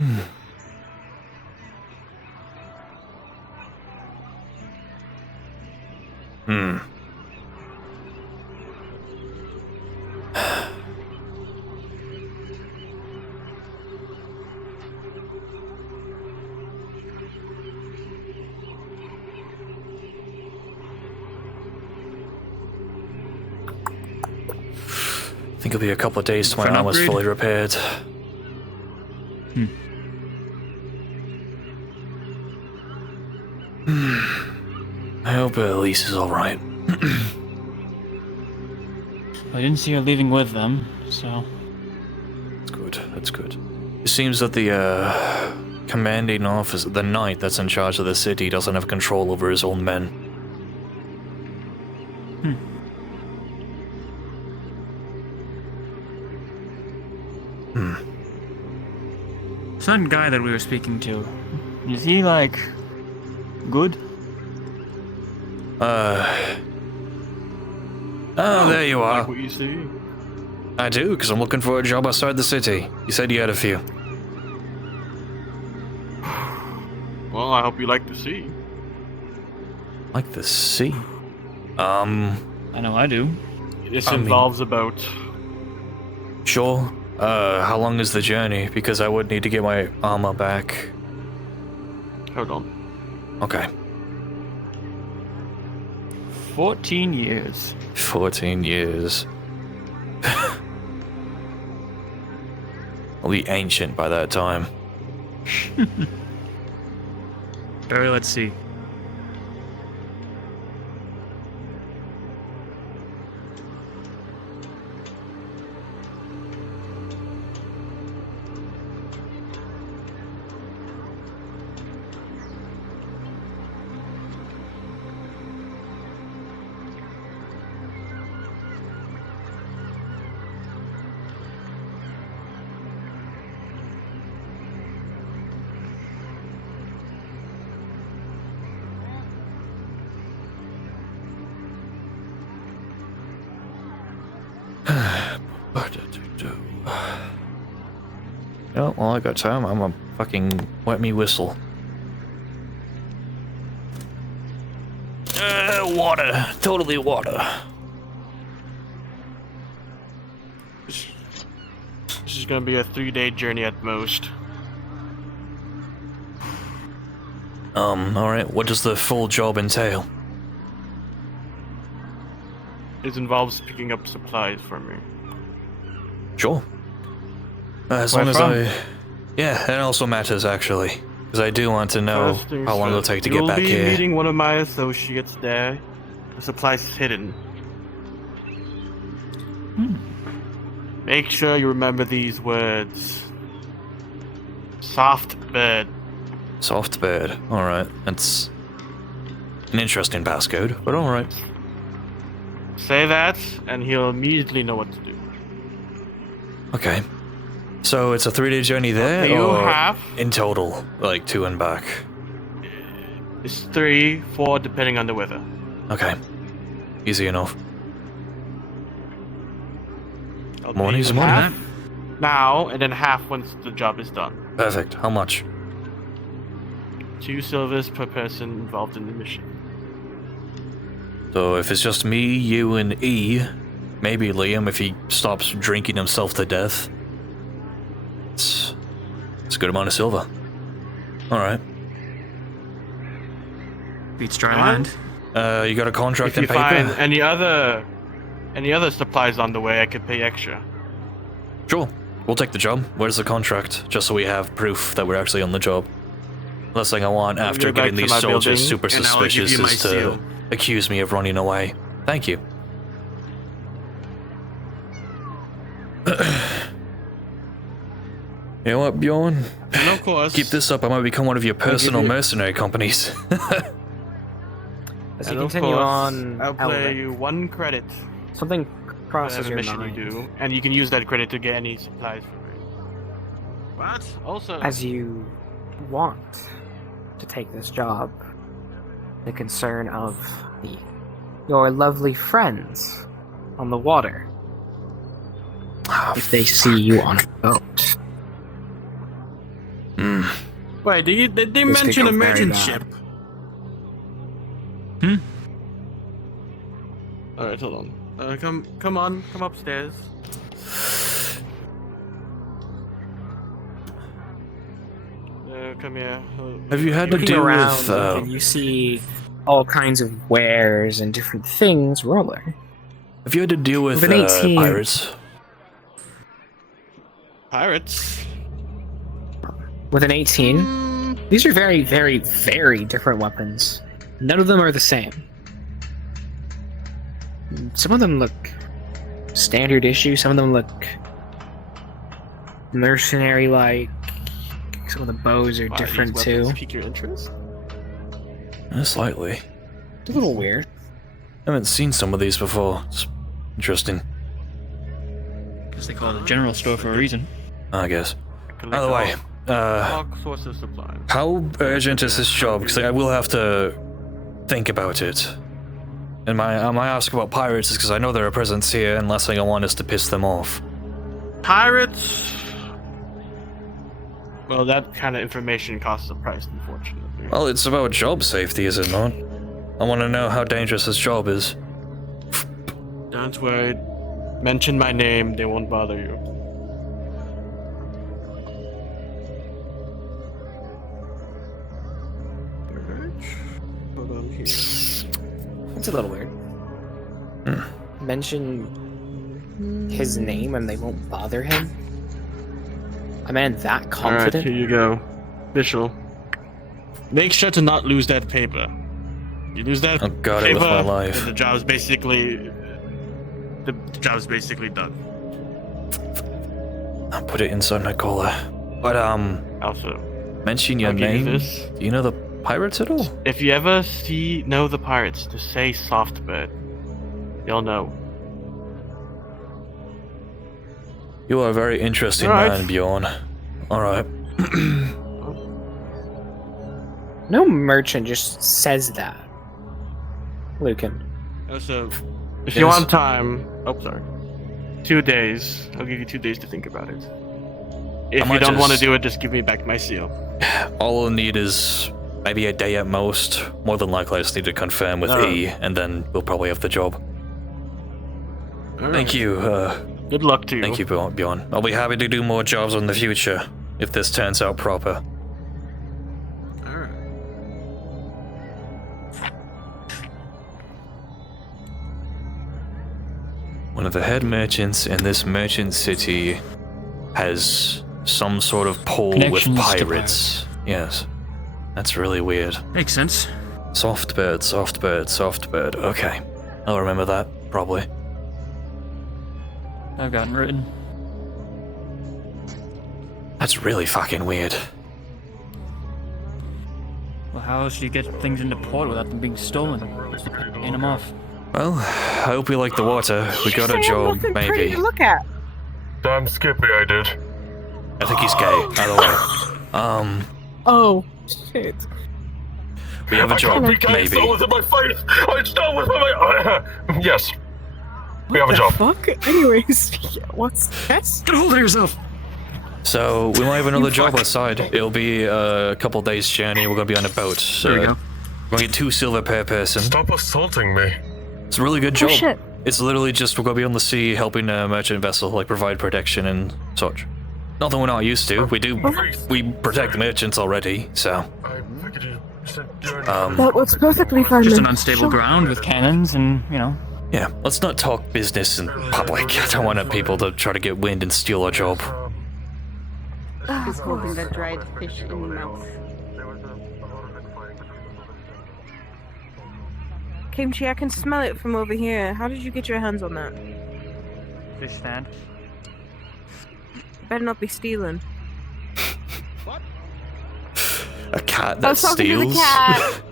I think it'll be a couple of days till For my an armor's upgrade? fully repaired. I hope Elise is alright. I didn't see her leaving with them, so. That's good, that's good. It seems that the commanding officer, the knight that's in charge of the city, doesn't have control over his own men. Certain guy that we were speaking to, is he like good? Oh, there you are. Like what you see? I do, because I'm looking for a job outside the city. You said you had a few. Well, I hope you like the sea. Like the sea? I know I do. This I mean- involves about... Sure. How long is the journey? Because I would need to get my armor back. Hold on. Okay. 14 years. 14 years. I'll be ancient by that time. Barry, let's see. Oh, well, I got time. I'm gonna fucking wet me whistle. Water. Totally water. This is gonna be a 3-day journey at most. Alright. What does the full job entail? It involves picking up supplies for me. Sure. As Where long as from? Yeah, that also matters, actually. Because I do want to know First things how long it'll first. take to get back You'll be here. meeting one of my associates there. The supply's hidden. Make sure you remember these words. Soft bed. Soft bed. Alright. That's an interesting passcode, but alright. Say that, and he'll immediately know what to do. Okay. So it's a 3-day journey there, You or have- in total, like 2 and back? It's 3, 4, depending on the weather. Okay. Easy enough. I'll Morning's pay a you morning. half now, and then half once the job is done. Perfect. How much? 2 silvers per person involved in the mission. So if it's just me, you, and E, maybe Liam if he stops drinking himself to death. It's a good amount of silver. Alright. Beats dry land. You got a contract If you and paper? find any other supplies on the way, I could pay extra. Sure. We'll take the job. Where's the contract? Just so we have proof that we're actually on the job. Last thing I want after get back getting to these my soldiers building, super and I'll give suspicious you my is to seal. accuse me of running away. Thank you. You know what, Bjorn? And of course. Keep this up, I might become one of your personal mercenary companies. As And you of continue course, on, I'll pay you 1 credit. something For crosses every your mission mind. you do, and you can use that credit to get any supplies for me. But also, As you want to take this job, the concern of your lovely friends on the water. If they see you on a boat. Wait, did they This mention could a go very merchant bad. ship? Alright, hold on. Come on, come upstairs. Come here. Have you had to Looking deal around, with? and you see all kinds of wares and different things rolling. Have you had to deal with With an 18. pirates? Pirates? With an 18, these are very, very, very different weapons. None of them are the same. Some of them look standard issue, some of them look mercenary-like. Some of the bows are different these too. weapons pique your interest? Slightly. It's a little weird. I haven't seen some of these before. It's interesting. Guess they call it a general store for a reason. I guess. By the way, All sources of supply. how urgent is this job? Because I will have to think about it. And my ask about pirates is because I know there are presence here, and last thing I want is to piss them off. Pirates? Well, that kind of information costs a price, unfortunately. Well, it's about job safety, is it not? I want to know how dangerous this job is. Don't worry. Mention my name, they won't bother you. Hold on here. It's a little weird. Mention his name and they won't bother him? A man that confident? Alright, here you go. Official. Make sure to not lose that paper. You lose that got paper, it with my life. then the job's basically done. I'll put it inside my collar. But Also, mention your I'll give you name. this. Do you know the pirates at all? If you ever know the pirates, just say Softbird. You'll know. You are a very interesting Alright. man, Bjorn. Alright. No merchant just says that. Lucan. Also, if Yes. you want time, 2 days. I'll give you 2 days to think about it. If might you don't want to just- do it, just give me back my seal. All I'll need is maybe a day at most. More than likely, I just need to confirm with Alright. E, and then we'll probably have the job. Thank you. Good luck to you. Thank you, Bjorn. I'll be happy to do more jobs in the future if this turns out proper. One of the head merchants in this merchant city has some sort of pull with Connections to pirates. Yes. That's really weird. Makes sense. Softbird, Softbird, Softbird. Okay. I'll remember that, probably. I've gotten written. That's really fucking weird. Well, how else do you get things into port without them being stolen? What's the point of paying them off? Well, I hope we like the water. We got a Say I'm job, nothing pretty maybe. to look at. Damn Skippy, I did. I think he's gay, either way. Oh, shit. We have a I job, can't be gay, maybe. It's not within my faith. It's not within my... yes. We have a job. Fuck? Anyways, what's this? Get a hold of yourself! So, we might have another job outside. It'll be a couple days' journey. We're gonna be on a boat. So There we go. We're gonna get 2 silver per person. Stop assaulting me. It's a really good Oh, job. shit. It's literally just we're gonna be on the sea helping a merchant vessel, like provide protection and such. Not that we're not used to. We protect the merchants already, so. That was perfectly fine. Just then. an unstable Sure. ground with cannons and, you know. Yeah, let's not talk business in public. I don't want people to try to get wind and steal our job. He's holding that dried fish in the mouth. Kimchi, I can smell it from over here. How did you get your hands on that? Fish stand. Better not be stealing. A cat I that was talking to the steals? cat.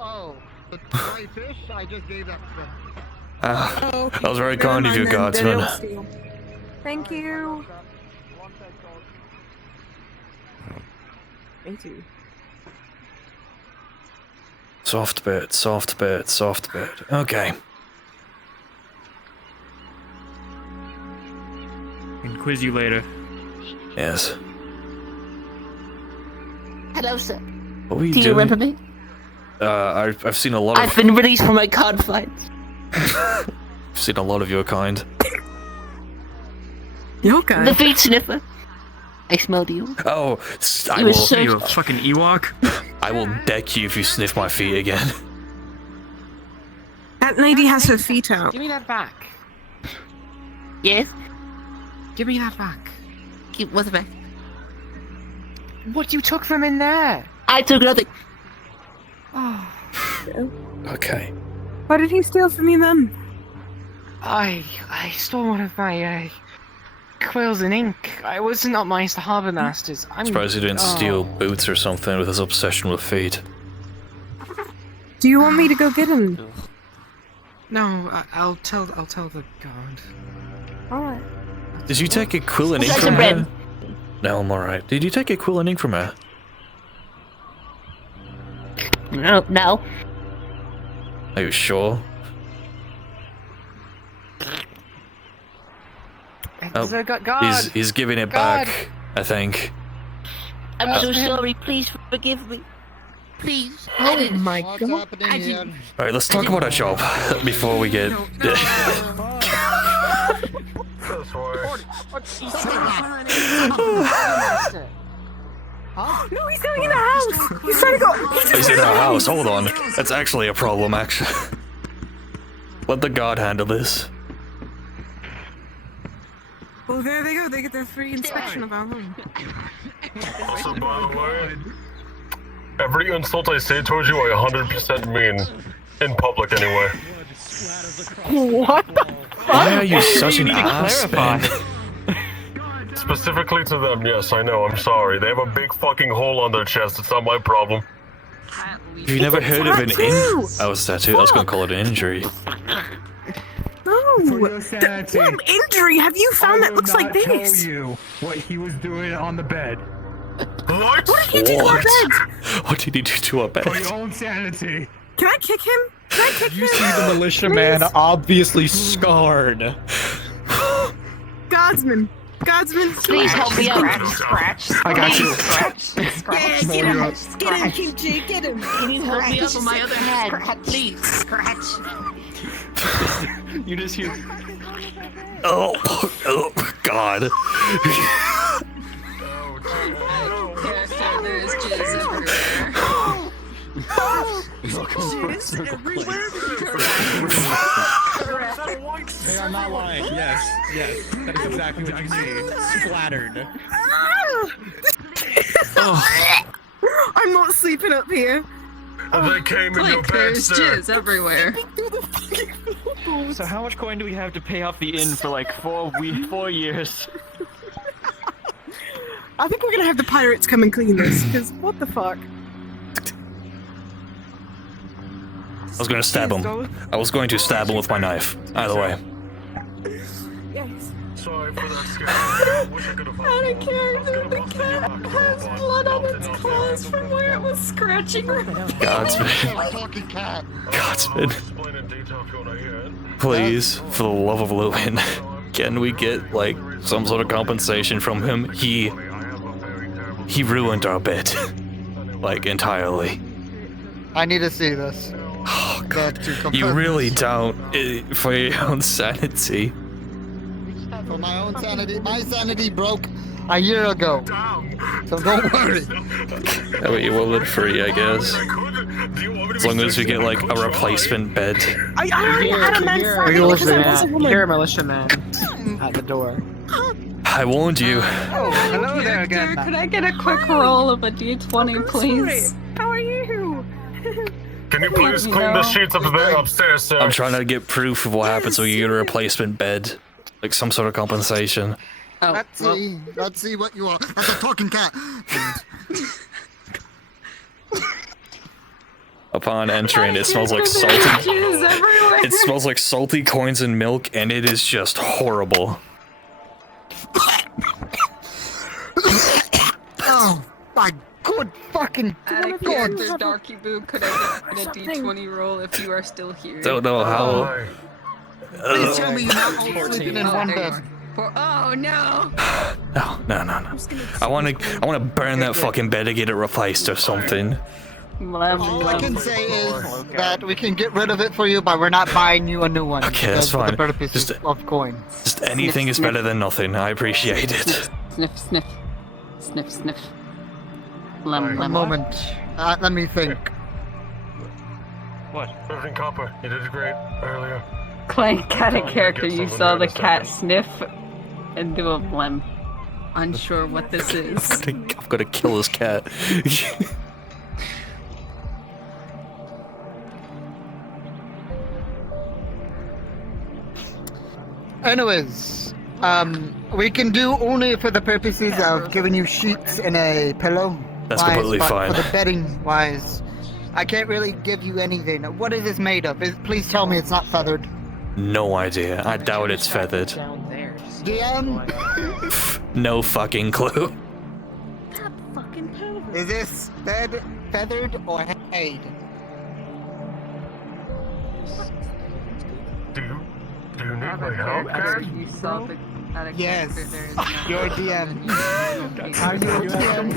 Oh, the dry fish? I just gave that to them. Ah, Oh, okay. that was very Never kind of mind you, then, guardsman. then I'll steal. Thank you. Thank you. Soft bird, soft bird, soft bird. Okay. Can quiz you later. Yes. Hello, sir. What were you Do you doing? remember me? I've seen a lot of. I've been released from my confines. I've seen a lot of your kind. Your kind? The feet sniffer. I smelled you. Oh, I You will. were so- You a fucking Ewok? I will deck you if you sniff my feet again. That lady has her feet out. Give me that back. Yes? Give me that back. What's back? What you took from in there? I took nothing. Oh. Okay. What did he steal from you then? I stole one of my quills and ink. I was not my harbour masters. I'm Surprised he didn't steal boots or something with his obsession with feet. Do you want me to go get him? No, I'll tell the guard. Alright. Did you take a quill and Would ink you like from some bread? her? No, I'm alright. Did you take a quill and ink from her? No. Are you sure? God. He's giving it God. back, I think. I'm so sorry. Please forgive me. Please. Oh my What's god. happening here? Alright, let's talk about our job before we get... No, he's going in the house! He's trying to go! He's in our house, hold on. That's actually a problem, actually. Let the guard handle this. Oh, there they go. They get their free inspection of our home. Also, by the way, every insult I say towards you, I 100% mean. In public, anyway. What the fuck? Why are you such an ass, man? Specifically to them, yes, I know, I'm sorry. They have a big fucking hole on their chest, it's not my problem. Have you never heard of an I was tattooed. I was gonna call it an injury. No! What injury have you found that looks like Tell this? you what he was doing on the bed. What? What did he do to our bed? What did he do to our bed? For your own sanity. Can I kick him? Can I kick him? You see the militiaman obviously scarred. Guardsman, Please help me out. Scratch. I got you. Yeah, get him, Kimchi, get him. Can you help me out with my other hand? Please. Scratch. You just hear. Oh, God. There is jizz everywhere. They are not lying. Yes. That is exactly what you see. Splattered. I'm not sleeping up here. They came in your Like, bed, there's sir. jizz everywhere. So how much coin do we have to pay off the inn for like 4 years? I think we're gonna have the pirates come and clean this, because what the fuck? I was gonna stab him. I was going to stab him with my knife. Either way. Yes. Sorry for that scare. Wish I could have Out of character, the cat has blood on its claws from where it was scratching her. Godspeed. Talking cat. Godspeed. explain in detail if you want to hear it. Please, for the love of Lucan, can we get, like, some sort of compensation from him? He ruined our bit. Like, entirely. I need to see this. Oh, God. To confirm You really this. don't. For your own sanity. For my own sanity. My sanity broke a year ago. So don't worry. That way you will live free, I guess. As long as we get, like, a replacement bed. I already had a man fight because I was a woman. You're a militiaman at the door. I warned you. Oh, hello there again. Could I get a quick roll of a d20, please? How are you? Can you please clean the sheets upstairs, sir? I'm trying to get proof of what happened so you get a replacement bed. Like some sort of compensation. Oh, Let's see what you are. That's a talking cat. Upon entering, it smells like salty. It smells like salty coins and milk, and it is just horrible. Oh my good fucking Out of God. character, Darky Boo, could I get a d20 roll if you are still here? Don't know how. Please tell me you're not all sleeping in one bed. Oh no! No. I wanna burn that fucking bed to get it replaced or something. All I can say is that we can get rid of it for you, but we're not buying you a new one. Okay, that's For fine. the purposes of coins. Just anything is better than nothing. I appreciate it. Sniff, sniff. Sniff, sniff. A moment. Let me think. What? Reverend Copper, you did great earlier. Clank cat a character. You saw the cat sniff and do a blem. Unsure what this is. I've got to kill this cat. Anyways, we can do only for the purposes of giving you sheets and a pillow. That's completely but fine. For the bedding wise, I can't really give you anything. What is this made of? Please tell me it's not feathered. No idea. I doubt it's feathered. DM? No fucking clue. Is this bed feathered or hay? Do you need my help, Karen? You saw the cat a Yes. character. There is Your DM. Are you a DM?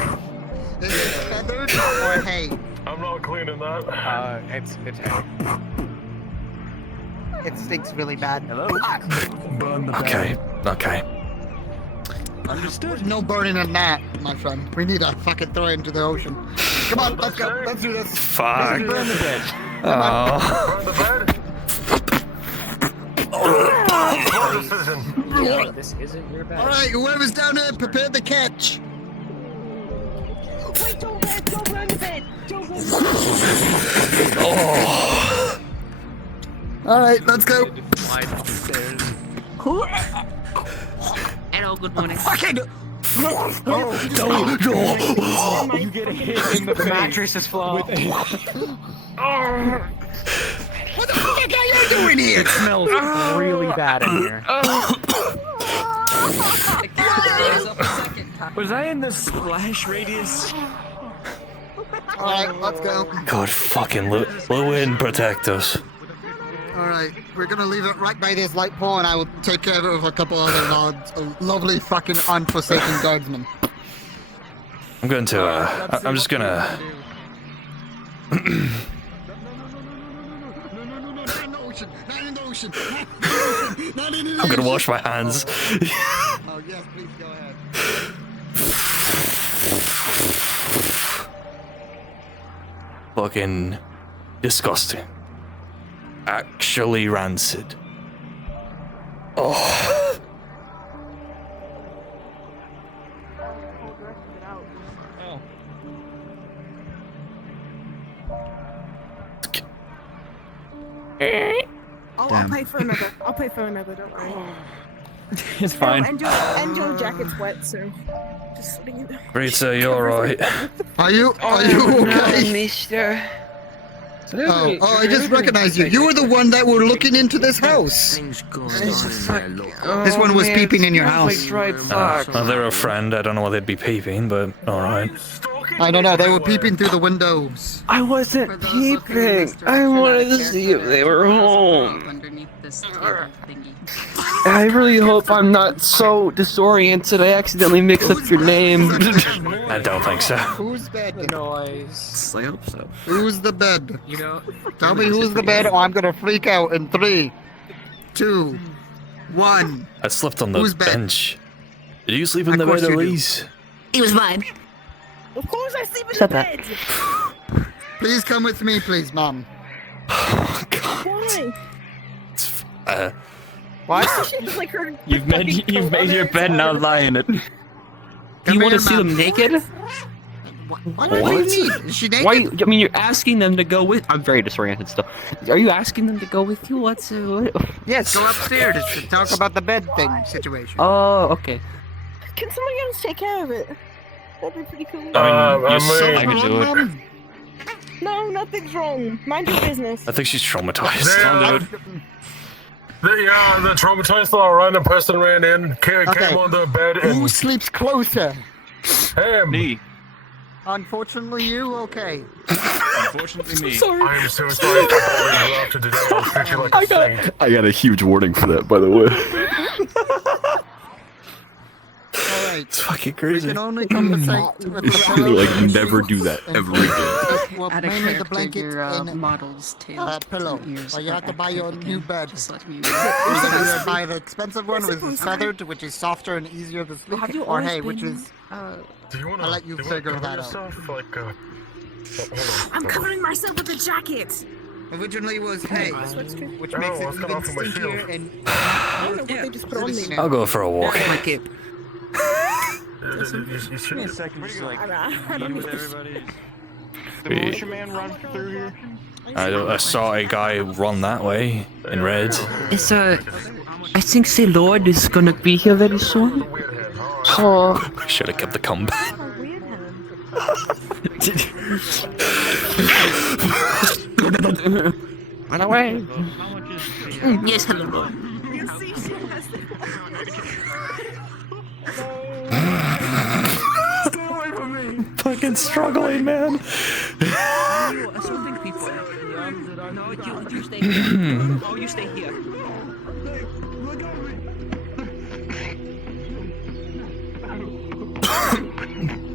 Is it feathered or hay? I'm not cleaning that. It's hay. It stinks really bad. Hello? Okay. Understood. No burning in that, my friend. We need to fucking throw it into the ocean. Come on, let's go. Let's do this. Fuck. Let's burn the bed. Oh. This isn't your bed. Alright, whoever's down there, prepare the catch. Wait, don't burn the bed. Don't burn the bed. Oh. Alright, let's go. Hello, good morning. Fucking. Don't. You get a hit in the face. Mattress is flawed. What the fuck are you doing here? It smells really bad in here. Was I in the splash radius? Alright, let's go. God fucking Lucan, protect us. Alright, we're gonna leave it right by this light pole and I will take care of a couple other nods. Lovely fucking unforsaken guardsmen. I'm going to, I'm just gonna... I'm gonna wash my hands. Oh, yes, please go ahead. Fucking disgusting. Actually rancid. Oh. I'll pay for another. I'll pay for another. Don't worry. It's fine. And your jacket's wet, so just letting you know. Rita, you alright? Are you okay? Mister. Oh, I just recognized you. You were the one that were looking into this house. This one was peeping in your house. Well, they're a friend. I don't know why they'd be peeping, but alright. I don't know. They were peeping through the windows. I wasn't peeping. I wanted to see if they were home. Underneath this table thingy. I really hope I'm not so disoriented I accidentally mix up your name. I don't think so. Whose bed? The noise. I hope so. Who's the bed? You know. Tell me who's the bed, or I'm gonna freak out in 3, 2, 1. I slept on the Whose bed? bench. Did you sleep in the course bed, you do. Elise? It was mine. Of course, I sleep in Shut the up. bed. Please come with me, please, Mom. Why? What? She's like her. You've made your bed, now lie in it. Do you want to see them naked? What do you mean? Is she naked? Why? I mean, you're asking them to go with. I'm very disoriented still. Are you asking them to go with you? What's what? Yes, go upstairs to talk about the bed thing situation. Oh, okay. Can somebody else take care of it? That'd be pretty cool. I can do it. Mom? No, nothing's wrong. Mind your business. I think she's traumatized. The traumatized little random person ran in, came on the bed, Who and sleeps closer? him. Me. Unfortunately, you. Okay. Unfortunately, me. I am so sorry. I after today. I'll treat you like a saint. I got a huge warning for that, by the way. conversate. It's fucking We crazy. can only conversate with the You pillow. like never do that ever again. Well, Add a mainly character, the blanket your and model's tail pillow. ears But you have to buy your new bed. Just let me Either buy the expensive one, which is feathered, which is softer and easier to sleep, Have you or always hay, which been, is. Do you wanna? I'll let you do wanna figure cover that out. yourself? Like, hold on. I'm covering myself with a jacket. Originally was hay, which makes it even stinkier and. I don't know what they just put on me. I'll go for a walk. You Give me a second, just like I don't meet with know. everybody. The militiaman run through here. I saw a guy run that way in red. It's I think the Lord is gonna be here very soon. So Should have kept the combat. run away. Yes, hello, Lord. Stay away from me! Fucking struggling, man. Assaulting people. No, you stay here. Oh, you stay here.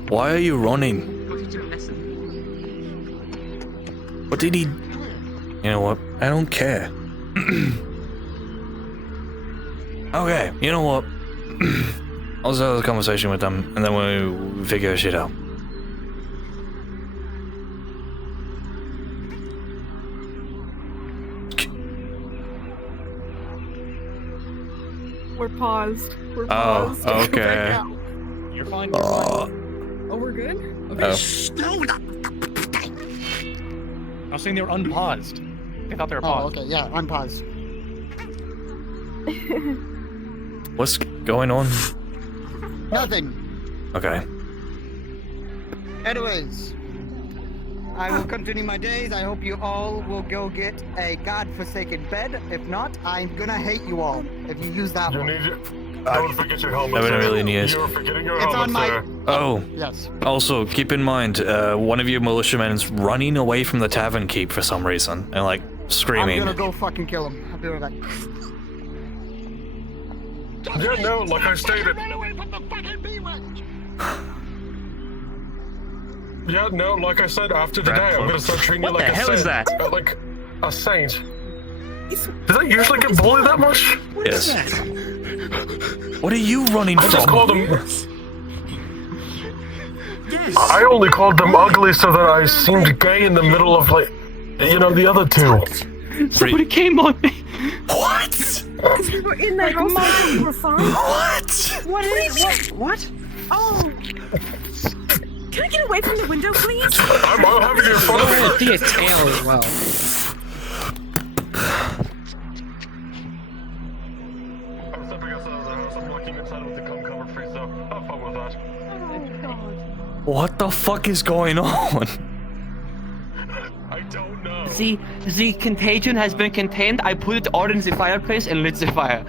Why are you running? What did he? You know what? I don't care. Okay, you know what? I'll just have a conversation with them, and then we'll figure shit out. We're paused. We're Oh, paused. okay. You're fine. Oh, we're good? Okay. I was saying they were unpaused. They thought they were Oh, paused. okay, yeah, unpause. What's going on? Nothing. Okay. Anyways, I will continue my days. I hope you all will go get a godforsaken bed. If not, I'm gonna hate you all if you use that one. Don't forget your helmet. Never sir. really needs. You're forgetting your It's helmet, on my- sir. Oh. Yes. Also, keep in mind, one of your militiamen's running away from the tavern keep for some reason, and like screaming. I'm gonna go fucking kill him. I'll be right back. Yeah, no, like I stated. Yeah, no, like I said, after today, I'm gonna start treating you What like the a hell saint. is that? Like a saint. Does that usually get bullied that much? Yes. What are you running I from? just called them. I only called them ugly so that I seemed gay in the middle of, like, you know, the other two. Somebody came on me. What? Because we were in that house and we were fine. What? What is what? Oh. Can I get away from the window, please? I'm having it in front of me. I see a tail as well. I'm stepping outside of the house. I'm walking inside with the cum cover free, so have fun with that. What the fuck is going on? I don't know. The contagion has been contained. I put it all in the fireplace and lit the fire.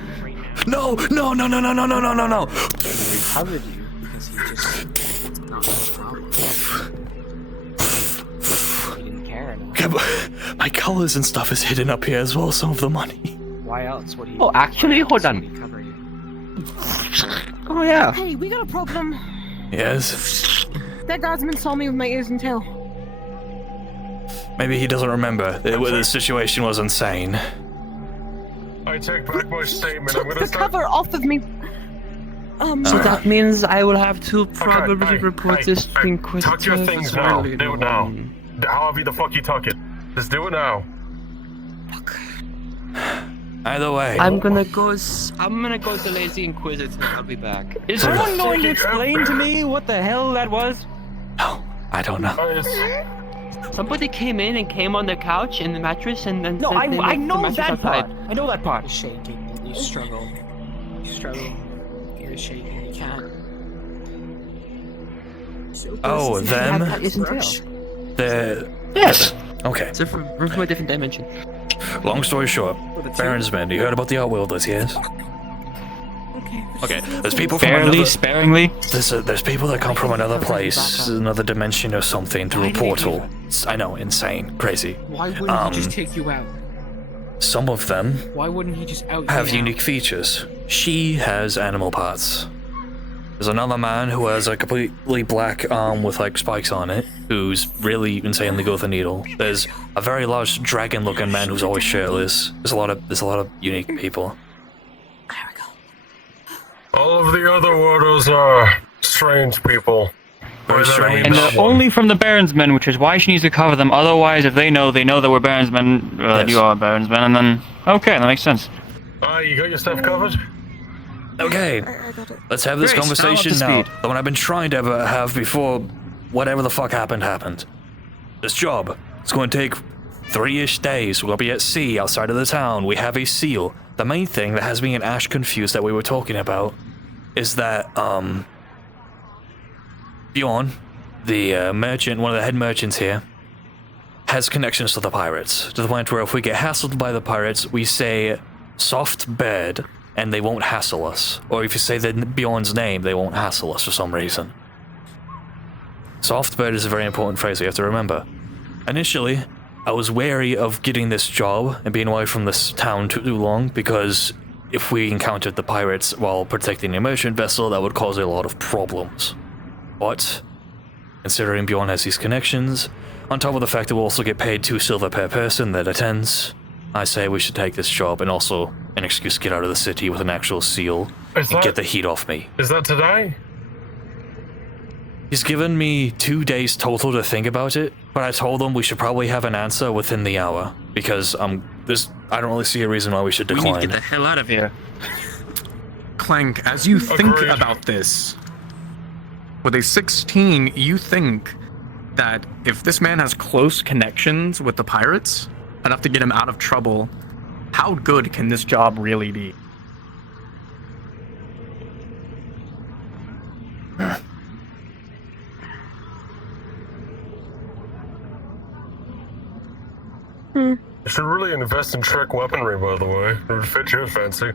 No, no, no, no, no, no, no, no, no, no. We covered you because he just not a problem. He didn't care enough. Okay, but my colors and stuff is hidden up here as well. Some of the money. Why else would he? Oh, actually, hold on. Cover you? Oh yeah. Hey, we got a problem. Yes. That guardsman saw me with my ears and tail. Maybe he doesn't remember. The situation was insane. I take back my statement. I'm Took gonna the start. cover off of me. So that means I will have to probably hey, report hey, this hey, to Inquisitor. Tuck your things now. Do it now. However the fuck you tuck it. Just do it now. Either way. I'm gonna go to Lazy Inquisitor. I'll be back. Is someone going to explain to me what the hell that was? No, I don't know. Somebody came in and came on the couch and the mattress and then No, said they I left the know mattress that outside. part. I know that part. You're shaking. You struggle. You struggle. You're shaking. You can't. Oh, them? The Yes. Okay. It's from a different dimension. Long story short, Baronsman, you heard about the Outwielders, yes? Okay, there's people from another... sparingly. There's people that come from another place, another dimension or something, through a portal. I know, insane, crazy. Why wouldn't he just take you out? Some of them Why wouldn't he just out you have now? unique features. She has animal parts. There's another man who has a completely black arm with like spikes on it, who's really insanely good with a needle. There's a very large dragon-looking man who's always shirtless. There's a lot of unique people. All of the other wardos are strange people. Very strange. And they're only from the Baronsmen, which is why she needs to cover them. Otherwise, if they know that we're Baronsmen, Yes. you are Baronsmen, and then okay, that makes sense. You got your stuff covered? Okay, let's have this Great, conversation now now. up to speed. The one I've been trying to have before whatever the fuck happened. This job, it's going to take 3-ish days. We'll be at sea outside of the town. We have a seal. The main thing that has me and Ash confused that we were talking about is that, Bjorn, the merchant, one of the head merchants here, has connections to the pirates, to the point where if we get hassled by the pirates, we say soft bird, and they won't hassle us. Or if you say Bjorn's name, they won't hassle us for some reason. Soft bird is a very important phrase you have to remember. Initially, I was wary of getting this job and being away from this town too long, because if we encountered the pirates while protecting a merchant vessel, that would cause a lot of problems. But, considering Bjorn has these connections, on top of the fact that we'll also get paid 2 silver per person that attends, I say we should take this job, and also an excuse to get out of the city with an actual seal and get the heat off me. Is that today? He's given me 2 days total to think about it, but I told him we should probably have an answer within the hour, because I don't really see a reason why we should decline. We need to get the hell out of here. Clank, as you think Agreed. about this, with a 16, you think that if this man has close connections with the pirates, enough to get him out of trouble, how good can this job really be? You should really invest in trick weaponry, by the way. It would fit your fancy.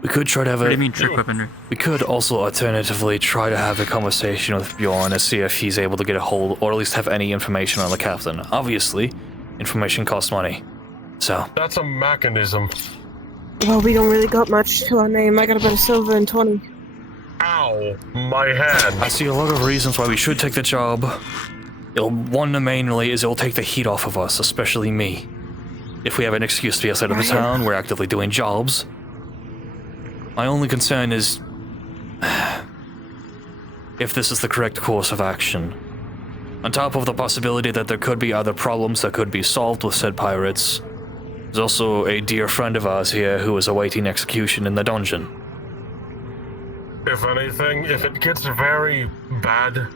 We could try to have What do you mean trick weaponry? We could also alternatively try to have a conversation with Bjorn and see if he's able to get a hold, or at least have any information on the captain. Obviously, information costs money. So. That's a mechanism. Well, we don't really got much to our name. I got about a silver and 20. Ow, my hand. I see a lot of reasons why we should take the job. One mainly is it'll take the heat off of us, especially me. If we have an excuse to be outside of the town, we're actively doing jobs. My only concern is if this is the correct course of action. On top of the possibility that there could be other problems that could be solved with said pirates, there's also a dear friend of ours here who is awaiting execution in the dungeon. If anything, if it gets very bad,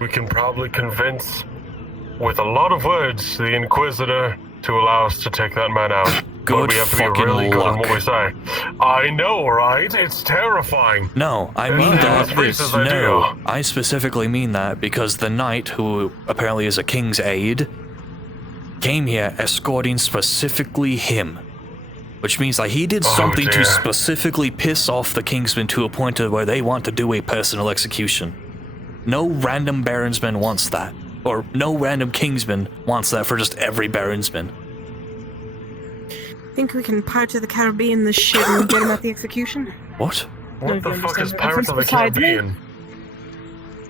we can probably convince, with a lot of words, the Inquisitor to allow us to take that man out. Good but we have to be fucking really good in luck. what we say. I know, right? It's terrifying. No, I mean that. Reese's No, idea. I specifically mean that because the knight, who apparently is a king's aide, came here escorting specifically him. Which means that he did something to dear. specifically piss off the Kingsmen to a point to where they want to do a personal execution. No random Baronsman wants that. Or no random Kingsman wants that for just every Baronsman. Think we can pirate to the Caribbean this shit and get him at the execution? What? What the fuck is understand. Pirates of the Besides me? Caribbean?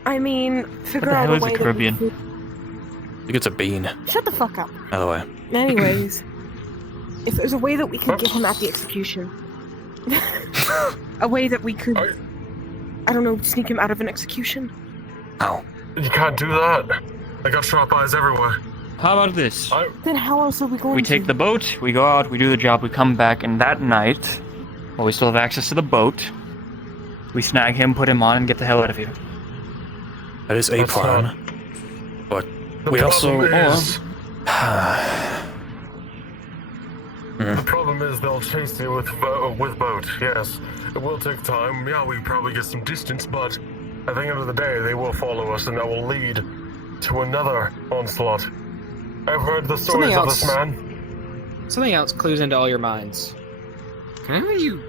I mean, figure the out hell a is the way Caribbean? that we I think it's a bean. Shut the fuck up. By the way. Anyways, if there's a way that we could get him at the execution, a way that we could, I don't know, sneak him out of an execution. How? You can't do that. I got sharp eyes everywhere. How about this? Then how else are we going We to? take the boat, we go out, we do the job, we come back, and that night, while we still have access to the boat, we snag him, put him on, and get the hell out of here. That is a That's plan. But The we also... problem is- The problem is they'll chase you with boat, yes. It will take time. Yeah, we probably get some distance, but at the end of the day, they will follow us, and that will lead to another onslaught. I've heard the stories of this man. Something else clues into all your minds. Can any of you,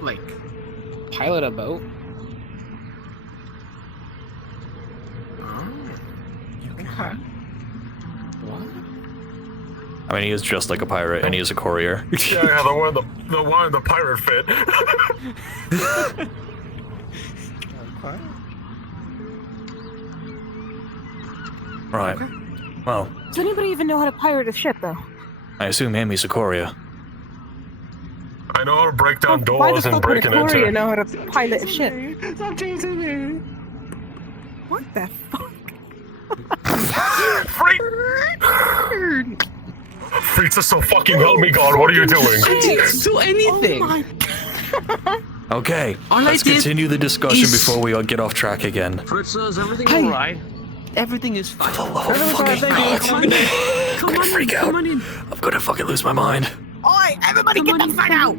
like, pilot a boat? Okay. I mean, he is dressed like a pirate, and he is a courier. Yeah, the one in the pirate fit. Okay. Right. Well, Does anybody even know how to pirate a ship, though? I assume Amy's a courier. I know how to break down Why the doors and fuck would break a and courier enter. know how to pilot a ship? Stop chasing me! What the fuck? Fritza, so fucking help me God, what are you doing? I didn't do anything. Okay, All I let's did continue the discussion is- before we all get off track again. Fritza, is everything Hey. alright? Everything is fine. Everything's fine, thank you. Come on in. I'm gonna freak out. I'm gonna fucking lose my mind. Oi, everybody get the fuck out!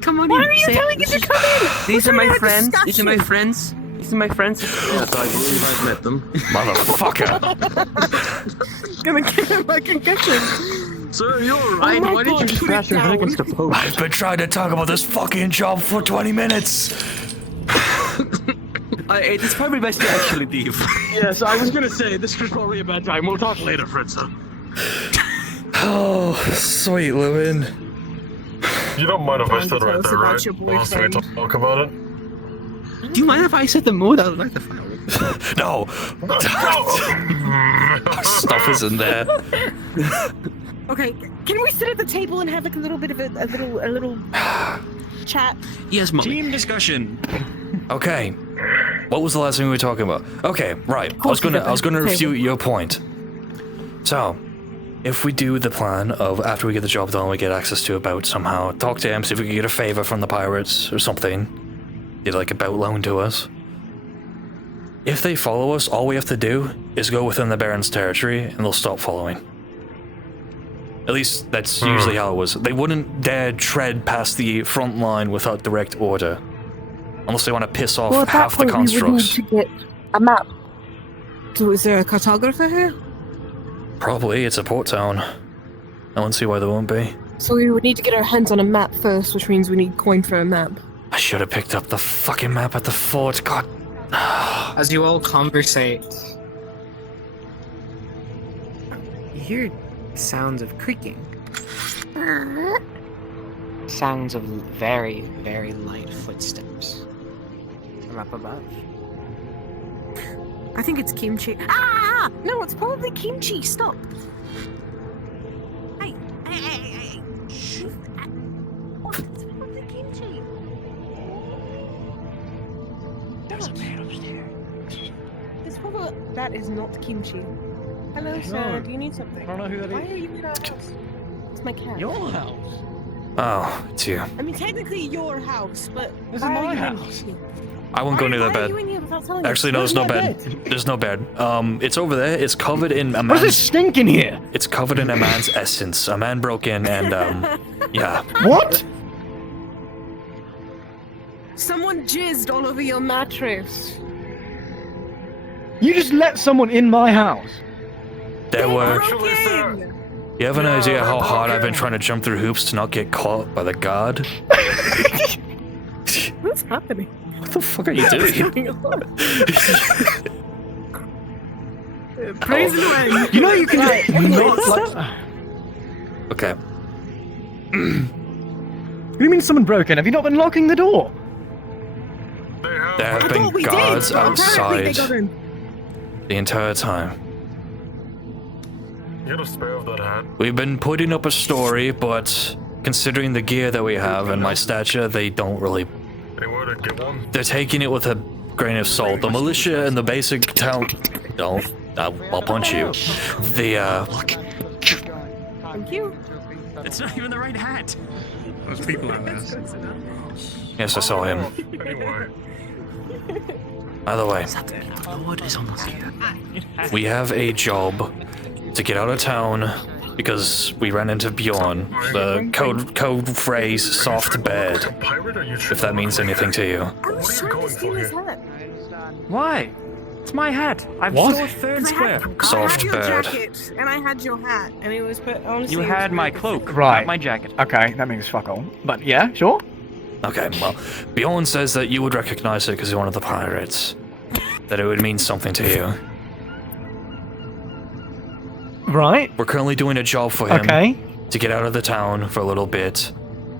Come on Why in. are you telling us to come in? These are We're my having a friends. These are my discussion. friends. These are my friends. Yes, I believe I've met them. Motherfucker. Gonna give him a concussion. Sir, you're right. my Why did God, you put smash it your head down. against the post? I've been trying to talk about this fucking job for 20 minutes. It's probably best to actually leave. Yes, I was gonna say, this was probably a bad time. We'll talk later, Fritza. Oh, sweet Lucan. You don't mind if I Tell stood us right there, about right? your Whilst we boyfriend. talk about it? Do you mind if I set the mood? I would like the file. No. Our stuff is in there. Okay, can we sit at the table and have like a little bit of a little chat? Yes, Mom. Team discussion. Okay. What was the last thing we were talking about? Okay, right. I was gonna refute your point. So, if we do the plan of after we get the job done, we get access to a boat somehow, talk to him, see if we can get a favor from the pirates or something. Get like a boat loan to us. If they follow us, all we have to do is go within the Baron's territory and they'll stop following. At least that's usually how it was. They wouldn't dare tread past the front line without direct order. Unless they want to piss off Well, at that half the point, we would need constructs. to get a map. So is there a cartographer here? Probably, it's a port town. I don't see why there won't be. So we would need to get our hands on a map first, which means we need coin for a map. I should have picked up the fucking map at the fort. God. As you all conversate, you hear sounds of creaking. Sounds of very, very light footsteps from up above. I think it's kimchi. Ah! No, it's probably kimchi. Stop. Hey. Shh. It's probably kimchi. There's a man upstairs. It's probably... That is not kimchi. Hello, sir. Do you need something? I don't know who that Why is. are you in our house? It's my cat. Your house? Oh, it's you. I mean, technically your house, but This is why are my you in house. here? I won't go near that Why are bed. you in here without telling us? Actually, no, there's no bed. There's no bed. It's over there. It's covered in a What does it man's... stink in here? It's covered in a man's essence. A man broke in and, yeah. What? Someone jizzed all over your mattress. You just let someone in my house. There were... Broken! You have an idea how hard I've been trying to jump through hoops to not get caught by the guard? What's happening? What the fuck are you doing? Praise the Lord. You know you can Right, not anyways. like. Okay. What do you mean someone broke in? Have you not been locking the door? There have I been thought we guards did. Apparently outside they got in. the entire time. You got a spare of that hat? We've been putting up a story, but considering the gear that we have and my stature, they don't really... Anywhere to get one? They're taking it with a grain of salt. The militia and the basic town... Don't. I'll punch you. The, Thank you. It's not even the right hat. Those people out there. Yes, I saw him. Anyway. By the way, The Lord is almost here. we have a job to get out of town because we ran into Bjorn. The code phrase, soft bed. Pirate, are you If that means anything to you. I was trying to steal his hat. Why? It's my hat. I've What? stolen fair and I square. had Soft your bed. jacket, and I had your hat, and it was put on. You had my cloak, Right. not my jacket. Okay, that means fuck all. But yeah, sure. Okay, well, Bjorn says that you would recognize it because you're one of the pirates. That it would mean something to you. Right. We're currently doing a job for him Okay. to get out of the town for a little bit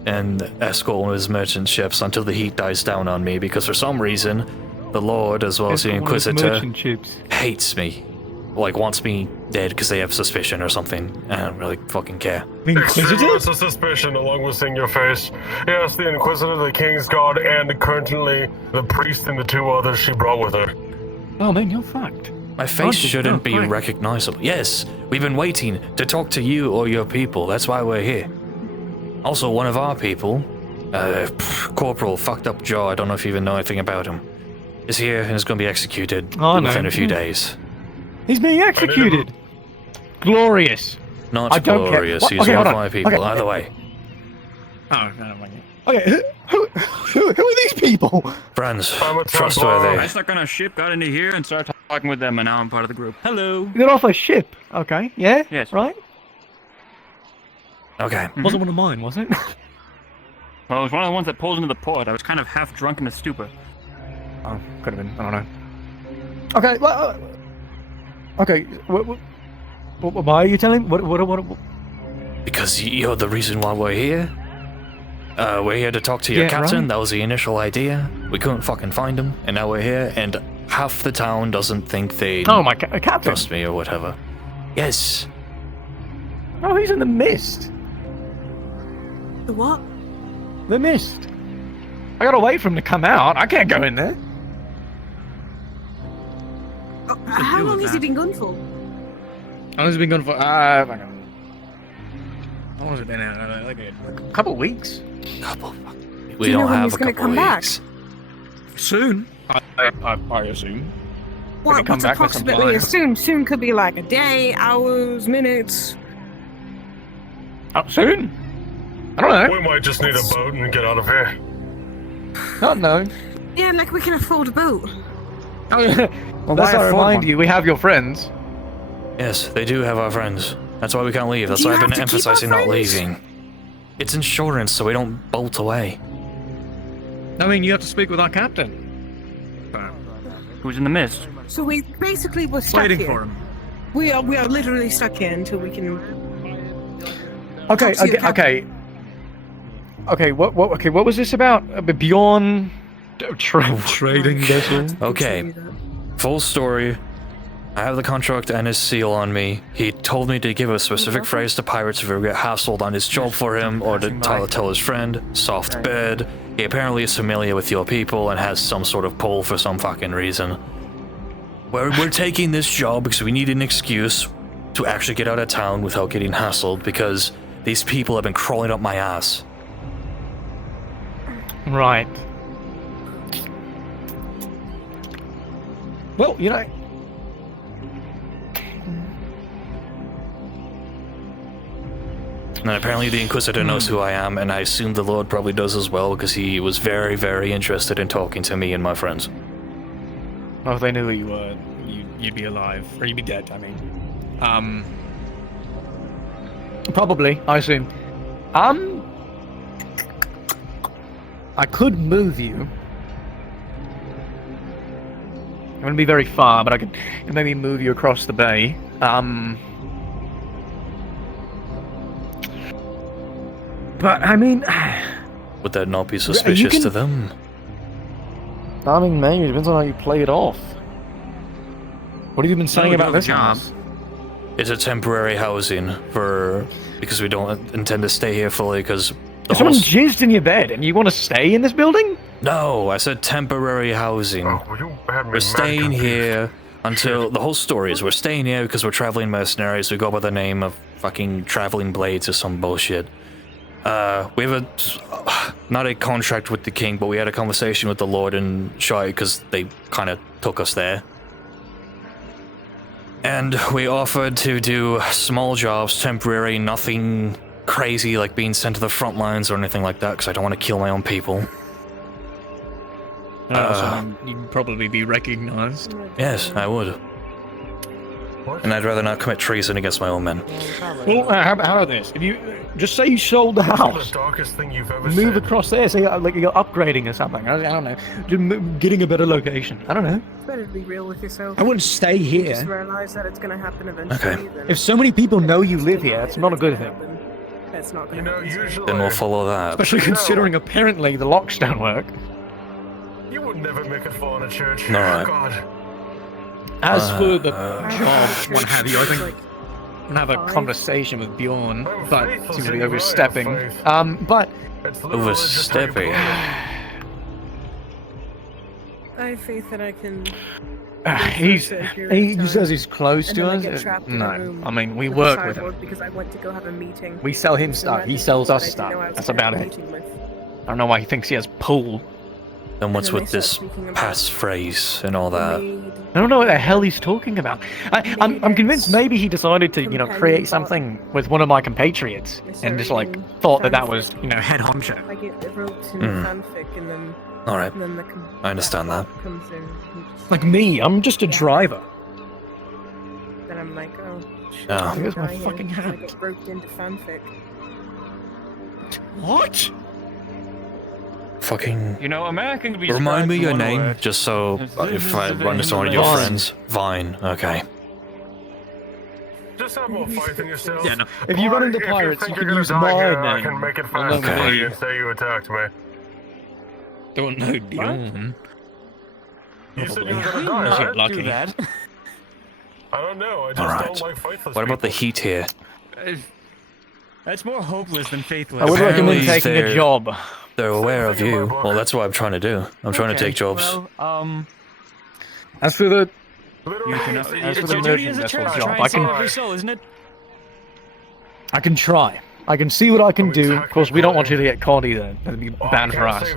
and escort one of his merchant ships until the heat dies down on me because for some reason the Lord, as well as the It's one of those Inquisitor, merchant ships. hates me. Like, wants me dead because they have suspicion or something. I don't really fucking care. Extreme amounts of suspicion, along with seeing your face. Yes, the Inquisitor, the King's Guard, and currently the priest and the 2 others she brought with her. Oh man, you're fucked. My face shouldn't be recognizable. Yes, we've been waiting to talk to you or your people. That's why we're here. Also, one of our people, Corporal Fucked Up Joe, I don't know if you even know anything about him, is here and is going to be executed within a few days. He's being executed. Glorious. Not I don't glorious. care. He's Okay, one hold of on. my people. Okay. Either way. Oh, I don't mind it. Okay, who are these people? Friends, I trustworthy. stuck on a ship, got into here, and started talking with them, and now I'm part of the group. Hello. You got off a ship. Okay, yeah? Yes. Right? Okay. Wasn't one of mine, was it? Well, it was one of the ones that pulled into the port. I was kind of half drunk in a stupor. Oh, could have been. I don't know. Okay, well, okay. Why are you telling? What? Because you're the reason why we're here. We're here to talk to your Yeah, captain. right. That was the initial idea. We couldn't fucking find him, and now we're here, and half the town doesn't think they Oh, my captain. trust me or whatever. Yes. Oh, he's in the mist. The what? The mist. I gotta wait for him to come out. I can't go in there. How long has he been gone for? How long has it been gone for? How long has it been out? Like a couple of weeks. We Do you know don't when have he's a gonna couple come of back? weeks. Soon. I assume. What? come What's back with some approximately plans. soon? Soon could be like a day, hours, minutes. Oh, soon? I don't know. We might just need a boat and get out of here. Not know. Yeah, like we can afford a boat. Well, that's why I remind you, we have your friends. Yes, they do have our friends. That's why we can't leave. That's Do why you I've been have to keep our emphasizing not friends? leaving. It's insurance, so we don't bolt away. I mean, you have to speak with our captain. Who's in the mist? So we basically were stuck Waiting here. for him. We are literally stuck here until we can. Okay, Talk to your okay. What was this about? Beyond trading vessel? Okay, full story. I have the contract and his seal on me. He told me to give a specific phrase to pirates if we get hassled on his job for him, or to tell his friend, soft bed. He apparently is familiar with your people and has some sort of pull for some fucking reason. We're taking this job because we need an excuse to actually get out of town without getting hassled, because these people have been crawling up my ass. Right. Well, you know. And apparently the Inquisitor knows who I am, and I assume the Lord probably does as well, because he was very, very interested in talking to me and my friends. Well, if they knew who you were, you'd be alive. Or you'd be dead, I mean. Probably, I assume. I could move you. It wouldn't be very far, but I could maybe move you across the bay. But, I mean... Would that not be suspicious to them? I mean, maybe. It depends on how you play it off. What have you been saying about this house? It's a temporary housing because we don't intend to stay here fully, because If someone jizzed in your bed and you want to stay in this building? No, I said temporary housing. We're staying here until the whole story is we're staying here because we're traveling mercenaries. We go by the name of fucking traveling blades or some bullshit. We have not a contract with the king, but we had a conversation with the Lord and Shai because they kind of took us there. And we offered to do small jobs, temporary, nothing crazy like being sent to the front lines or anything like that, because I don't want to kill my own people. So you'd probably be recognized. Yes, I would. And I'd rather not commit treason against my own men. Well, how about this? If you just say you sold the house, The darkest thing you've ever move said. across there, say like you're upgrading or something. I don't know, just getting a better location. I don't know. It's better to be real with yourself. I wouldn't stay You here. just realize that it's going to happen eventually. Then If so many people know you live here, it's not a good thing. it's not going to happen. Then we'll follow that. Especially considering apparently the locks don't work. You would never make it fall in a church. All right. God. As for the job, what have you, I think I'm gonna have a conversation with Bjorn, but seems to be overstepping. But overstepping. I have faith that I can. He says he's close to us. No, I mean we work with him. Because I went to go have a meeting. We sell him stuff. He sells us stuff. That's about it. I don't know why he thinks he has pull. And what's with this passphrase and all that? I don't know what the hell he's talking about. I'm convinced maybe he decided to, create something with one of my compatriots and just thought that was, head honcho. Like it wrote in fanfic and then. All right. I understand that. Like me, I'm just a driver. Then I'm like, oh. Oh. Here's my fucking hat. I get roped into fanfic. What? Fucking. American can be. Remind me your described in one name, word. just so if I run into one of your friends. Vine. Okay. Just have more faith in yourself. Yeah, no. If you run into pirates, you can use my name. I can make it fast for you and say you attacked me. Don't know, Dion. You said you were gonna die, right? Lucky. I don't know, I just Alright. don't like faithless What about the heat here? That's more hopeless than faithless. I would recommend Apparently taking a they're- job. They're aware of you. Well, that's what I'm trying to do. I'm trying to take jobs. Well, As for the it's your duty as a church to try and save every soul, isn't it? I can try. I can see what I can do. Of course, we don't want you to get caught either. That'd be bad for us.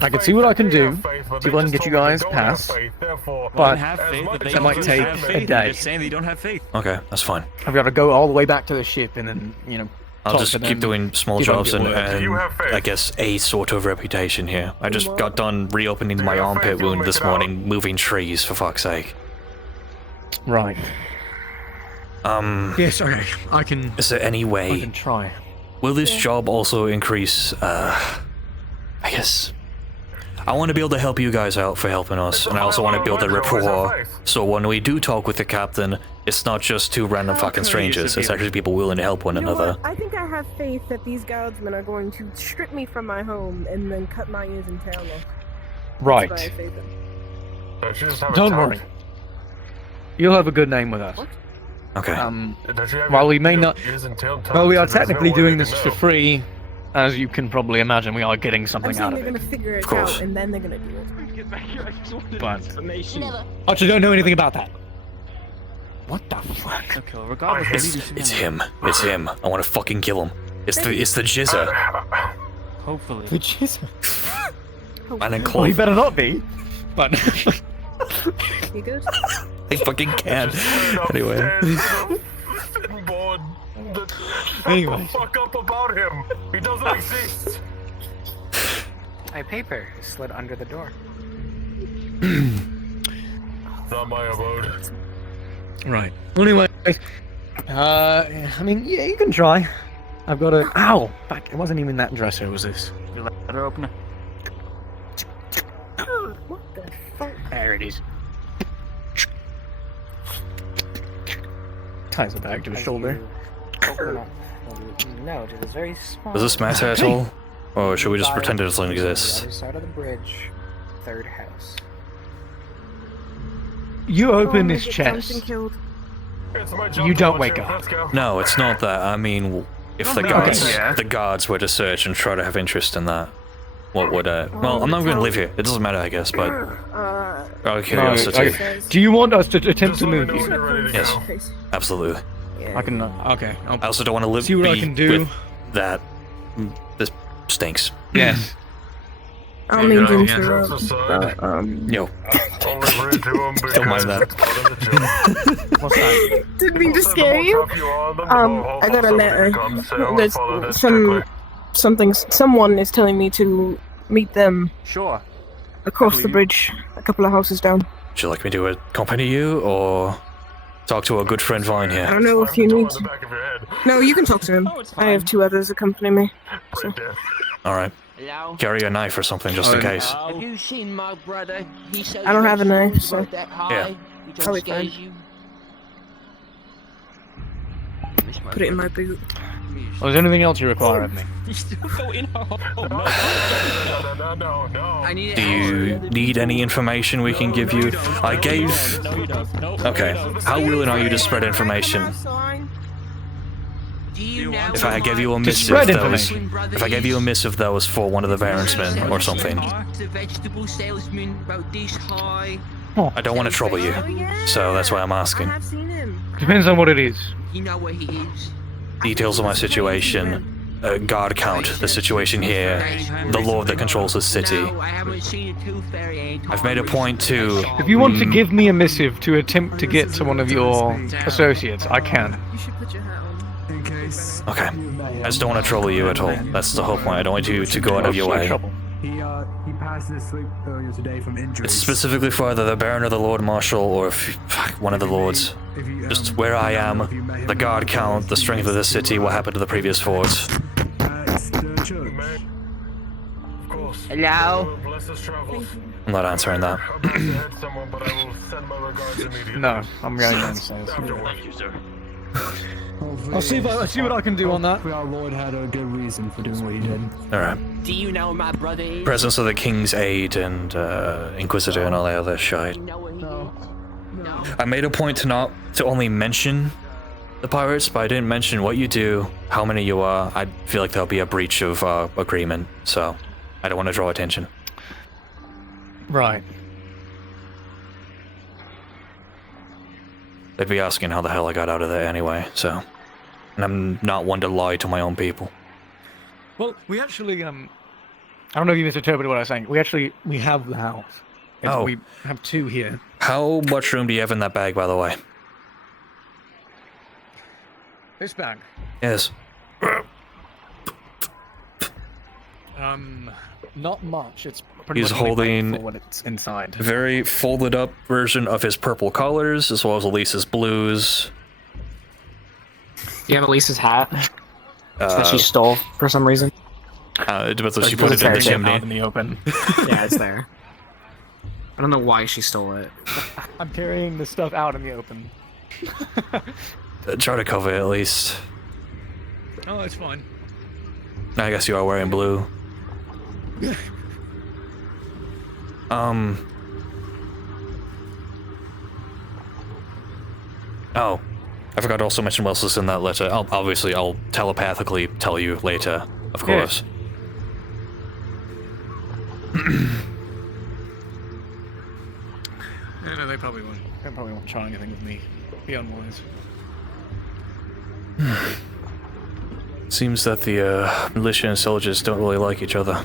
I can see what I can do. See if I can get you guys past. But that might take a day. Just saying that you don't have faith. Okay, that's fine. I've got to go all the way back to the ship and then, I'll talk just to keep them, doing small see if I can jobs get and work. I guess a sort of reputation here. I just got done reopening my armpit wound this morning, moving trees, for fuck's sake. Right. Yes, okay. I can. Is there any way? I can try. Will this job also increase? I guess. I want to be able to help you guys out for helping us, and I also want to build a rapport. So when we do talk with the captain, it's not just two random fucking strangers. It's actually people willing to help one another. I think I have faith that these guardsmen are going to strip me from my home and then cut my ears and tail off. Right. That's what I have faith in. Don't worry. You'll have a good name with us. Okay. While we may not, well, we are technically doing this for free, as you can probably imagine. We are getting something out of they're it. going to figure it out and then they're going to do it. But I actually don't know anything about that. What the fuck? Okay, well, regardless, It's him. It's him. I want to fucking kill him. It's the jizzer. Hopefully. The jizzer. Man and Well, he clove. better not be. But You good? I fucking can. Anyway. Anyway. Fuck up about him. He doesn't exist. My paper slid under the door. Not my abode. Right. Anyway, I mean, yeah, you can try. I've got a. Ow! Back. It wasn't even that dresser. It was this. Your letter opener. What the fuck? There it is. Ties it back to his shoulder. No, it is very small. Does this matter at all? Or should we just pretend it doesn't The exist? other side of the bridge, third house. You open this Something chest. killed. You don't wake up. No, it's not that. I mean, if the guards were to search and try to have interest in that, what would well, I'm not going to live here. It doesn't matter, I guess, but out of curiosity. Okay. Do you want us to attempt to move you? Yes, absolutely. I can. Okay. I also don't want to live See what I can do. with that. This stinks. Yes. I'll need to interrupt. Yo. Don't mind that. What's that? Didn't mean to scare you. I got a letter. There's someone is telling me to meet them. Sure. Across the bridge, a couple of houses down. Would you like me to accompany you, or talk to our good friend Vine I here? don't know if you need to. No, you can talk to him. I have two others accompany me. So. All right. Carry a knife or something, just in case. Have you seen my brother? He says I don't have a knife, so. that high. He just Probably scares fine. you. Put it in my boot. Well, is there anything else you require of me? Do you need any information we can give you? I gave... Okay, how willing are you to spread information? If I gave you a missive that was... If I gave you a missive that was for one of the Barontsmen or something. I don't want to trouble you, so that's why I'm asking. Depends on what it is. Details of my situation, guard count, the situation here, the lord that controls the city. I've made a point to... If you want to give me a missive to attempt to get to one of your associates, I can. Okay. I just don't want to trouble you at all. That's the whole point. I don't want you to go out of your way. He passed his sleep earlier today from injury. It's specifically for either the Baron or the Lord Marshal, or one of the lords. Just where I am, the guard count, the strength of the city, what happened to the previous forts. Hello? I'm not answering that. No, I'm going downstairs. I'll see what I can do on that. Our Lord had a good reason for doing what he did. Alright. Do you know where my brother is? Presence of the King's Aid and Inquisitor and all that other shite. I made a point to only mention the pirates, but I didn't mention what you do, how many you are. I feel like there'll be a breach of agreement, so I don't want to draw attention. Right. They'd be asking how the hell I got out of there anyway, so... And I'm not one to lie to my own people. Well, we actually, I don't know if you misinterpreted what I was saying. We have the house. Oh. We have two here. How much room do you have in that bag, by the way? This bag? Yes. Not much. It's pretty He's much holding for what it's inside. a very folded up version of his purple colors, as well as Elise's blues. Do you have Elise's hat? That she stole for some reason? It depends if she put it in the chimney. Out in the open. Yeah, it's there. I don't know why she stole it. I'm carrying the stuff out in the open. Try to cover it at least. Oh, it's fine. I guess you are wearing blue. Oh, I forgot to also mention what else is in that letter. Obviously, I'll telepathically tell you later, of course. Yeah, no, they probably won't. They probably won't try anything with me. Be unwise. Seems that the militia and soldiers don't really like each other.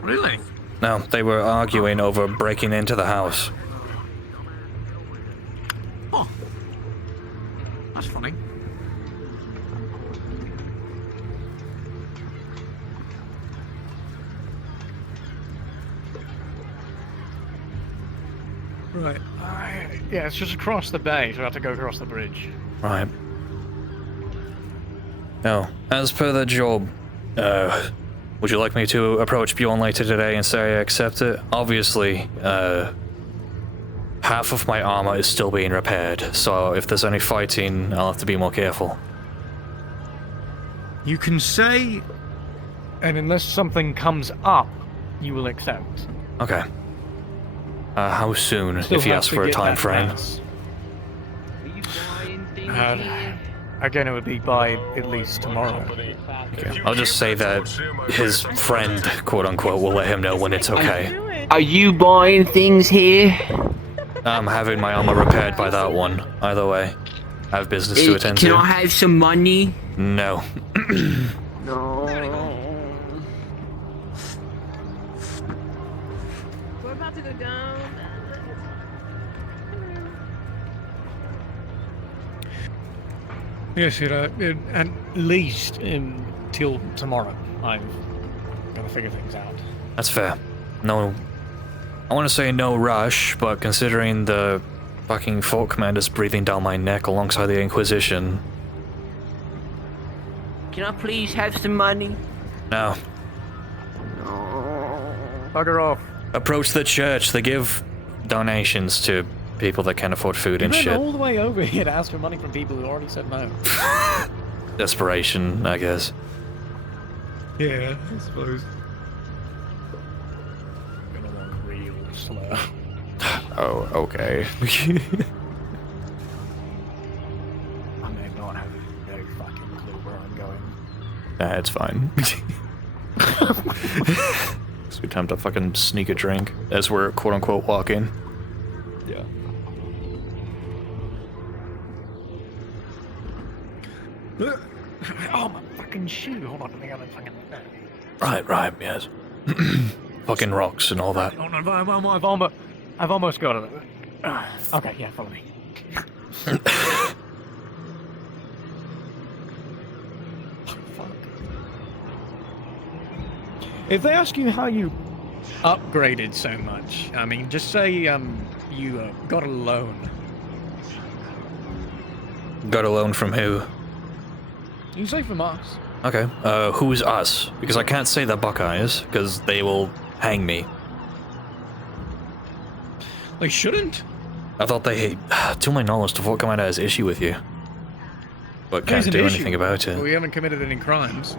Really? No, they were arguing over breaking into the house. Oh. That's funny. Right. Yeah, it's just across the bay, so we have to go across the bridge. Right. Now, as per the job, would you like me to approach Bjorn later today and say I accept it? Obviously, half of my armor is still being repaired, so if there's any fighting, I'll have to be more careful. You can say... And unless something comes up, you will accept. Okay. How soon, Still if you have ask to for a get time that frame? pass. Again, it would be by at least tomorrow. Okay. I'll just say that his friend, quote-unquote, will let him know when it's okay. Are you buying things here? I'm having my armor repaired by that one, either way. I have business to attend to. Can I have some money? No. No. We're about to go down. Yes, at least until tomorrow. I've got to figure things out. That's fair. No... I want to say no rush, but considering the fucking Fort Commander's breathing down my neck alongside the Inquisition... Can I please have some money? No. Bugger off. Approach the church. They give donations to people that can't afford food and You ran shit. all the way over here to ask for money from people who already said no. Desperation, I guess. Yeah, I suppose. Gonna walk real slow. Oh, okay. I may not have no fucking clue where I'm going. Nah, it's fine. Sweet time to fucking sneak a drink as we're quote unquote walking. Yeah. Oh, my fucking shoe. Hold on, I think I'm fucking... Right, yes. Fucking rocks and all that. Oh, no, I've almost got it. Okay, yeah, follow me. If they ask you how you upgraded so much, I mean, just say you got a loan. Got a loan from who? You say from us. Okay, who's us? Because I can't say the Buckeyes, because they will hang me. They shouldn't. I thought they, to my knowledge, the Fort Commander has issue with you. But There's can't an do issue, anything about but it. we haven't committed any crimes.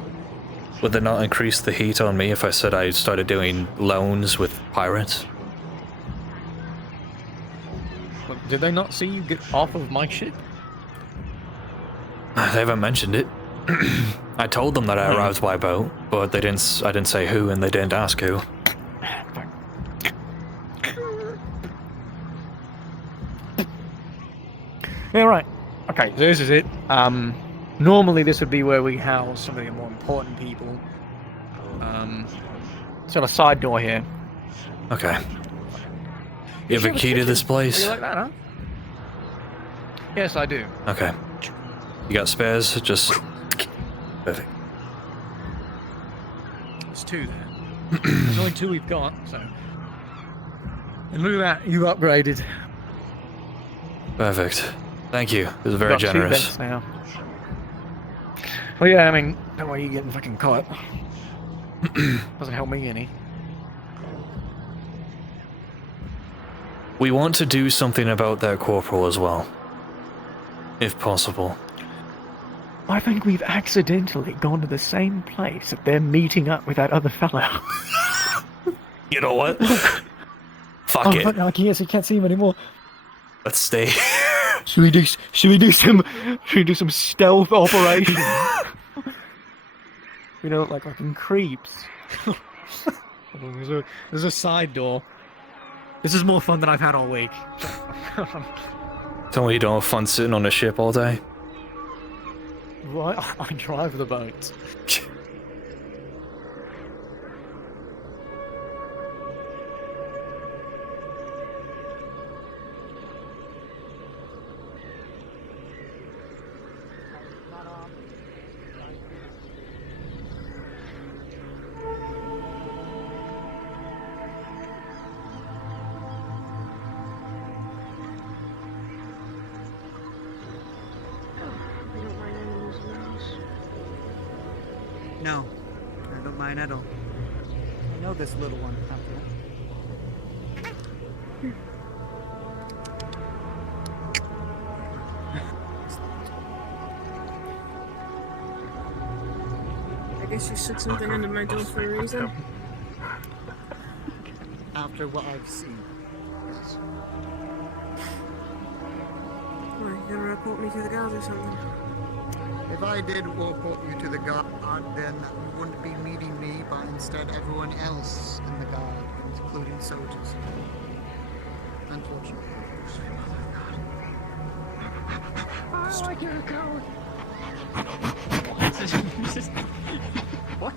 Would they not increase the heat on me if I said I started doing loans with pirates? Look, did they not see you get off of my ship? They haven't mentioned it. I told them that I arrived by boat, but they didn't. I didn't say who, and they didn't ask who. Yeah, right. Okay, so this is it. Normally this would be where we house some of the more important people. It's got a side door here. Okay. You have a key to this place? You like that, huh? Yes, I do. Okay. You got spares? Just... Perfect. There's two there. There's only two we've got, so... And look at that, you upgraded. Perfect. Thank you. It was very Got generous. 2 beds now. Well, yeah, I mean, don't worry, you getting fucking caught. Doesn't help me any. We want to do something about that corporal as well. If possible. I think we've accidentally gone to the same place that they're meeting up with that other fellow. You know what? Fuck it. Fuck, I can't see him anymore. Let's stay. Should we do some stealth operation? We don't look like fucking creeps. There's a side door. This is more fun than I've had all week. Tell me you don't have fun sitting on a ship all day. Right, I drive the boat. No, I don't mind at all. I know this little one. I guess you stuck something under my door for a reason. After what I've seen. Well, you gonna report me to the guards or something? If I did report you to the guard, then you wouldn't be meeting me, but instead everyone else in the guard, including soldiers. Unfortunately. Oh, I can't go. What?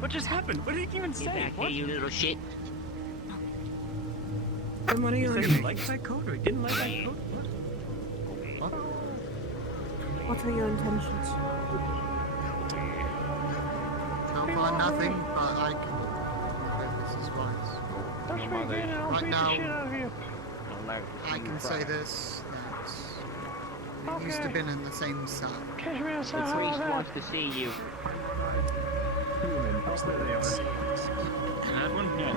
What just happened? What did he even say? What? You little shit. Then what are you He doing? liked that coat or he didn't like that coat? What? What are your intentions? So far nothing, but I can if this is wise. Right now, I can say this, that we used to have been in the same cell. The priest wants to see you. That one? Yeah.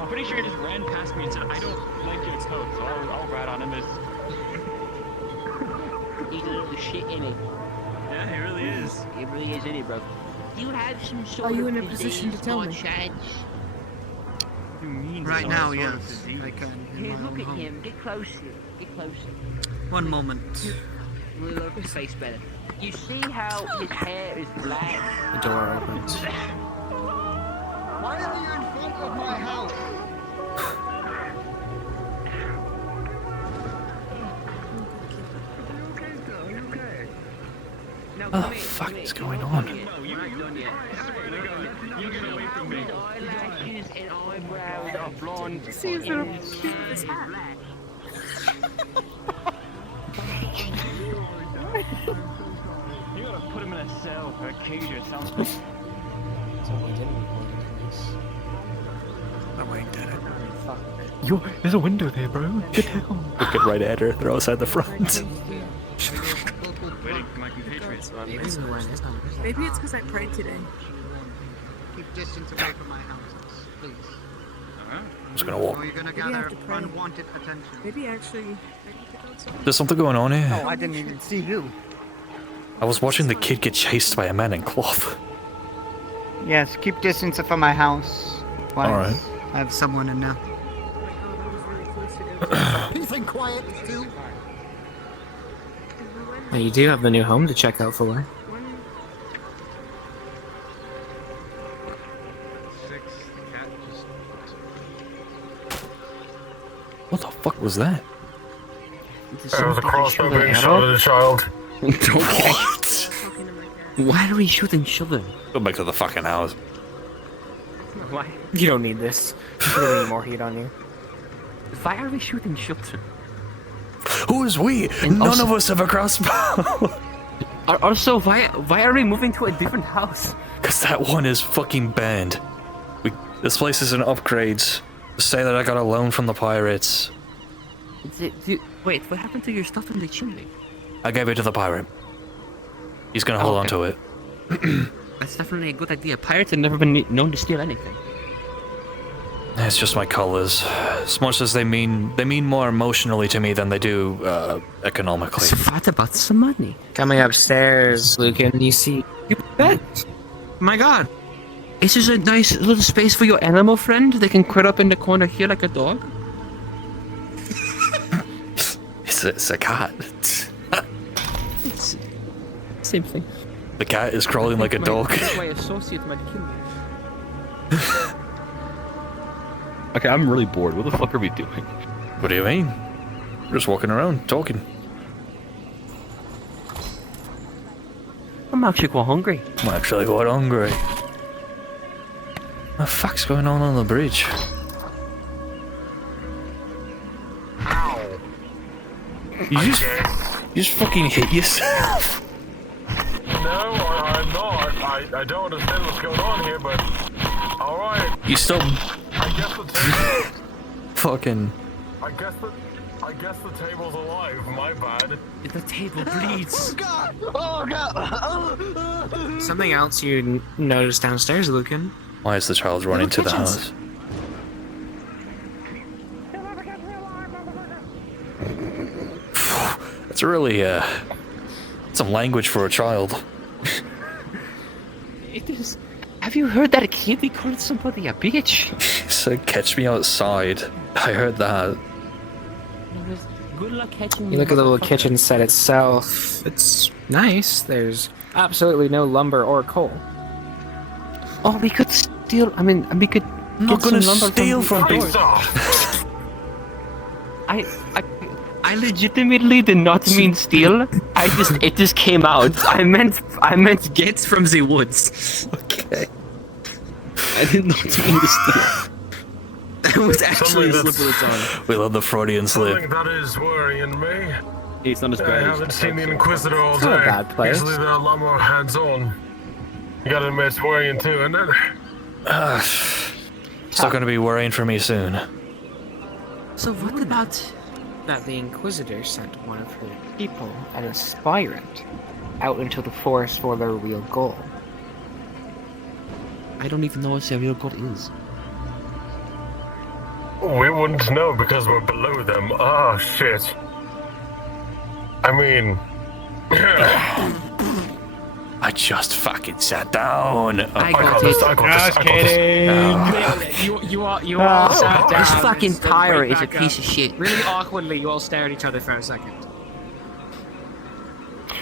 I'm pretty sure he just ran past me and said, I don't like your coat, so I'll hat on him is. He's a little shit in it. Yeah, he really is. He really is in it, bro. Do you have some sort Are you of in a position to disease tell or me? chance? You mean Right some now, sort of yes. disease? I can. In Here, my look own at home. him. Get closer. Get closer. One moment. We'll look at his face better. You see how his hair is black? The door opens. Why are you in front of my house? Oh, fuck is going on? His eyelashes and eyebrows are blonde. See if it'll keep his hat. You gotta put him in a cell or a cage or something. Oh wait, did it? Fuck. There's a window there, bro. Get down. Look it right at her. They're outside the front. Waiting for my compatriots. Maybe it's because I prayed today. Keep distance away from my houses, please. I'm just gonna walk. Or you're gonna Maybe I gather have to pray. unwanted attention. Maybe actually. Maybe to go outside. There's something going on here. Oh, I didn't even see you. I was watching the kid get chased by a man in cloth. Yes, keep distance from my house. Alright. I have someone in now. Peace and quiet, too. Now, you do have the new home to check out for. What the fuck was that? There was a crossbow being shot at a child. What? Why are we shooting children? Go back to the fucking house. Why? You don't need this. You don't need more heat on you. Why are we shooting children? Who is we? And None also- of us have a crossbow. Also, why are we moving to a different house? Because that one is fucking banned. This place is an upgrades. Say that I got a loan from the pirates. Wait, what happened to your stuff in the chimney? I gave it to the pirate. He's gonna hold on to it. That's definitely a good idea. Pirates have never been known to steal anything. It's just my colors. As much as they mean more emotionally to me than they do economically. So what about some money? Coming upstairs, Lucan, you see. You bet. My god. Is this a nice little space for your animal friend? They can curl up in the corner here like a dog? It's a cat. It's same thing. The cat is crawling like a dog. My associate might kill me. Okay, I'm really bored. What the fuck are we doing? What do you mean? We're just walking around, talking. I'm actually quite hungry. I'm actually quite hungry. What the fuck's going on the bridge? You just fucking hit yourself. No, I'm not. I don't understand what's going on here, but alright. You still I guess the table. fucking. I guess the table's alive. My bad. The table bleeds. Oh god! Something else you noticed downstairs, Lucan. Why is the child running to the house? That's really some language for a child. It is. Have you heard that a kid called somebody a bitch? He said, "Catch me outside." I heard that. Good luck catching You look at the little kitchen set itself. It's nice. There's absolutely no lumber or coal. Oh, we could steal. I mean, we could. I'm not get gonna some lumber steal from the people. outdoors. I legitimately did not mean steal. It just came out. I meant get from the woods. Okay. I did not mean to steal. It was actually a slip of the tongue. We love the Freudian slip. Something that is worrying me. It's not as I bad as haven't seen the Inquisitor all It's not a day. bad place. Usually they're a lot more hands-on. You gotta admit it's worrying too, isn't it? It's not gonna be worrying for me soon. So what about? That the Inquisitor sent one of her people, an aspirant, out into the forest for their real goal. I don't even know what their real goal is. We wouldn't know because we're below them. Ah, shit. I mean... I just fucking sat down. I got this. Just kidding. You all sat down. This fucking and stood pirate right is a back piece up. of shit. Really awkwardly, you all stare at each other for a second.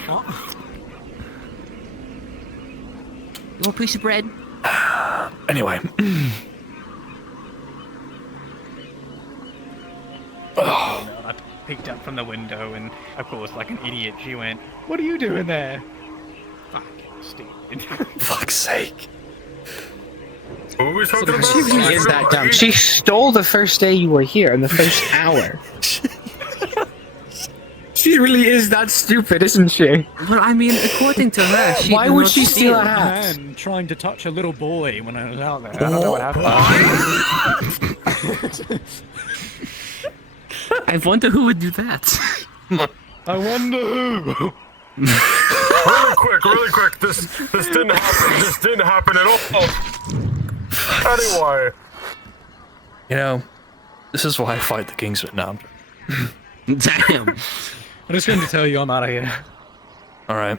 What? You want a piece of bread? Anyway. I peeked up from the window, and of course, like an idiot, she went, "What are you doing there?" Fucking stupid. Fuck's sake. Who are we talking about? She really is that dumb. She stole the first day you were here in the first hour. She really is that stupid, isn't she? Well, I mean, according to her, she Why did would not she steal a A hat? man trying to touch a little boy when I was out there. I don't know what happened. I wonder who would do that. I wonder who. Really quick. This didn't happen. This didn't happen at all. Anyway. You know, this is why I fight the Kingsmen now. Damn. I'm just going to tell you I'm out of here. Alright.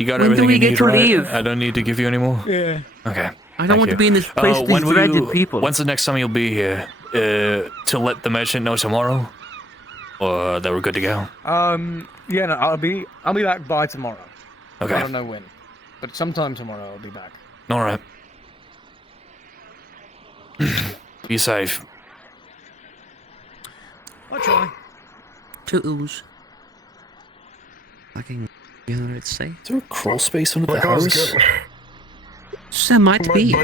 You got When do everything we you get need, to right? leave? I don't need to give you any more? Yeah. Okay. I don't want to be in this place with when these will dreaded you, people. When's the next time you'll be here? To let the merchant know tomorrow? Or that we're good to go? Yeah, no, I'll be back by tomorrow. Okay. I don't know when, but sometime tomorrow I'll be back. Alright. Be safe. I'll try. To ooze. Fucking, you know what I'd say? Is there a crawl space under the Like I was house? getting- So there might be.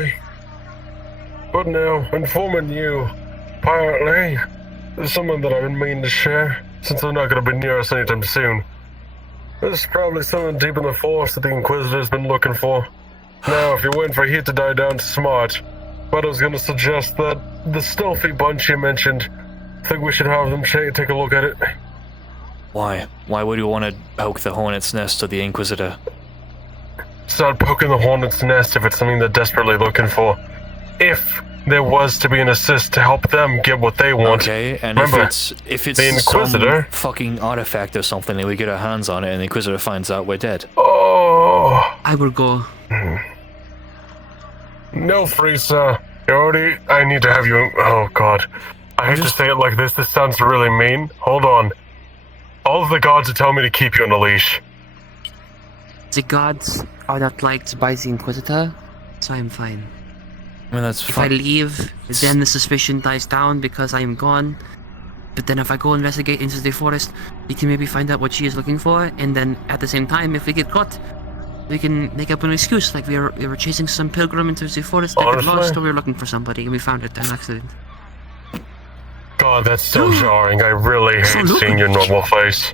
But now, informing you, apparently, there's something that I've been meaning to share, since they're not going to be near us anytime soon. There's probably something deep in the forest that the Inquisitor's been looking for. Now, if you're waiting for heat to die down smart, but I was going to suggest that the stealthy bunch you mentioned, I think we should have them take a look at it. Why? Why would you want to poke the hornet's nest to the Inquisitor? Start poking the hornet's nest if it's something they're desperately looking for. If there was to be an assist to help them get what they want. Okay, and remember, if it's the Inquisitor. some fucking artifact or something and we get our hands on it and the Inquisitor finds out we're dead. Oh. I will go. No, Frieza. I need to have you. Oh, God. I hate to say it like this. This sounds really mean. Hold on. All of the gods are telling me to keep you on a leash. The gods are not liked by the Inquisitor, so I'm fine. I mean, that's If I fine. leave, then the suspicion dies down because I am gone. But then if I go investigate into the forest, we can maybe find out what she is looking for, and then at the same time, if we get caught, we can make up an excuse, like we were chasing some pilgrim into the forest that got Honestly? lost, or we were looking for somebody, and we found it on accident. God, that's so jarring. I really hate seeing your normal face.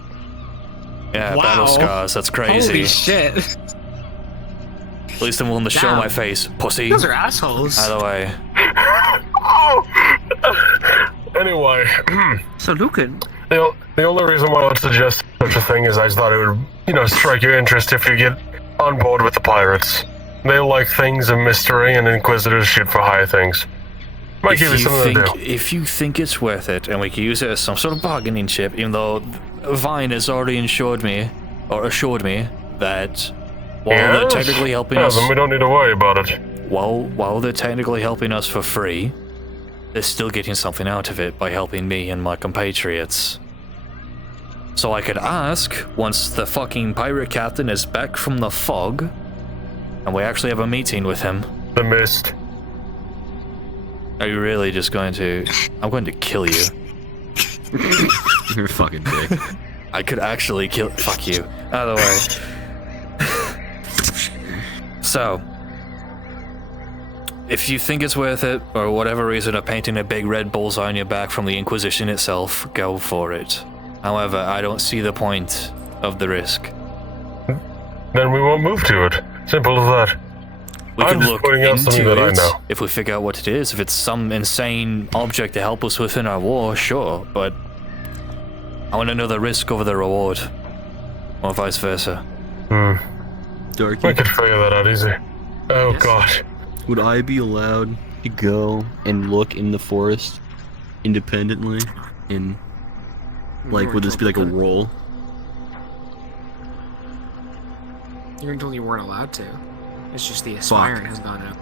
Yeah, Wow. battle scars, that's crazy. Holy shit. At least I'm willing to show Damn. my face, pussy. Those are assholes. Either way. Anyway. So, Lucan. The only reason why I would suggest such a thing is I just thought it would, strike your interest if you get on board with the pirates. They like things of mystery, and Inquisitors shoot for high things. Might give you something to do. If you think it's worth it, and we can use it as some sort of bargaining chip, even though Vine has already assured me that while they're Yes? technically helping Yeah, us, then we don't need to worry about it. while they're technically helping us for free, they're still getting something out of it by helping me and my compatriots. So I could ask, once the fucking pirate captain is back from the fog, and we actually have a meeting with him. The mist. Are you really just going to... I'm going to kill you. You're a fucking dick. I could actually kill... Fuck you. Either way. So, if you think it's worth it, or whatever reason of painting a big red bullseye on your back from the Inquisition itself, go for it. However, I don't see the point of the risk. Then we won't move to it. Simple as that. We I'm can just look pointing out something into that I it know. if we figure out what it is. If it's some insane object to help us within our war, sure, but I want to know the risk over the reward, or vice versa. Darky. We could figure that out easy. Oh, God. Would I be allowed to go and look in the forest independently? In like, would this be like a roll? You weren't told you weren't allowed to. It's just the aspirant has gone out.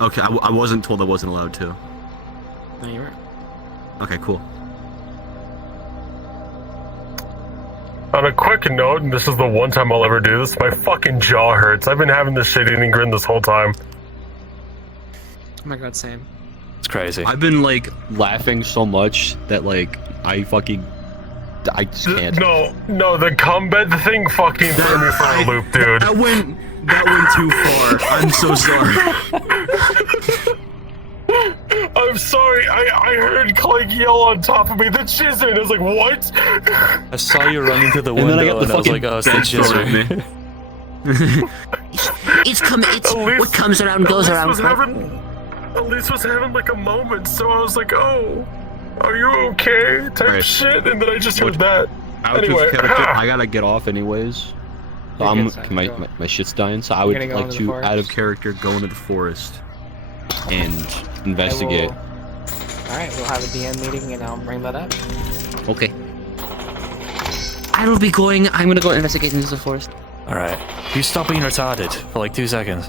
Okay, I wasn't told I wasn't allowed to. No, you weren't. Okay, cool. On a quick note, and this is the one time I'll ever do this, my fucking jaw hurts. I've been having this shit-eating grin this whole time. Oh my god, same. It's crazy. I've been like laughing so much that like I just can't. No, the combat thing fucking threw me for a loop, dude. That went too far. I'm so sorry. I'm sorry. I heard Clegg yell on top of me, the Chizard. I was like, what? I saw you run into the window and I was like, oh, it's the Chizard. What comes around goes around. Elise was having like a moment, so I was like, oh, are you okay? Type shit, and then I just heard that. Anyway, I gotta get off anyways. So my shit's dying, so I would like to, out of character, go into the forest and investigate. Alright, we'll have a DM meeting and I'll bring that up. Okay. I'm gonna go investigate into the forest. Alright. You stop being retarded for like 2 seconds.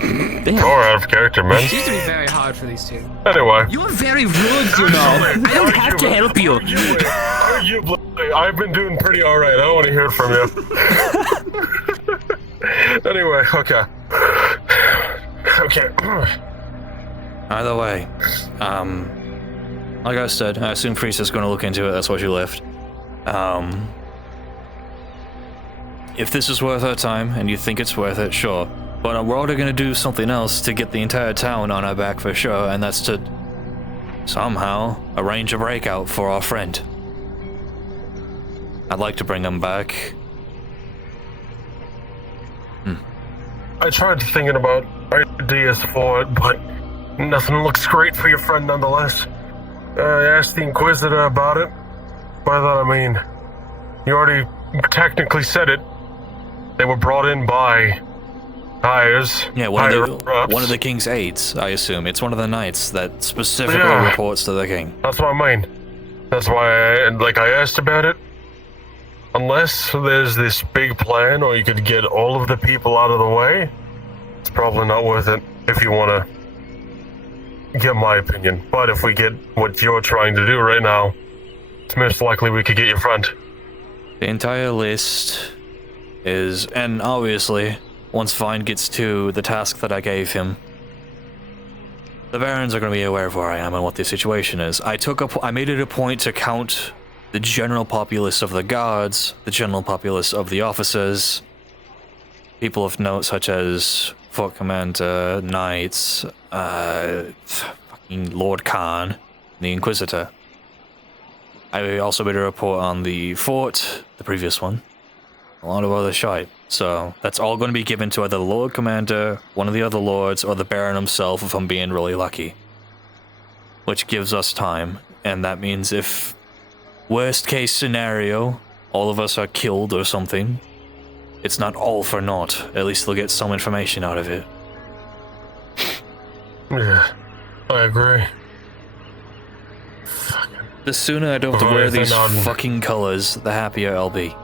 Damn. You're out of character, man. It seems to be very hard for these two. Anyway. You're very rude, you know. I don't have to help you. I've been doing pretty alright. I don't want to hear it from you. Anyway, okay. Okay. Either way, like I said, I assume Frieza's going to look into it. That's why she left. If this is worth her time and you think it's worth it, sure. But we're already going to do something else to get the entire town on our back for sure, and that's to somehow arrange a breakout for our friend. I'd like to bring him back. I tried thinking about ideas for it, but nothing looks great for your friend nonetheless. I asked the Inquisitor about it. By that I mean, you already technically said it. They were brought in by hires. Yeah, one of the king's aides, I assume. It's one of the knights that specifically reports to the king. That's what I mean. That's why I asked about it. Unless there's this big plan, or you could get all of the people out of the way, it's probably not worth it if you want to get my opinion. But if we get what you're trying to do right now, it's most likely we could get your friend. The entire list is, and obviously, once Fayne gets to the task that I gave him, the barons are going to be aware of where I am and what the situation is. I made it a point to count the general populace of the guards, the general populace of the officers, people of note such as Fort Commander, knights, fucking Lord Khan, the Inquisitor. I also made a report on the fort, the previous one, a lot of other shite. So that's all going to be given to either the Lord Commander, one of the other lords, or the Baron himself if I'm being really lucky. Which gives us time, and that means if worst case scenario, all of us are killed or something, it's not all for naught. At least they'll get some information out of it. Yeah, I agree. The sooner I don't have to wear these fucking colors, the happier I'll be.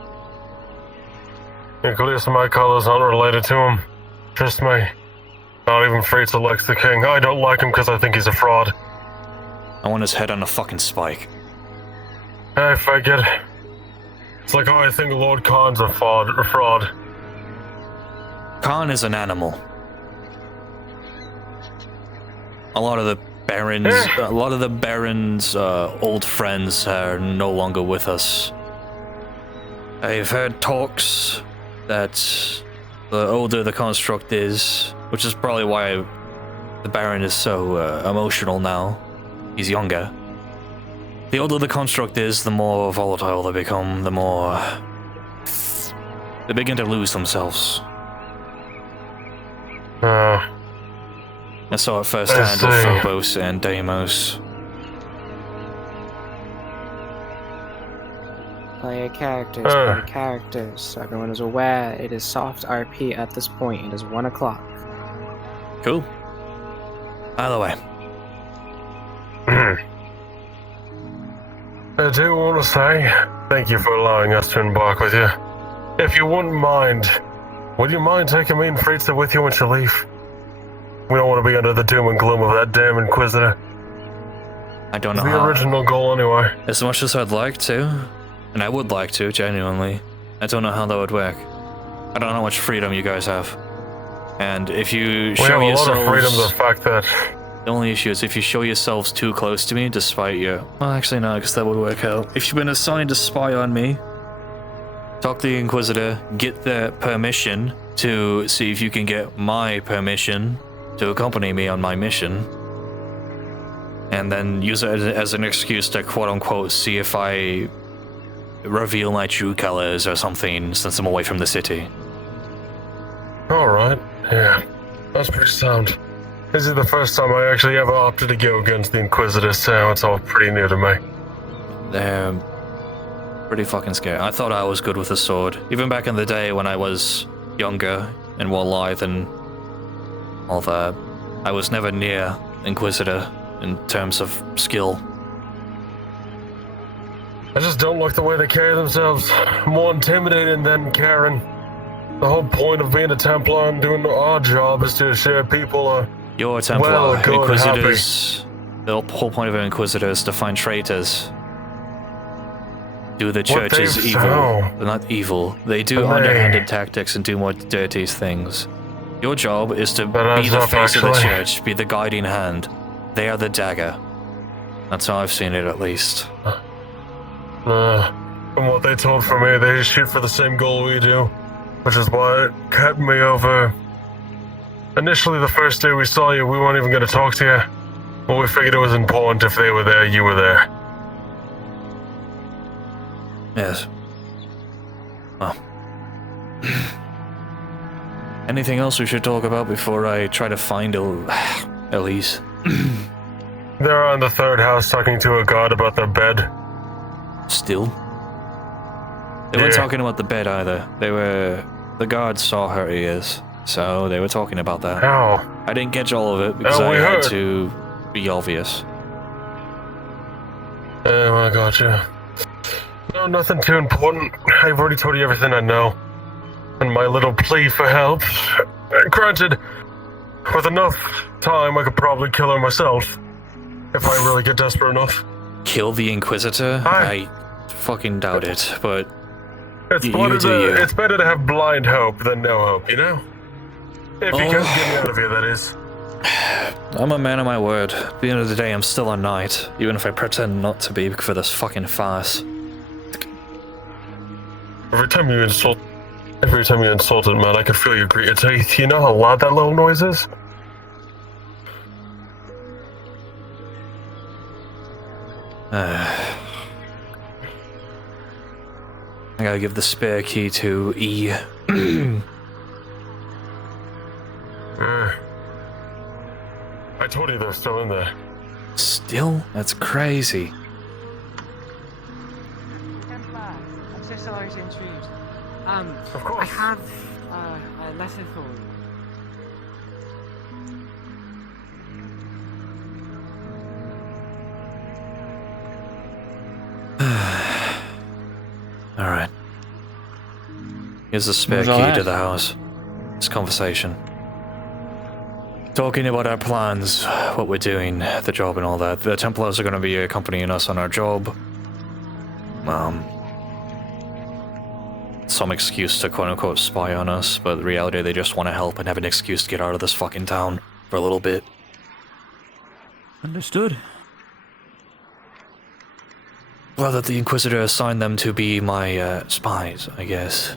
At least my colors aren't related to him. Trust me. Not even Frieza likes the king. I don't like him because I think he's a fraud. I want his head on a fucking spike. I figured. It's like, oh, I think Lord Khan's a fraud. Khan is an animal. A lot of the barons' old friends are no longer with us. I've heard talks that the older the construct is, which is probably why the Baron is so emotional now. He's younger. The older the construct is, the more volatile they become, the more they begin to lose themselves. I saw it firsthand with Phobos and Deimos. Player characters, so everyone is aware it is soft RP at this point. It is 1 o'clock. Cool. Either way. I do want to say thank you for allowing us to embark with you. If you wouldn't mind, would you mind taking me and Fritza with you when you leave? We don't want to be under the doom and gloom of that damn Inquisitor. I don't know the how. Original goal anyway. As much as I'd like to, and I would like to, genuinely, I don't know how that would work. I don't know how much freedom you guys have. And if you show yourselves... We have a lot of freedom, the fact that... The only issue is if you show yourselves too close to me, despite your... Well, actually no, because that would work out. If you've been assigned to spy on me, talk to the Inquisitor, get their permission to see if you can get my permission to accompany me on my mission, and then use it as an excuse to quote-unquote see if I reveal my true colors or something since I'm away from the city. Alright, yeah. That's pretty sound. This is the first time I actually ever opted to go against the Inquisitor, so it's all pretty new to me. They're pretty fucking scary. I thought I was good with a sword. Even back in the day when I was younger and more lithe and all that, I was never near Inquisitor in terms of skill. I just don't like the way they carry themselves. More intimidating than caring. The whole point of being a Templar and doing our job is to assure people are You're a Templar. well, good, Inquisitors. The whole point of an Inquisitor is to find traitors. Do the churches evil? They're not evil. They do underhanded tactics and do more dirty things. Your job is to be the face of the church, be the guiding hand. They are the dagger. That's how I've seen it, at least. From what they told for me, they shoot for the same goal we do, which is why it kept me over. Initially, the first day we saw you, we weren't even going to talk to you, but we figured it was important if they were there, you were there. Yes. Well. Anything else we should talk about before I try to find Elise? They're on the third house talking to a guard about their bed. Still? They weren't talking about the bed either. The guards saw her ears, so they were talking about that. How? I didn't catch all of it because I had to be obvious. Oh, I gotcha. No, nothing too important. I've already told you everything I know. And my little plea for help. Granted, with enough time, I could probably kill her myself. If I really get desperate enough. Kill the Inquisitor? I fucking doubt it, but... It's better to have blind hope than no hope, you know? If you can get me out of here, that is. I'm a man of my word. At the end of the day, I'm still a knight, even if I pretend not to be for this fucking farce. Every time you insulted, man, I could feel you grit your teeth. You know how loud that little noise is? I gotta give the spare key to E. I told you they're still in there. Still? That's crazy. I'm so sorry to intrude. Of course. I have a letter for you. Alright. Here's the spare key to the house. This conversation. Talking about our plans, what we're doing, the job and all that. The Templars are going to be accompanying us on our job. Some excuse to quote-unquote spy on us, but in reality they just want to help and have an excuse to get out of this fucking town for a little bit. Understood. Well, that the Inquisitor assigned them to be my spies, I guess.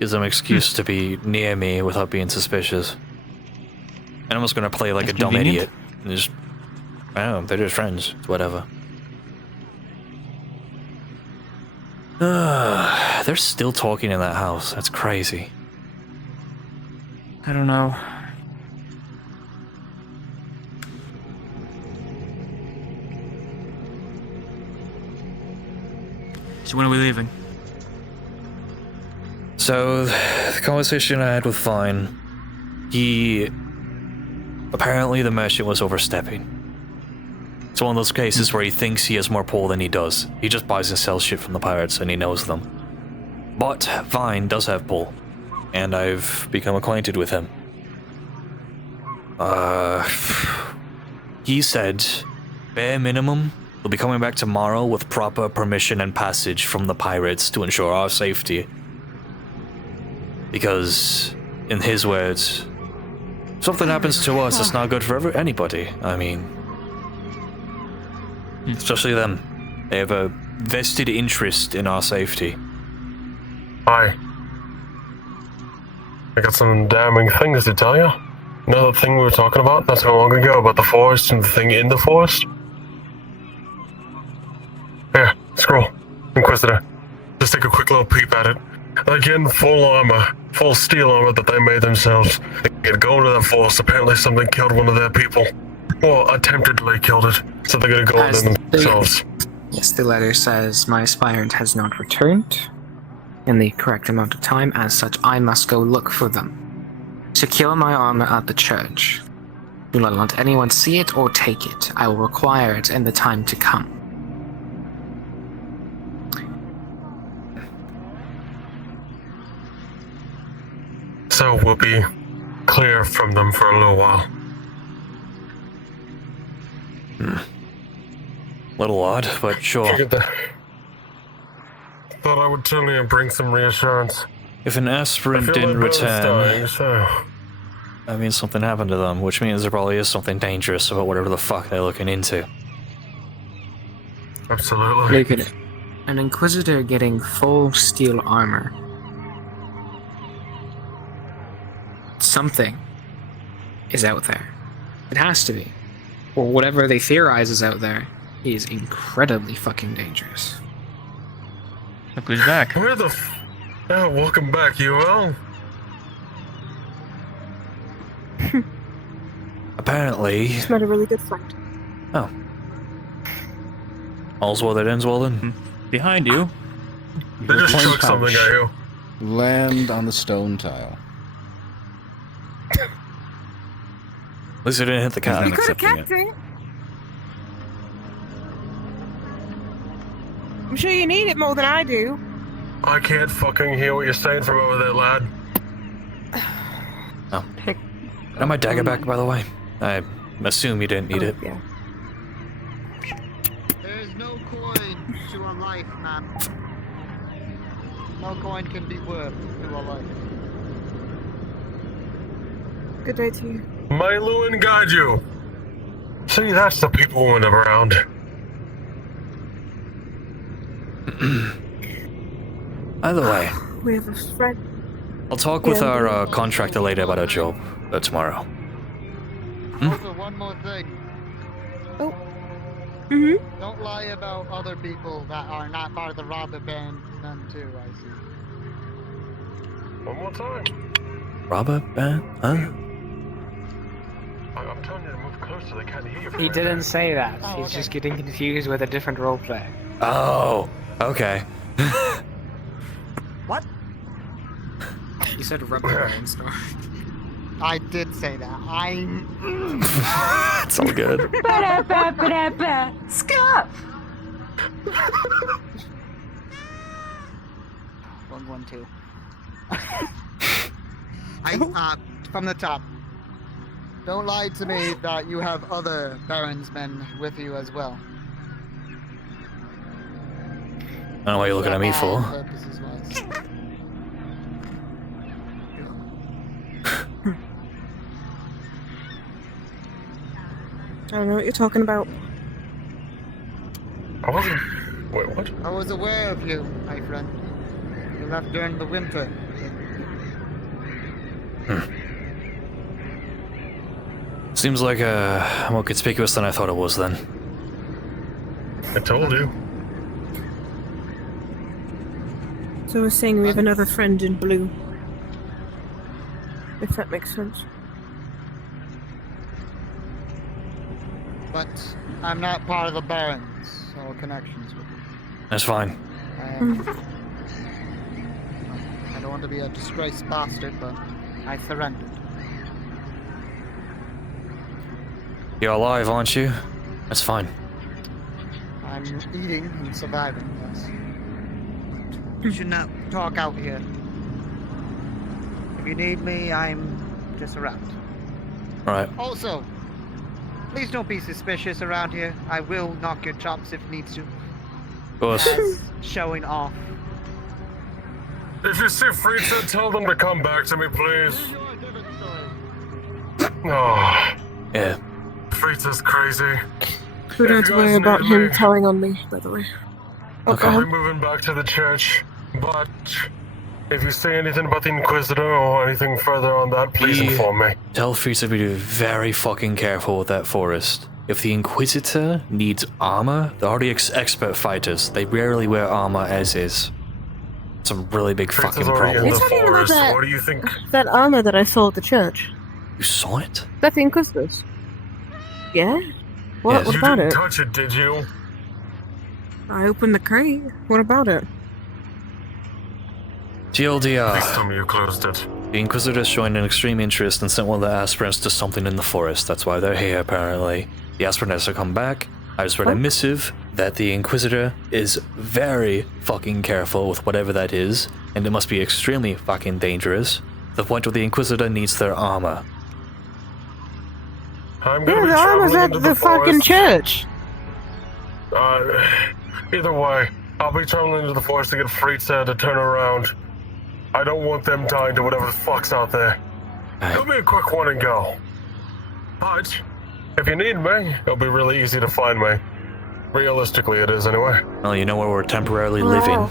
Gives them an excuse to be near me without being suspicious. And I'm just gonna play like a dumb idiot. And just, I don't know, they're just friends. It's whatever. They're still talking in that house. That's crazy. I don't know. So when are we leaving? So, the conversation I had with Fayne, apparently the merchant was overstepping. It's one of those cases where he thinks he has more pull than he does. He just buys and sells shit from the pirates and he knows them. But Fayne does have pull, and I've become acquainted with him. He said, bare minimum, he'll be coming back tomorrow with proper permission and passage from the pirates to ensure our safety. Because, in his words, if something happens to us, it's not good for anybody. I mean, especially them. They have a vested interest in our safety. I got some damning things to tell you. You know that thing we were talking about not so long ago about the forest and the thing in the forest? Here, scroll. Inquisitor. Just take a quick little peep at it. Again, full armor. Full steel armor that they made themselves. They go into that forest. Apparently something killed one of their people. Or attemptedly killed it. So they're gonna go in themselves. Yes, the letter says, my aspirant has not returned in the correct amount of time. As such, I must go look for them. Secure my armor at the church. Do not let anyone see it or take it. I will require it in the time to come. So we'll be clear from them for a little while. Little odd, but sure. Thought I would tell you and bring some reassurance. If an aspirant didn't return, that means something happened to them, which means there probably is something dangerous about whatever the fuck they're looking into. Absolutely. Look at it. An Inquisitor getting full steel armor. Something is out there. It has to be. Or whatever they theorize is out there. He is incredibly fucking dangerous. Look who's back. Where the yeah, welcome back, UL. Apparently. Just met a really good friend. Oh. All's well that ends well then. Behind you. They just chuck something at you. Land on the stone tile. At least it didn't hit the cat. You could have kept it. I'm sure you need it more than I do. I can't fucking hear what you're saying from over there, lad. Oh. Got my dagger back, by the way. I assume you didn't need it. Yeah. There's no coin to a life, man. No coin can be worth to a life. Good day to you. May Lucan guide you. See, that's the people we went around. Either way, We have a friend. I'll talk with our contractor later about our job tomorrow. Also, one more thing. Oh. Don't lie about other people that are not part of the robber band, none too, I see. One more time. Robber band? Huh? I'm telling you to move closer, they can't hear you. He didn't say that. He's just getting confused with a different roleplay. Oh, okay. What? You said rubber band store. I did say that. It's all good. Stop! 112. From the top. Don't lie to me that you have other Baron's men with you as well. I don't know what you're looking at me for. I don't know what you're talking about. I wasn't. Wait, what? I was aware of you, my friend. You left during the winter. Seems like more conspicuous than I thought it was then. I told you. So we're saying we have another friend in blue. If that makes sense. But I'm not part of the Barons or connections with you. That's fine. I don't want to be a disgraced bastard, but I surrendered. You're alive, aren't you? That's fine. I'm eating and surviving, yes. You should not talk out here. If you need me, I'm just around. Right. Also, please don't be suspicious around here. I will knock your chops if needs to. Of course. As showing off. If you see Frieza, tell them to come back to me, please. Oh. Yeah. Frieza's crazy. We don't have to worry about him telling on me, by the way. I'll be moving back to the church, but if you say anything about the Inquisitor or anything further on that, please inform me. Tell Frieza to be very fucking careful with that forest. If the Inquisitor needs armor, they're already expert fighters. They rarely wear armor as is. It's a really big fucking problem. You're talking about that, What do you think? that armor that I saw at the church. You saw it? That the Inquisitors. Yeah? What, Yes. what You about didn't it? touch it, did you? I opened the crate. What about it? TLDR. Please tell me you closed it. The Inquisitors showing an extreme interest and sent one of the aspirants to something in the forest. That's why they're here, apparently. The aspirant has to come back. I just read a missive that the Inquisitor is very fucking careful with whatever that is, and it must be extremely fucking dangerous, to the point where the Inquisitor needs their armor. I'm gonna Yeah, be the armor's traveling at into the fucking forest. church. Either way, I'll be traveling into the forest to get Frieza to turn around. I don't want them dying to whatever the fuck's out there. It'll be a quick one and go. But, if you need me, it'll be really easy to find me. Realistically, it is anyway. Well, you know where we're temporarily living.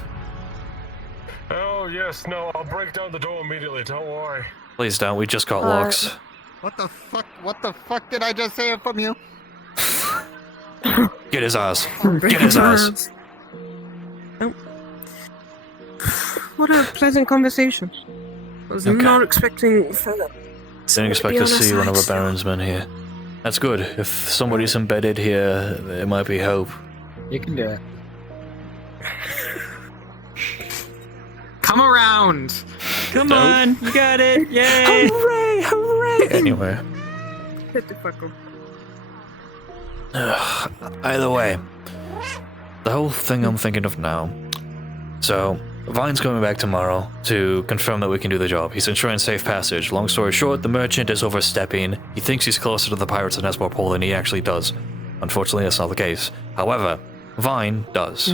Oh, yes, no, I'll break down the door immediately, don't worry. Please don't, we just got locks. What the fuck? What the fuck did I just hear from you? Get his ass. Get his ass. Oh. What a pleasant conversation. I was not expecting further. Didn't expect to see one of the Baron's men here. That's good. If somebody's embedded here, there might be hope. You can do it. Come around! Come on, you got it! Yay! Hooray! Hooray! Anyway. Hit the fuck up. Either way, the whole thing I'm thinking of now. So, Vine's coming back tomorrow to confirm that we can do the job. He's ensuring safe passage. Long story short, the merchant is overstepping. He thinks he's closer to the pirates and has more pull than he actually does. Unfortunately, that's not the case. However, Vine does.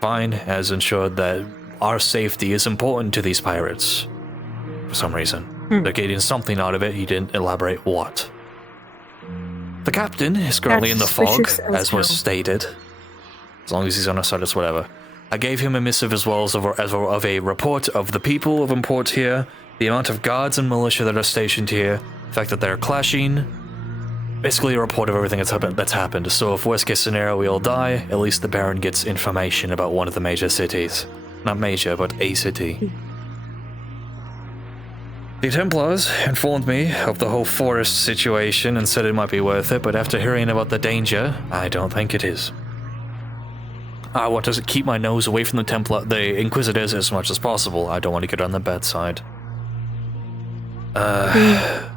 Vine has ensured that our safety is important to these pirates. For some reason. They're getting something out of it. He didn't elaborate what. The captain is currently in the fog, as was stated. As long as he's on our side, it's whatever. I gave him a missive as well as of a report of the people of import here, the amount of guards and militia that are stationed here, the fact that they're clashing. Basically a report of everything that's happened. So if worst case scenario we all die, at least the Baron gets information about one of the major cities. Not major, but a city. The Templars informed me of the whole forest situation and said it might be worth it, but after hearing about the danger, I don't think it is. I want to keep my nose away from the Inquisitors as much as possible. I don't want to get on the bad side. The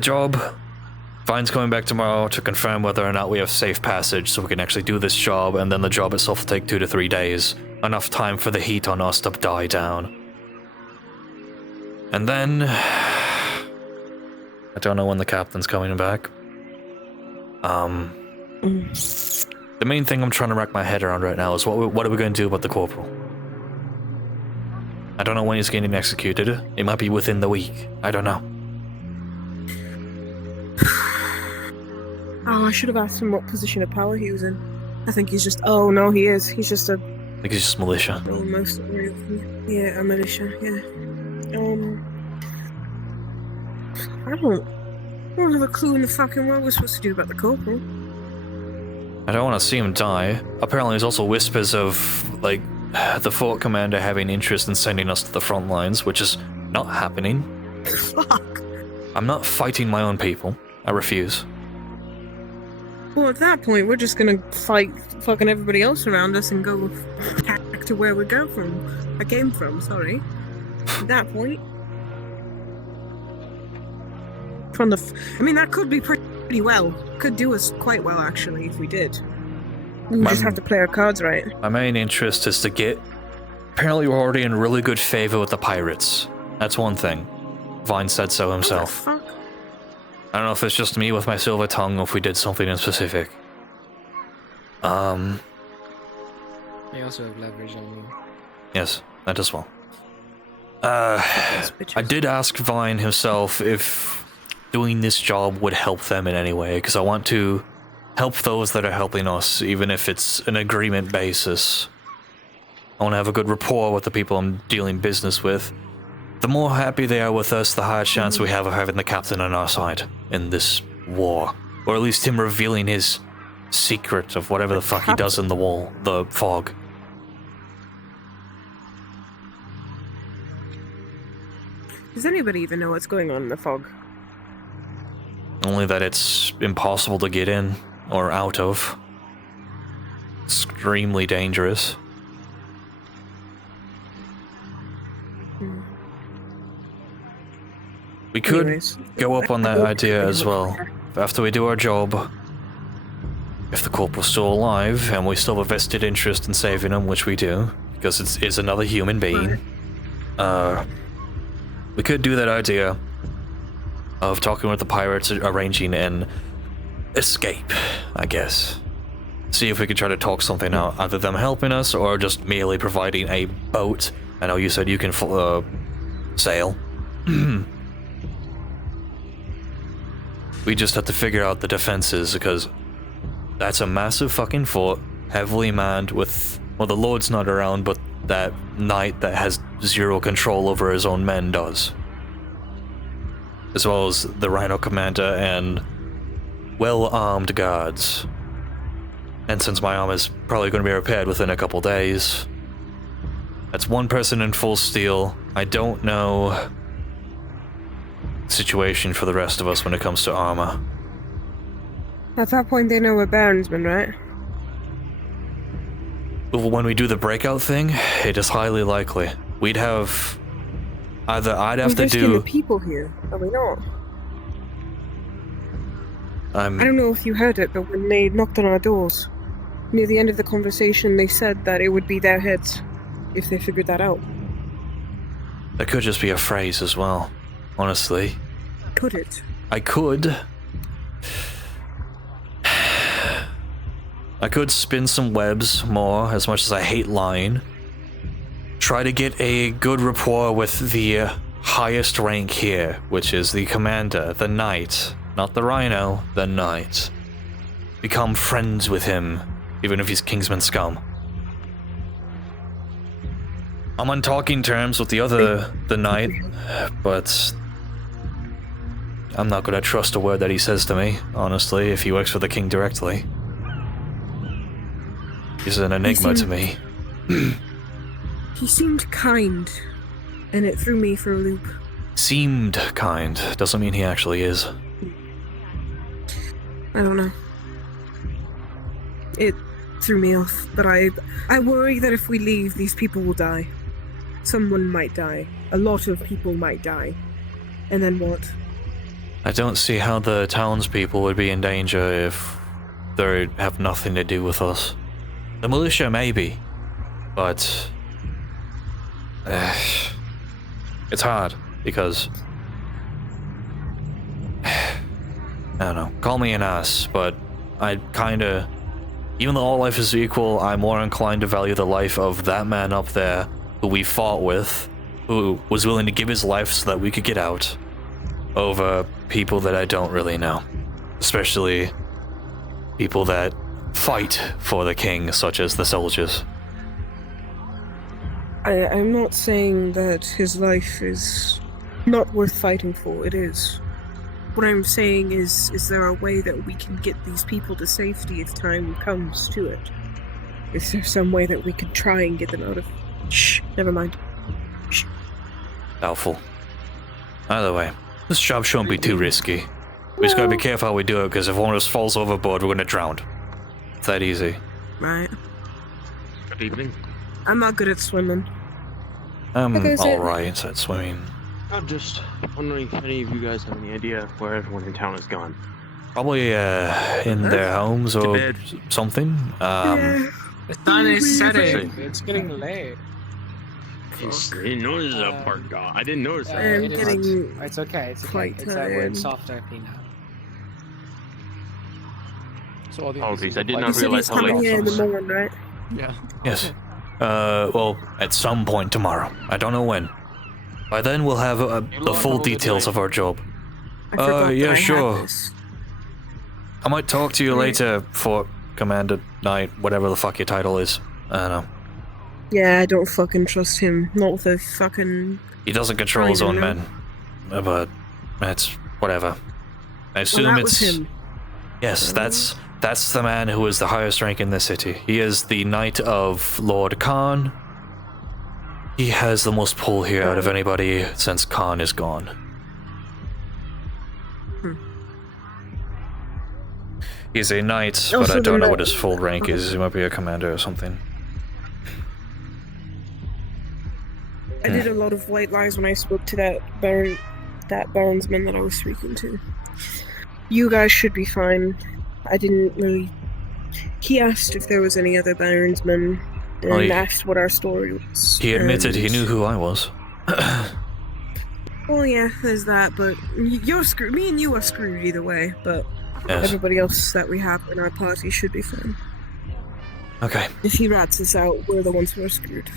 job. Vine's coming back tomorrow to confirm whether or not we have safe passage so we can actually do this job, and then the job itself will take 2 to 3 days. Enough time for the heat on us to die down. And then... I don't know when the captain's coming back. The main thing I'm trying to wrap my head around right now is what are we going to do about the corporal? I don't know when he's getting executed. It might be within the week. I don't know. Oh, I should have asked him what position of power he was in. I think he's just... Oh, no, he is. He's just a... I think he's just militia. Almost. Yeah, a militia, yeah. I don't have a clue in the fucking what we're supposed to do about the corporal. I don't want to see him die. Apparently there's also whispers of, like, the fort commander having interest in sending us to the front lines, which is not happening. Fuck. I'm not fighting my own people. I refuse. Well, at that point, we're just gonna fight fucking everybody else around us and go back to where we came from, sorry. At that point. I mean, that could be pretty well. Could do us quite well, actually, if we did. We just have to play our cards right. My main interest is to get... Apparently we're already in really good favor with the pirates. That's one thing. Vine said so himself. What the fuck? I don't know if it's just me with my silver tongue or if we did something in specific. They also have leverage on you. Yes, that as well. I did ask Vine himself if doing this job would help them in any way, because I want to help those that are helping us, even if it's an agreement basis. I want to have a good rapport with the people I'm dealing business with. The more happy they are with us, the higher chance we have of having the captain on our side in this war. Or at least him revealing his secret of whatever the fuck he does in the fog. Does anybody even know what's going on in the fog? Only that it's impossible to get in or out of. Extremely dangerous. We could go up on that idea as well. After we do our job, if the corporal's still alive and we still have a vested interest in saving him, which we do, because it's another human being, we could do that idea of talking with the pirates, arranging an escape, I guess. See if we could try to talk something out, either them helping us or just merely providing a boat. I know you said you can sail. We just have to figure out the defenses, because that's a massive fucking fort, heavily manned with, well, the Lord's not around, but that knight that has zero control over his own men does. As well as the Rhino Commander and well-armed guards. And since my arm is probably going to be repaired within a couple days, that's one person in full steel. I don't know situation for the rest of us when it comes to armor. At that point, they know we're Baronsmen, right? When we do the breakout thing, it is highly likely. We'd have... Either I'd have to do... the people here, are we not? I I'm... don't know if you heard it, but when they knocked on our doors, near the end of the conversation, they said that it would be their heads if they figured that out. That could just be a phrase as well, honestly. Could it? I could spin some webs more, as much as I hate lying. Try to get a good rapport with the highest rank here, which is the commander, the knight. Not the rhino, the knight. Become friends with him, even if he's Kingsman scum. I'm on talking terms with the knight, but I'm not gonna trust a word that he says to me, honestly, if he works for the king directly. He's an enigma to me. He seemed kind, and it threw me for a loop. Seemed kind, doesn't mean he actually is. I don't know. It threw me off, but I worry that if we leave, these people will die. Someone might die. A lot of people might die. And then what? I don't see how the townspeople would be in danger if they have nothing to do with us. The militia, maybe, but it's hard because I don't know. Call me an ass, but I kinda, even though all life is equal, I'm more inclined to value the life of that man up there who we fought with, who was willing to give his life so that we could get out, over people that I don't really know, especially people that fight for the king, such as the soldiers. I'm not saying that his life is not worth fighting for. It is. What I'm saying is there a way that we can get these people to safety if time comes to it? Is there some way that we can try and get them out of... Shh, never mind. Shh. Doubtful. Either way, this job shouldn't be too risky. We just gotta be careful how we do it, because if one of us falls overboard, we're gonna drown. It's that easy. Right. Good evening. I'm not good at swimming. I'm alright at swimming. I'm just wondering if any of you guys have any idea where everyone in town has gone. Probably in their homes or something. The sun is setting. It's getting late. I didn't notice that part, dog. I didn't notice that. It's okay. It's okay. It's that we're in soft RP now. So all the apologies, I did not realize how late in it was. the morning, right? Yeah. Yes. Well, at some point tomorrow. I don't know when. By then, we'll have the full details of our job. Yeah, sure. I might talk to you later for Commander Knight, whatever the fuck your title is. I don't know. Yeah, I don't fucking trust him. Not with a fucking... He doesn't control his own men. But that's whatever. I assume it's... him. Yes, that's the man who is the highest rank in the city. He is the Knight of Lord Khan. He has the most pull here out of anybody since Khan is gone. He's a knight, but I don't know what his full rank is. He might be a commander or something. I did a lot of white lies when I spoke to that baronsman that I was speaking to. You guys should be fine. I didn't really... He asked if there was any other baronsmen, and asked what our story was. He admitted he knew who I was. Well, yeah, there's that, but you're screwed. Me and you are screwed either way, but everybody else that we have in our party should be fine. Okay. If he rats us out, we're the ones who are screwed.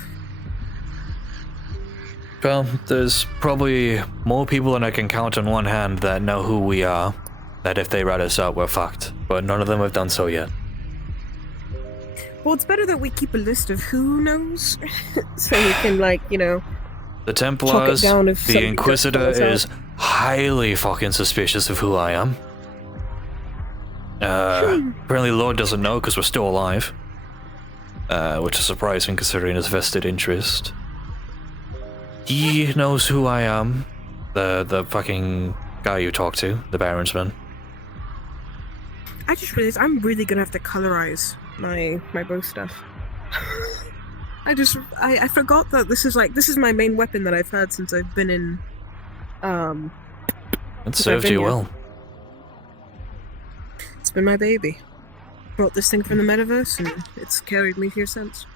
Well, there's probably more people than I can count on one hand that know who we are, that if they rat us out, we're fucked. But none of them have done so yet. Well, it's better that we keep a list of who knows, so we can, like, you know... The Templars, the Inquisitor is highly fucking suspicious of who I am. Apparently Lord doesn't know because we're still alive. Which is surprising considering his vested interest. He knows who I am. The fucking guy you talked to, the Baronsman. I just realized I'm really gonna have to colorize my bow stuff. I forgot that this is my main weapon that I've had since I've been in It served you well. It's been my baby. Brought this thing from the metaverse and it's carried me here since.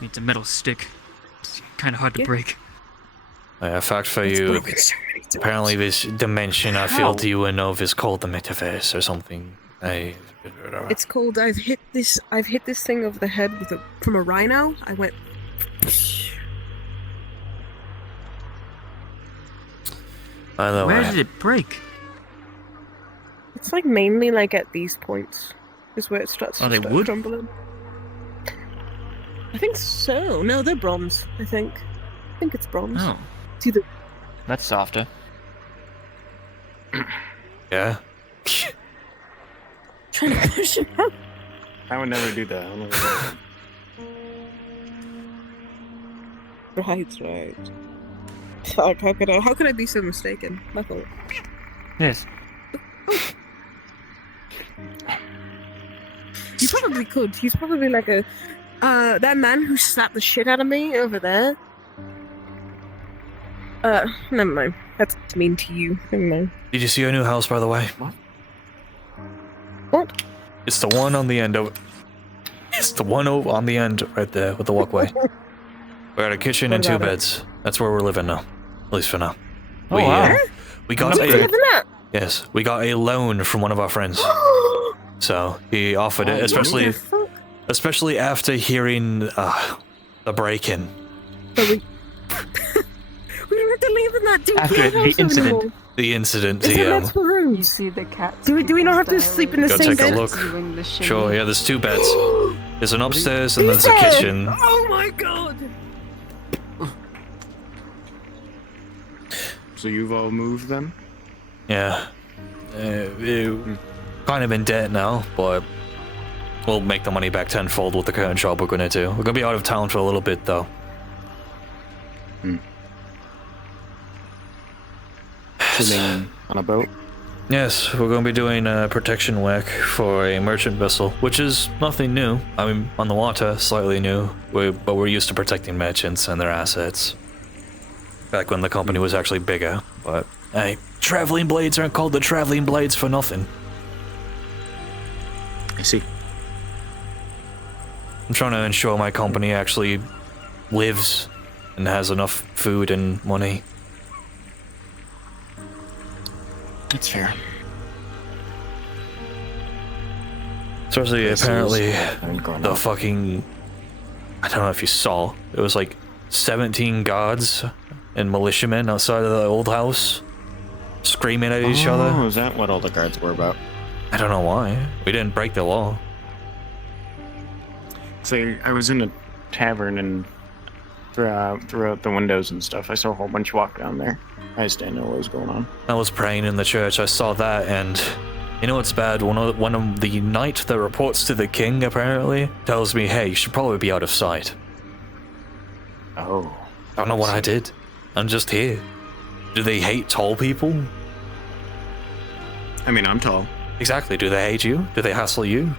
Needs a metal stick. It's kind of hard to break. A fact for you, apparently this dimension I filled you in of is called the metaverse or something. It's called, I've hit this thing over the head from a rhino. I went... Where did it break? It's like mainly like at these points is where it starts to start crumbling. I think so. No, they're bronze, I think it's bronze. Oh. It's either... That's softer. Yeah. Trying to push it out. I would never do that. I'll never do that. Right. Fuck, how could I be so mistaken? My fault. Yes. You probably could. He's probably like a... that man who slapped the shit out of me over there. Never mind. That's mean to you. Never mind. Did you see our new house, by the way? What? It's the one on the end of... It's the one on the end right there with the walkway. We got a kitchen and 2 beds. That's where we're living now. At least for now. Oh, wow. We got Yes, we got a loan from one of our friends. So he offered it, especially after hearing the break-in. We don't have to live in that After the incident. Anymore. The incident. Is there multiple rooms? You see the cats. Do we not have to sleep in the Go same take bed? a look. Sure, yeah, there's 2 beds. There's an upstairs and there's a kitchen. Oh my god! So you've all moved then? Yeah. We're kind of in debt now, but we'll make the money back tenfold with the current job we're gonna do. We're gonna be out of town for a little bit though. Sitting on a boat? Yes, we're going to be doing protection work for a merchant vessel, which is nothing new. I mean, on the water, slightly new, but we're used to protecting merchants and their assets. Back when the company was actually bigger, but hey, traveling blades aren't called the traveling blades for nothing. I see. I'm trying to ensure my company actually lives and has enough food and money. That's fair. Especially apparently the fucking, I don't know if you saw, it was like 17 guards and militiamen outside of the old house screaming at each other. Oh, is that what all the guards were about? I don't know why. We didn't break the law. So I was in a tavern and throughout the windows and stuff, I saw a whole bunch walk down there. I just didn't know what was going on. I was praying in the church. I saw that, and you know what's bad? One of the knight that reports to the king apparently tells me, "Hey, you should probably be out of sight." Oh. I don't know what I did. I'm just here. Do they hate tall people? I mean, I'm tall. Exactly. Do they hate you? Do they hassle you?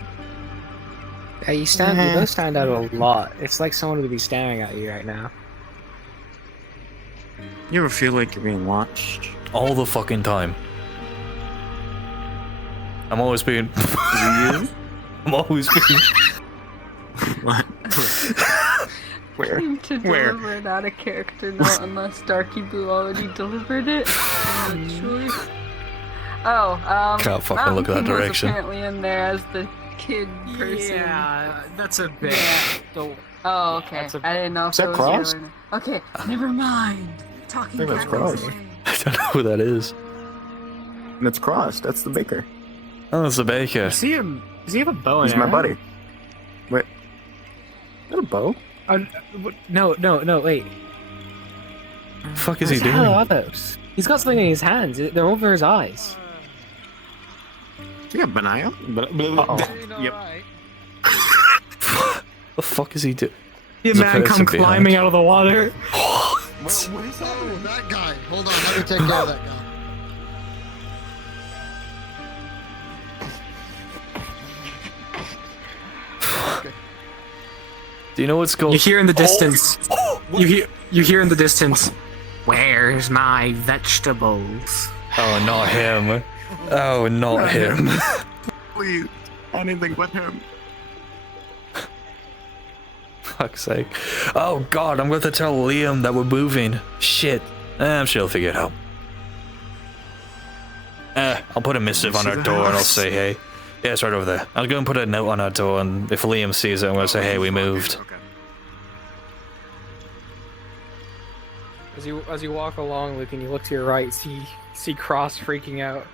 Yeah, you both stand out a lot. It's like someone would be staring at you right now. You ever feel like you're being watched? All the fucking time. I'm always being... You? I'm always being... What? Where? To Where? deliver it out of character, not unless Darky Blue already delivered it. I'm not sure. Oh, Can't fucking Mountain look at that King was direction. apparently in there as the kid person. Yeah, that's a bit. Oh, okay. I didn't know if Is that it was Cross? real or not. Okay, never mind. Talking I think that's cat was Cross. away. I don't know who that is. That's Cross. That's the baker. Oh, it's the baker. Does he have a bow and He's my arrow? buddy. Wait. Is that a bow? No, wait. The fuck is he What the hell doing? are those? He's got something in his hands. They're over his eyes. Yeah, Benaya. Yep. The fuck is he doing? The There's a man person come climbing out of the water. What is that guy? Hold on, let me take care of that guy. Do you know what's called? You hear in the distance. You hear in the distance. Where's my vegetables? Oh, not him. Oh, not him. Please, anything but him. Fuck's sake. Oh god, I'm going to tell Liam that we're moving. Shit. I'm sure he'll figure it out. I'll put a missive on our door and I'll say, hey. Yeah, it's right over there. I'll go and put a note on our door, and if Liam sees it, I'm going to say, hey, we moved. As you walk along, Luke, and you look to your right, see Cross freaking out.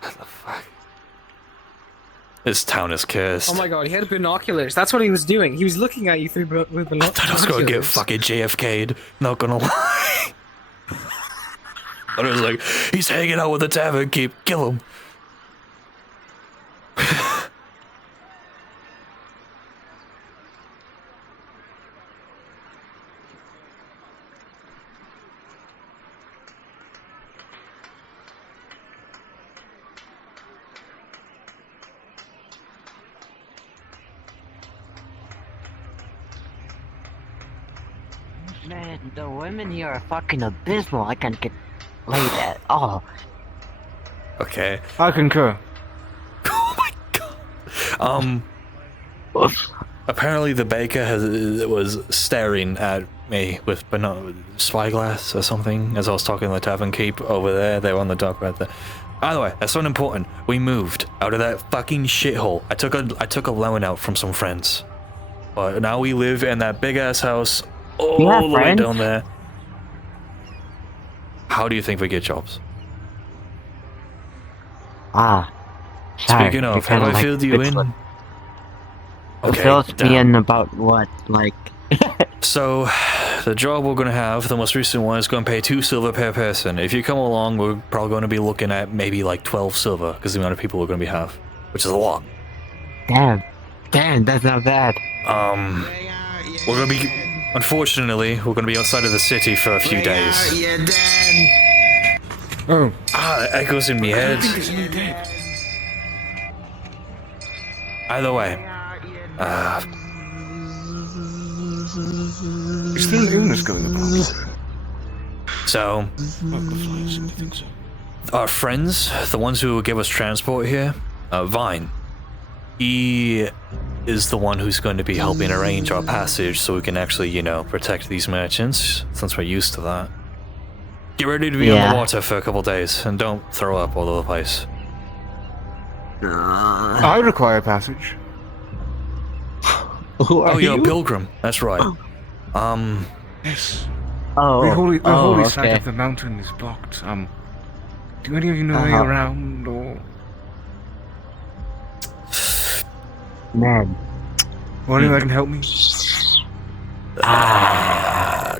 What the fuck? This town is cursed. Oh my god, he had binoculars. That's what he was doing. He was looking at you with binoculars. I thought I was going to get fucking JFK'd. Not gonna lie. I was like, he's hanging out with the tavern keep. Kill him. Man, the women here are fucking abysmal. I can't get laid at all. Okay. I concur. Apparently the baker was staring at me with spyglass or something as I was talking to the tavern keep over there. They were on the dock right there. Either way, that's not important. We moved out of that fucking shithole. I took a loan out from some friends, but now we live in that big ass house all the way down there. How do you think we get jobs? Sorry, Speaking you're of, have kinda I like filled you in? Bigfoot. Okay, Filled me damn. in about what, like... So, the job we're going to have, the most recent one, is going to pay 2 silver per person. If you come along, we're probably going to be looking at maybe like 12 silver, because the amount of people we're going to have, which is a lot. Damn, that's not bad. We're going to be, unfortunately, we're going to be outside of the city for a few days. Oh. That echoes in my head. Either way. Is there an illness going about? So, our friends, the ones who give us transport here, Vine, he is the one who's going to be helping arrange our passage so we can actually, you know, protect these merchants, since we're used to that. Get ready to be on the water for a couple days, and don't throw up all over the place. I require passage. Oh, you're a pilgrim. That's right. Yes. Oh. The holy okay. side of the mountain is blocked. Do any of you know any around, or? Man. One of you that can help me? I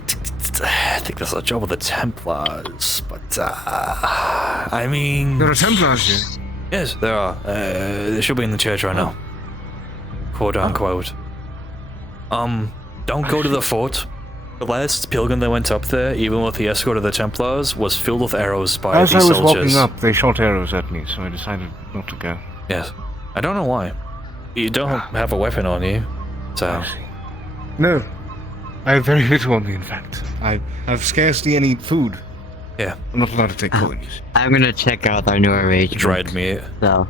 think that's a job with the Templars, but I mean... There are Templars here? Yes, there are. They should be in the church right now. Quote unquote. Don't go to the fort. The last pilgrim that went up there, even with the escort of the Templars, was filled with arrows by As these I was soldiers. walking up, they shot arrows at me, so I decided not to go. Yes. I don't know why. You don't have a weapon on you, so... No. I have very little on me, in fact. I have scarcely any food. Yeah. I'm not allowed to take coins. I'm gonna check out our new arrangement. Dried meat. So.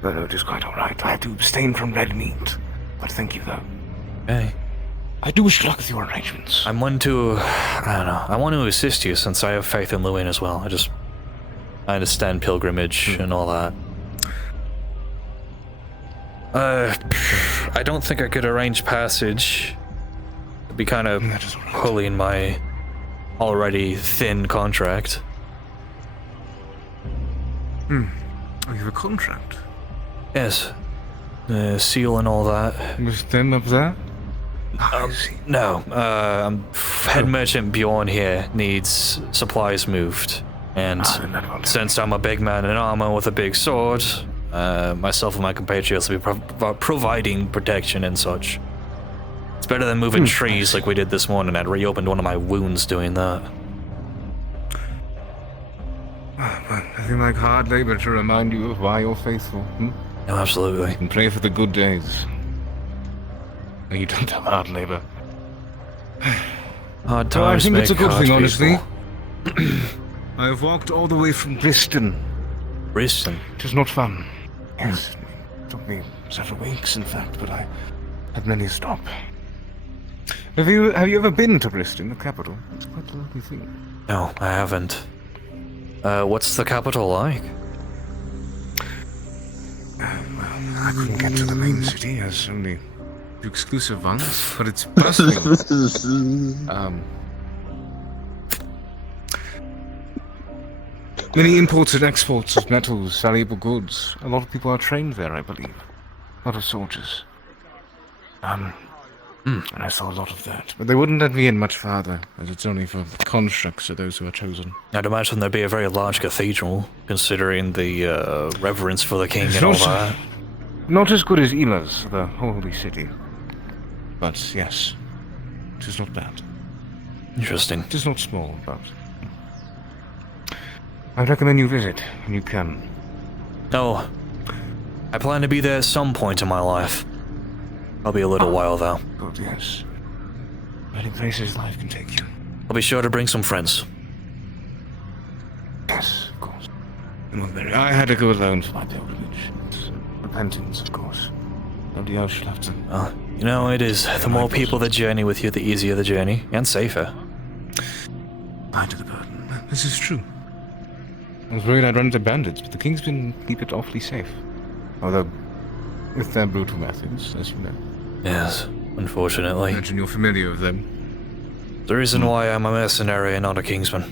But it is quite alright. I have to abstain from red meat. But thank you, though. Hey. I do wish luck with your arrangements. I want to assist you since I have faith in Lucan as well. I understand pilgrimage and all that. I don't think I could arrange passage. It'd be kind of pulling my already thin contract. Oh, you have a contract? Yes. Seal and all that. With them up there? No. Head merchant Bjorn here needs supplies moved. And since I'm a big man in armor with a big sword, myself and my compatriots will be providing protection and such. It's better than moving trees like we did this morning. I'd reopened one of my wounds doing that. Nothing like hard labor to remind you of why you're faithful. No, absolutely. And pray for the good days. No, you don't have hard labor. Hard Well, I times think it's a make good hard thing, honestly. people. I have walked all the way from Bristol. Bristol? It was not fun. Yes, it took me several weeks, in fact, but I had many a stop. Have you ever been to Bristol, the capital? It's quite a lovely thing. No, I haven't. What's the capital like? I couldn't get to the main city, as only exclusive ones, but it's bustling. Many imports and exports of metals, valuable goods. A lot of people are trained there, I believe. A lot of soldiers. And I saw a lot of that. But they wouldn't let me in much farther, as it's only for constructs or those who are chosen. I'd imagine there'd be a very large cathedral, considering the reverence for the king It's and all not- that. Not as good as Ela's, the holy city. But yes, it is not bad. Interesting. It is not small, but I recommend you visit when you can. No. I plan to be there at some point in my life. I'll be a little while, though. Good, yes. Many places life can take you. I'll be sure to bring some friends. Yes, of course. I had to go alone for my pilgrimage. It's repentance, of course. Nobody else should have to. You know, it is. The more people that journey with you, the easier the journey, and safer. Light to the burden. This is true. I was worried I'd run into bandits, but the Kingsmen keep it awfully safe. Although, with their brutal methods, as you know. Yes, unfortunately. I imagine you're familiar with them. The reason why I'm a mercenary and not a Kingsman.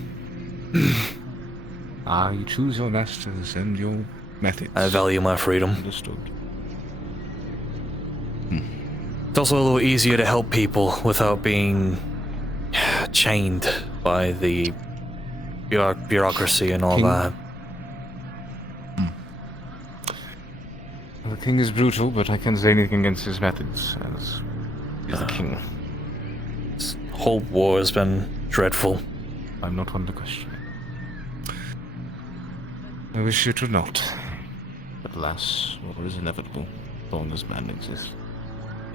You choose your masters and your methods. I value my freedom. Understood. It's also a little easier to help people without being chained by the bureaucracy and all that. Well, the king is brutal, but I can't say anything against his methods, as he's the king. This whole war has been dreadful. I'm not one to question. I wish it were not. But alas, war is inevitable, as long as man exists.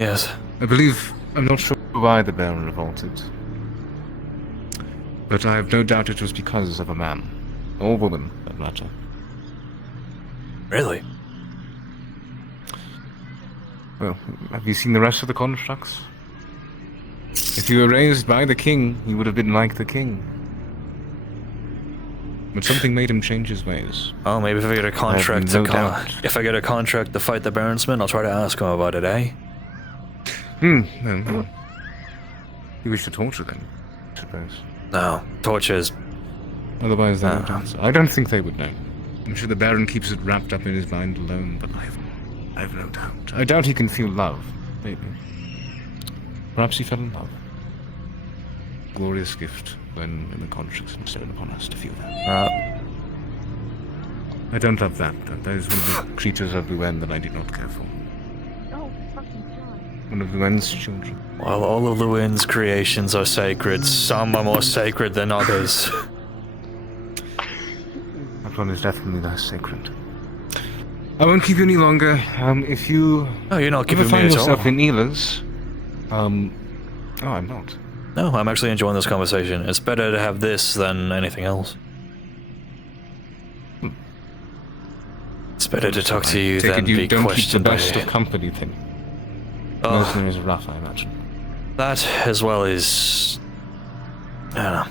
Yes. I'm not sure why the Baron revolted. But I have no doubt it was because of a man. Or woman, for that matter. Really? Well, have you seen the rest of the constructs? If you were raised by the king, you would have been like the king. But something made him change his ways. Oh, maybe if I get a contract if I get a contract to fight the Barondsmen, I'll try to ask him about it, eh? Well, you wish to torture them, I suppose. No, tortures. Otherwise, they won't answer. I don't think they would know. I'm sure the Baron keeps it wrapped up in his mind alone, but I have no doubt. I doubt he can feel love, maybe. Perhaps he fell in love. Glorious gift when in the constructs bestowed upon us to feel that. I don't love that. That is one of the creatures of Lucan that I do not care for. One of Lucan's children. Well, all of Lucan's creations are sacred. Some are more sacred than others. That one is definitely less sacred. I won't keep you any longer. If you you're not keeping me find at yourself all. in Ela's, I'm not. No, I'm actually enjoying this conversation. It's better to have this than anything else. It's better to talk to you than be questioned by best of company thing. Mercenaries are rough, I imagine. That, as well as... I don't know.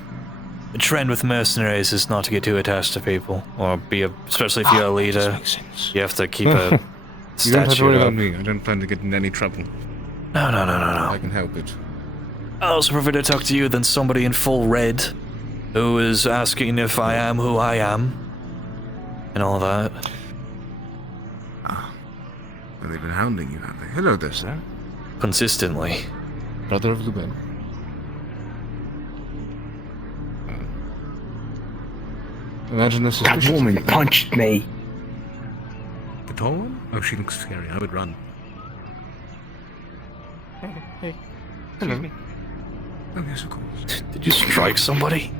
The trend with mercenaries is not to get too attached to people, or especially if you're a leader, you have to keep a You don't have to worry statue about up. me. I don't plan to get in any trouble. No. I can help it. I also prefer to talk to you than somebody in full red, who is asking if I am who I am, and all that. Well, they've been hounding you, have they? Hello there, sir. Consistently. Brother of Lucan. Imagine the suspicious. That woman punched me. The tall one? Oh, she looks scary. I would run. Hey. Excuse me. Oh, yes, of course. Did you strike somebody?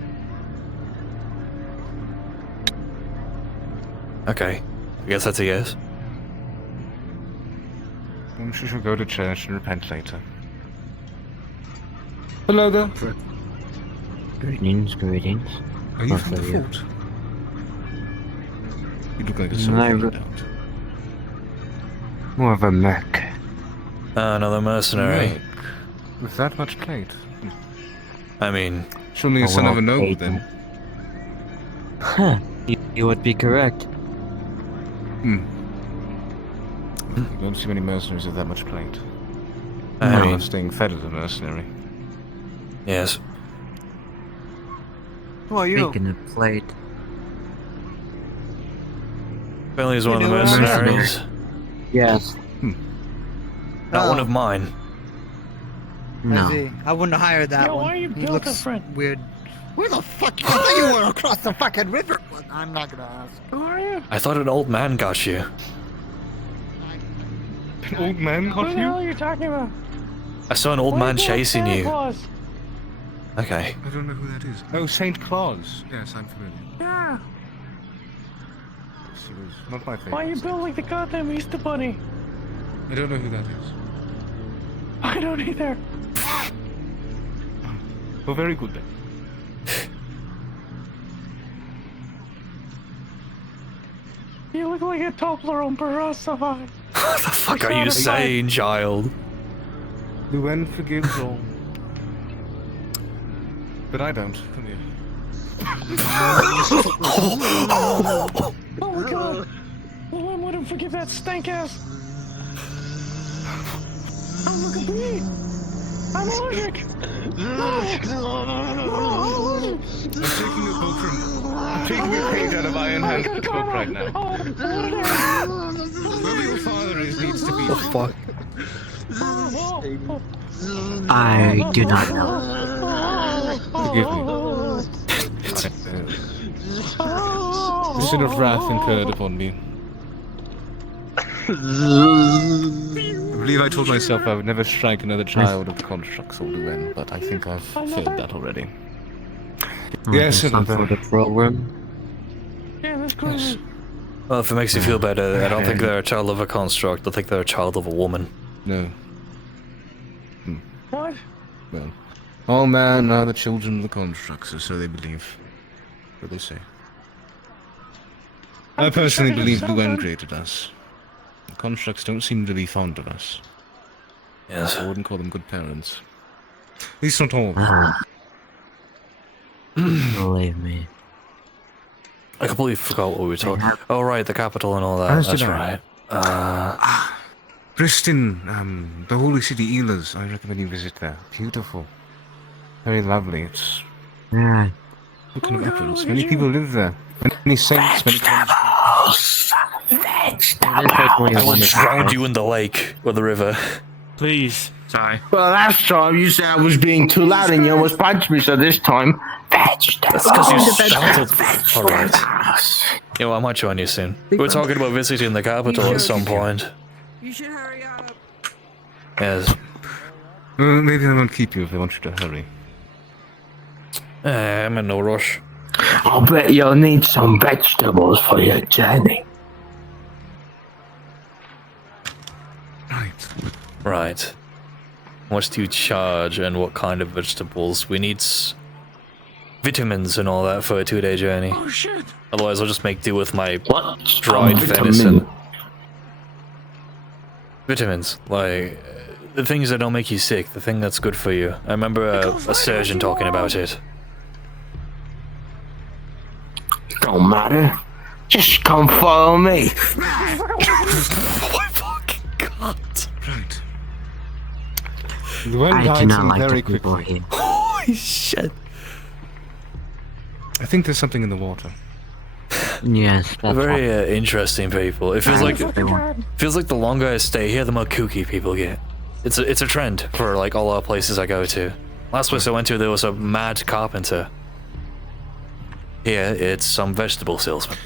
Okay. I guess that's a yes. I'm sure she'll go to church and repent later. Hello there. Greetings. Are you from the you? fort? You look like a soldier, no doubt. More of a merc. Another mercenary. Merc? With that much plate? I mean... Surely a son of a noble, then. Huh. You would be correct. You don't see many mercenaries with that much plate. I mean... staying fed as a mercenary. Yes. Who are you? Speaking of plate. Billy is one of the mercenaries. Yes. Not one of mine. No. I see. I wouldn't hire that Yo, one. why are you He built looks different? weird. Where the fuck? I thought you were across the fucking river. Well, I'm not gonna ask. Who are you? I thought an old man got you. An old man What got the hell you? are you talking about? I saw an old man chasing Santa you. Claus. Okay. I don't know who that is. Oh, Saint Claus. Yes, I'm familiar. Yeah. She was not my favorite. Why are you built like the goddamn Easter Bunny? I don't know who that is. I don't either. Oh, very good then. You look like a Toblerone or something. What the fuck are you saying, child? Lucan forgives all. But I don't. Come here. Oh my god. Well, I wouldn't forgive that stank ass. Oh, look at me. I'm allergic. I'm taking a page out of Iron Hand's book right now. Whoever your father is needs to be. Oh fuck. I do not know. Forgive me. The sin of wrath incurred upon me. I believe I told myself I would never strike another child of the constructs or Lucan, but I think I've failed that already. Yes, for the program. Yeah, that's cool. Yes. Well, if it makes you feel better, I don't think they're a child of a construct. I think they're a child of a woman. No. What? Well, All men are the children of the constructs, or so they believe. What they say. I personally believe Lucan created us. The constructs don't seem to be fond of us. Yes. I wouldn't call them good parents. At least not all. Believe me. I completely forgot what we were talking. Oh right, the capital and all that. As That's did I. right. Pristin, the holy city Elas. I recommend you visit there. Beautiful. Very lovely. It's looking at weapons. Many people live there. Many saints, many Vegetables. I will drown you in the lake or the river. Please. Sorry. Well, last time you said I was being too loud and you almost punched me, so this time, vegetables. That's because you shouted. Alright. Yeah, well, I might join you soon. We're talking about visiting the capital at some point. You should hurry up. Yes. Maybe I won't keep you if I want you to hurry. I'm in no rush. I'll bet you'll need some vegetables for your journey. Right. How much do you charge and what kind of vegetables? We need vitamins and all that for a 2-day journey. Oh shit. Otherwise I'll just make do with my dried venison. Vitamins, like the things that don't make you sick, the thing that's good for you. I remember a surgeon talking about it. Don't matter. Just come follow me. Oh my fucking god. Right. I do not like the people here. Holy shit. I think there's something in the water. Yes, that's Very interesting people. It feels like the longer I stay here, the more kooky people get. It's a trend for like all our places I go to. Last place I went to, there was a mad carpenter. Here, it's some vegetable salesman.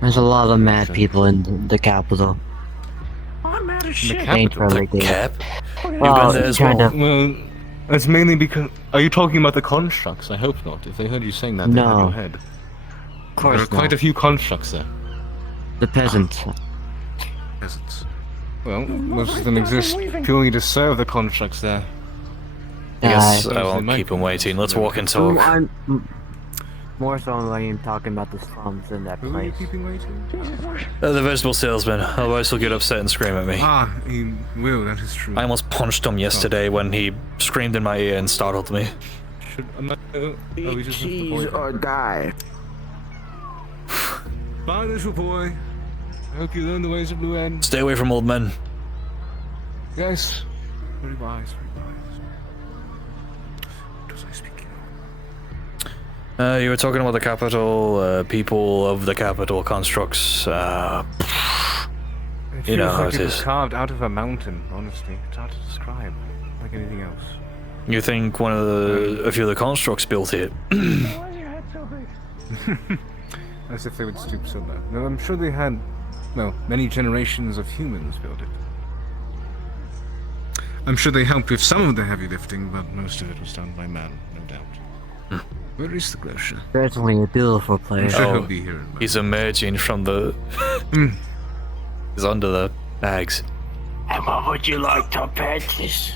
There's a lot of mad people in the capital. I'm mad as shit. Ain't really good. Cap? You've Well, been there as kind well. of. Well, it's mainly because... Are you talking about the constructs? I hope not. If they heard you saying that, they had No. your head. Of course There are quite not. a few constructs there. The peasants. Peasants. Well, most of them exist purely to serve the constructs there. I guess I They won't might keep be. him waiting. Let's walk and talk. I'm more so I'm talking about the slums in that Who are you place. keeping waiting? The vegetable salesman. Otherwise he'll get upset and scream at me. Ah, he will, that is true. I almost punched him yesterday when he screamed in my ear and startled me. We just Cheese or die. Bye, little boy. I hope you learn the ways of Lucan. Stay away from old men. Yes. Very wise, very wise. What was I speaking You were talking about the capital, people of the capital constructs. You know how it is. Carved out of a mountain, honestly. It's hard to describe, like anything else. You think a few of the constructs built it? As if they would stoop so low. No, I'm sure they had, well, many generations of humans build it. I'm sure they helped with some of the heavy lifting, but most of it was done by man, no doubt. Where is the grocer? Certainly a beautiful place. I'm sure he'll be here. He's emerging from the... He's under the bags. And what would you like to purchase?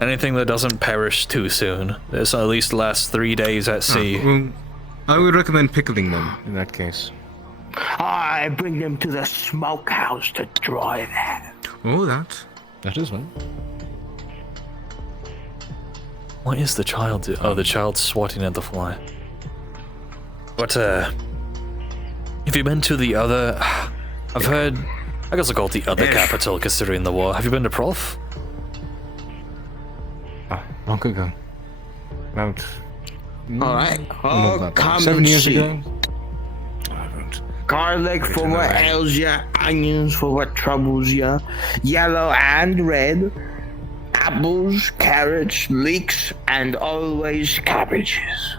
Anything that doesn't perish too soon. This at least lasts 3 days at sea. Well, I would recommend pickling them, in that case. I bring them to the smokehouse to dry them. Oh, that is one. What is the child do? Oh, the child's swatting at the fly. What, have you been to the other... I've heard... I guess I'll call it the other capital, considering the war. Have you been to Prof? Long ago. About... Alright. not Oh, that come long. 7 and years see. ago? Garlic for what ails ya, onions for what troubles ya, yellow and red, apples, carrots, leeks, and always cabbages.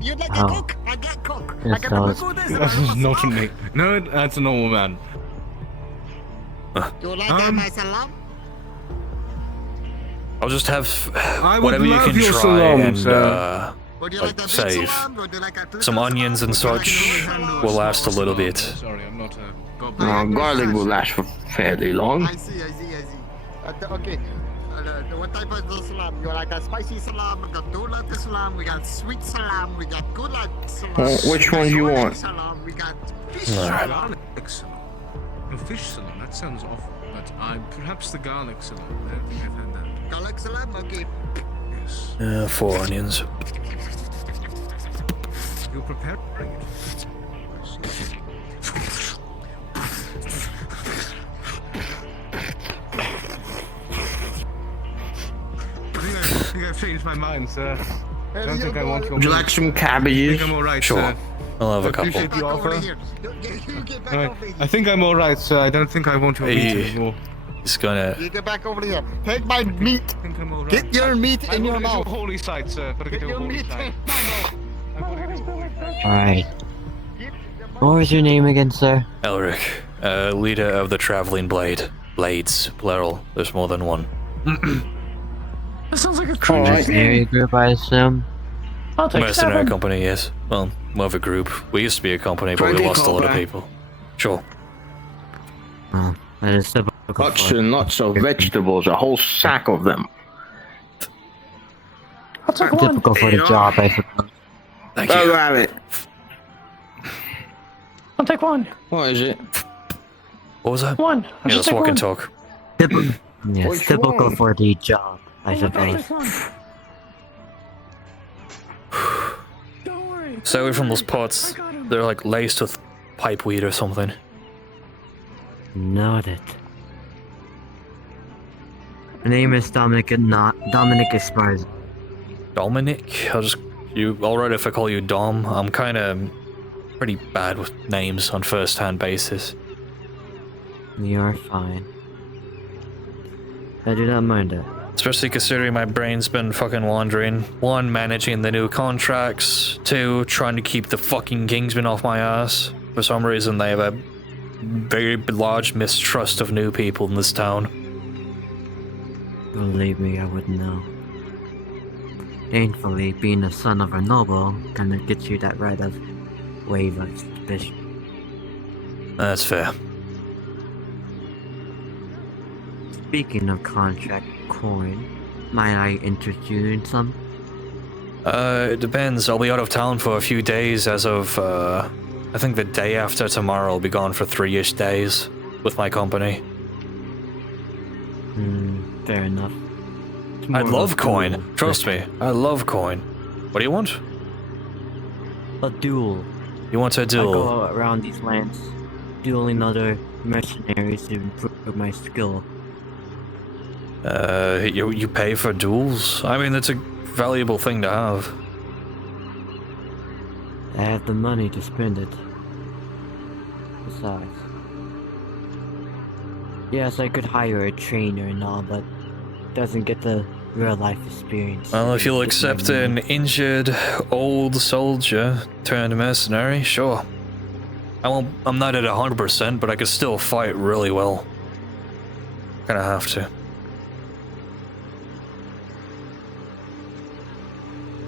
You'd like Oh. a cook? I get cook. Yes, I get does. the this. That is not me. No, that's a normal man. You like that, my salam? I'll just have I would whatever you love can your try salam, and sir. like save. Some onions and such will last a little bit. Sorry, I'm not a... Garlic will last for fairly long. I see. Okay. What type of salam? You like a spicy salam, we got donut salam, we got sweet salam, we got gulab salam. Which one do you want? Salam, we got fish Alright. salam. Garlic salam. No, fish salam, that sounds awful. But perhaps the garlic salam. I don't think I've had that. Garlic salam, okay. Yes. 4 onions. You're preparing it. I think I've changed my mind, sir. I don't think I want your... Would you like some cabbages? I think I'm alright, Sure. sir. I'll have a couple. Appreciate the offer. Right. I think I'm alright, sir. I don't think I want your meat anymore. He's gonna... You get back over here. Take my meat. I think I'm alright. Get your meat in your mouth. Holy site, sir. Gotta get your holy site. Alright. What was your name again, sir? Elric, leader of the Traveling Blade. Blades, plural. There's more than one. That sounds like a Mercenary group, I assume. I'll take Mercenary 7. company, yes. Well, more of a group. We used to be a company, but we lost a lot of people. Sure. Oh, that is typical. Lots and lots of vegetables, a whole sack of them. I'll take 1. Typical for the job, I suppose. Thank you. I'll have it. I'll take 1. What is it? What was that? 1. Yeah, let's walk and talk. Yes, Which typical one? for the job, I suppose. Don't worry. Stay away from those pots. They're like laced with pipeweed or something. Noted. My name is Dominic, not Dominic Esparza. Dominic? You alright if I call you Dom? I'm kinda pretty bad with names on first-hand basis. You're fine. I do not mind it. Especially considering my brain's been fucking wandering. 1, managing the new contracts. 2, trying to keep the fucking Kingsmen off my ass. For some reason, they have a very large mistrust of new people in this town. Believe me, I wouldn't know. Thankfully, being the son of a noble kinda gets you that right of wave of suspicion. That's fair. Speaking of contract coin, might I interest you in some? It depends. I'll be out of town for a few days as of, I think the day after tomorrow. I'll be gone for 3-ish days with my company. Fair enough. I'd love coin. Trust me. I love coin. What do you want? A duel. You want a I duel? go around these lands, dueling other mercenaries to improve my skill. You pay for duels? I mean, that's a valuable thing to have. I have the money to spend it. Besides. Yes, I could hire a trainer and all, but doesn't get the real life experience. Well, if you'll accept an injured old soldier turned mercenary, sure. I'm not at 100%, but I could still fight really well. Kinda have to.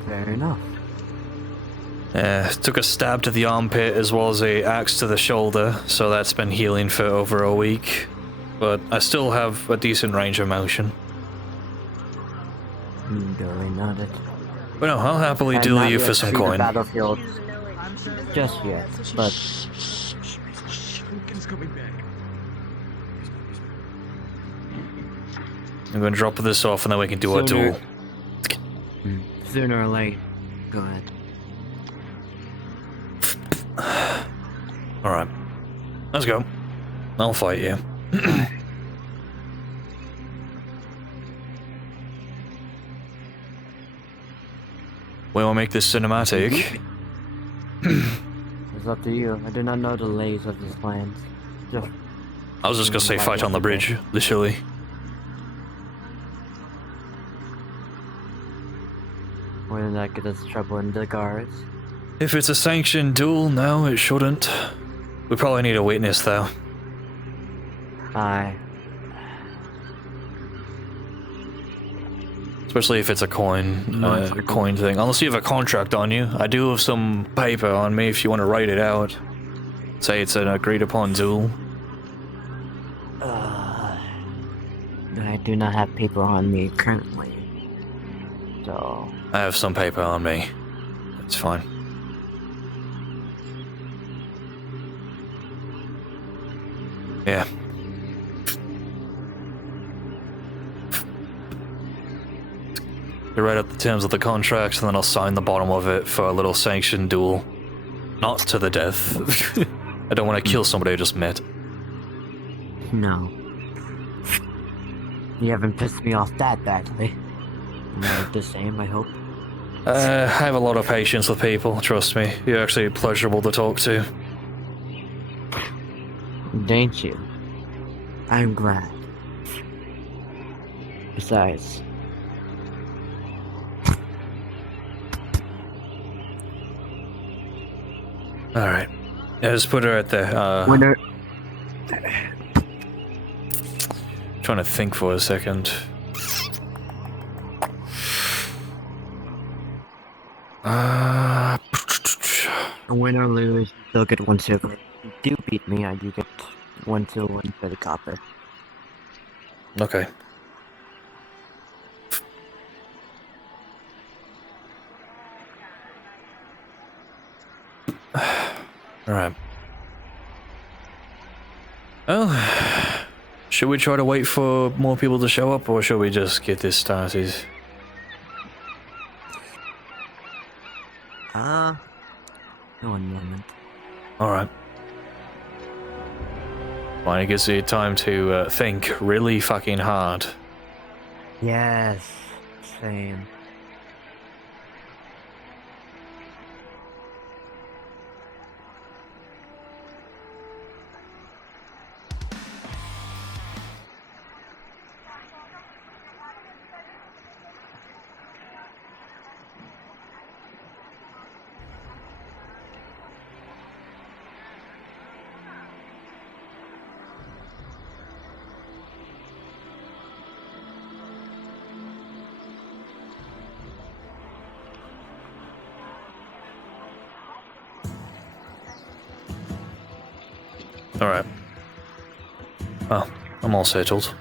Fair enough. Took a stab to the armpit as well as a axe to the shoulder, so that's been healing for over a week. But I still have a decent range of motion. Duly noted. But no, I'll happily duel you for some coin. Battlefield just yet, but I'm gonna drop this off and then we can do a duel. Sooner or late. Go ahead. Alright. Let's go. I'll fight you. We will make this cinematic. It's up to you. I do not know the lays of this land. Just I was just gonna say fight on the bridge, literally. wouldn't that get us trouble in the guards? If it's a sanctioned duel, no, it shouldn't. We probably need a witness, though. Aye. Especially if it's a coin thing. Unless you have a contract on you. I do have some paper on me if you want to write it out. Say it's an agreed upon duel. I do not have paper on me currently. So... I have some paper on me. It's fine. Yeah. You write up the terms of the contract, and then I'll sign the bottom of it for a little sanctioned duel. Not to the death. I don't want to kill somebody I just met. No. You haven't pissed me off that badly. You're the same, I hope. I have a lot of patience with people, trust me. You're actually pleasurable to talk to. Ain't you? I'm glad. Besides... Alright. Yeah, just put her at the, Winner... Trying to think for a second. Win or lose, they'll get 1 silver. If you do beat me, I do get 1 silver for the copper. Okay. Alright. Well, should we try to wait for more people to show up, or should we just get this started? One moment. Alright. Well, it gives you time to think really fucking hard. Yes, same. Alright. Well, I'm all settled.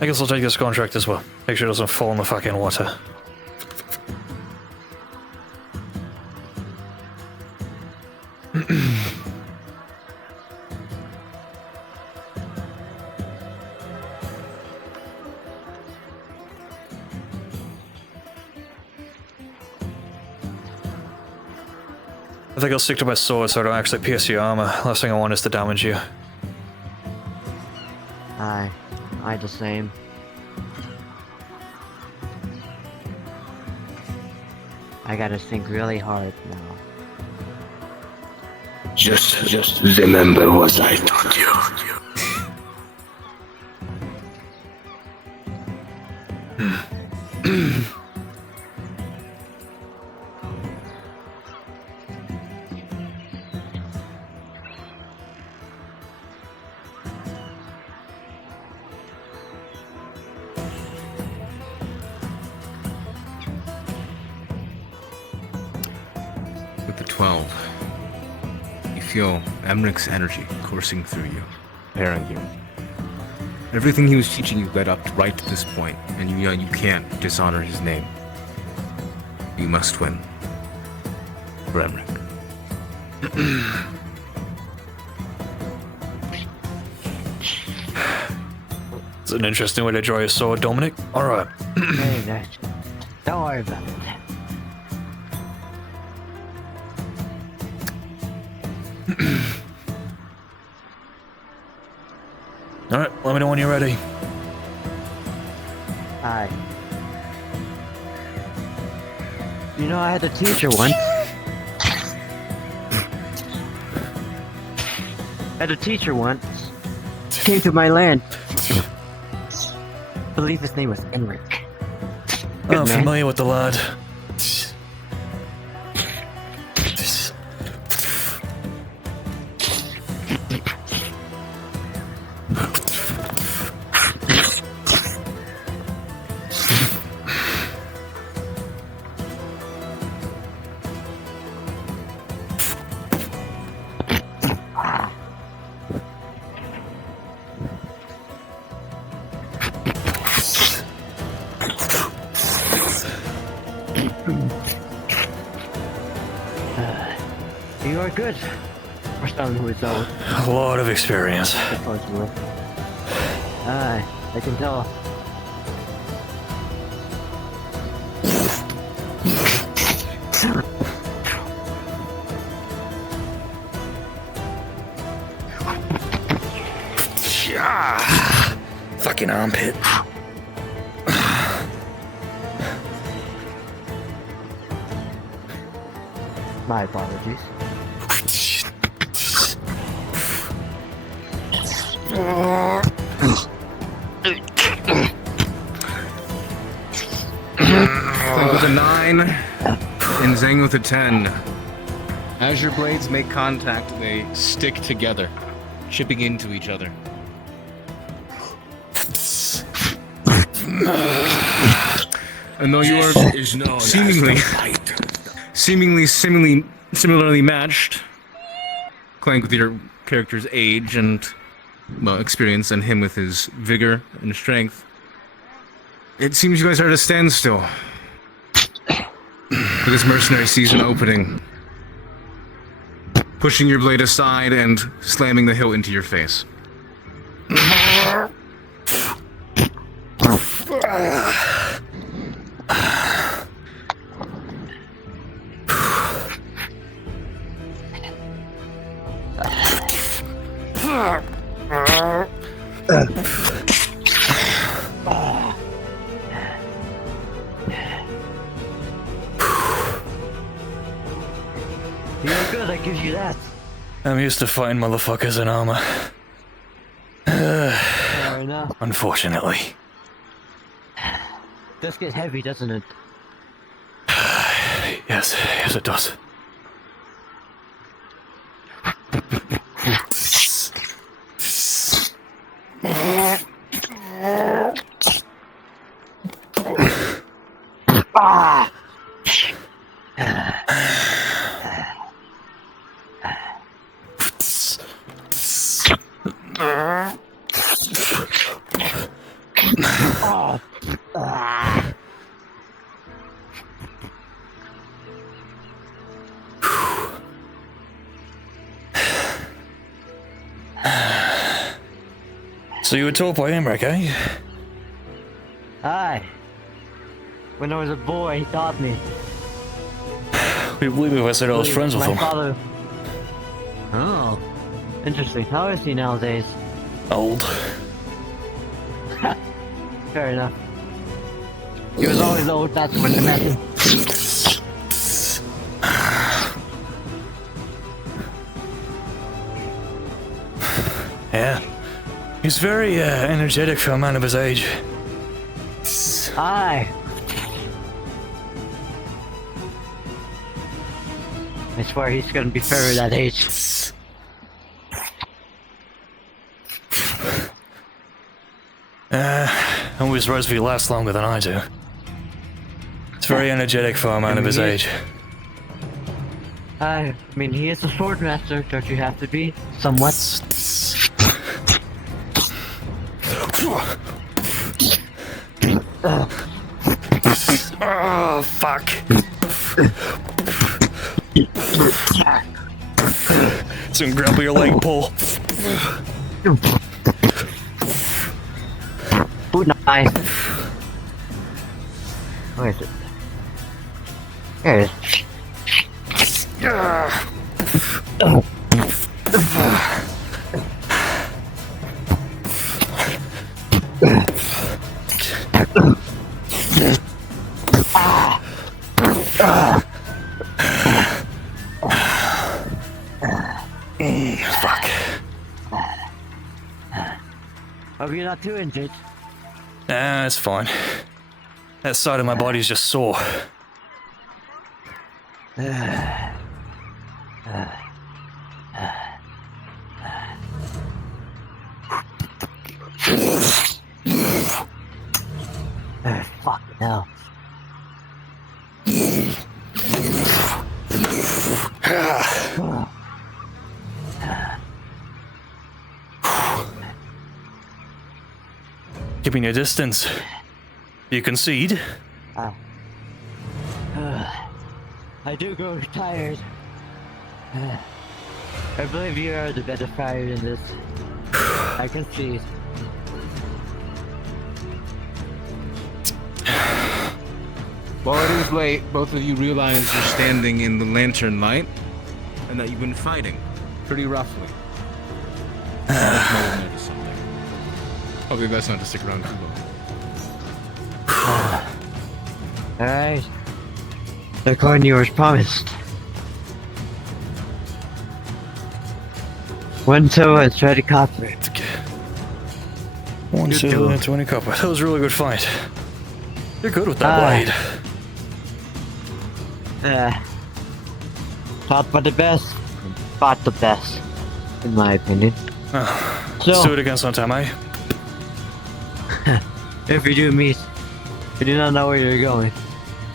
I guess I'll take this contract as well. Make sure it doesn't fall in the fucking water. I think I'll stick to my sword so I don't actually pierce your armor. Last thing I want is to damage you. I the same. I gotta think really hard now. Just remember what I taught you. With the 12, you feel Emrich's energy coursing through you, preparing you. Everything he was teaching you led up right to this point, and you know you can't dishonor his name. You must win. For Emrich. It's an interesting way to draw your sword, Dominic. Alright. Hey, don't worry about it. Alright, let me know when you're ready. Hi. You know, I had a teacher once. Came to my land. I believe his name was Enric. Oh, I'm familiar with the lad. You are good for someone who is old. A lot of experience. Supposedly. I can tell. Fucking armpit. My apologies. Clank with a 9 and Zang with a 10. As your blades make contact, they stick together, chipping into each other. And though you are similarly matched, Clank with your character's age and experience, and him with his vigor and strength, it seems you guys are at a standstill for this mercenary season opening, pushing your blade aside and slamming the hilt into your face. You're good, I give you that. I'm used to fighting motherfuckers in armor. Fair enough. Unfortunately. Does get heavy, doesn't it? Yes, it does. So you were taught by Emmerich, eh? Aye. When I was a boy, he taught me. We believe I said I was friends with My him. father. Oh. Interesting. How is he nowadays? Old. Fair enough. He was always old, that's when I met him. Yeah. He's very energetic for a man of his age. Aye. I swear he's gonna be fair at that age. Always Roseby lasts longer than I do. It's very energetic for a man of his age. I mean, he is a sword master, don't you have to be? Somewhat. Oh, fuck. Soon grab your leg, pull. Good night. Where is it? There it Fuck. Hope you're not too injured. Nah, it's fine. That side of my body's just sore. Fuck hell. Keeping your distance. You concede? Oh. I do grow tired. I believe you are the better fighter in this. I can see it. While it is late, both of you realize you're standing in the lantern light, and that you've been fighting pretty roughly. Notice something. Probably best not to stick around too long. Alright. According to yours promised. One silver and 20 copper. 1 silver and 20 copper. That was a really good fight. You're good with that blade. Fought for the best. Fought the best, in my opinion. Let's do it again sometime, eh? If you do meet, you do not know where you're going.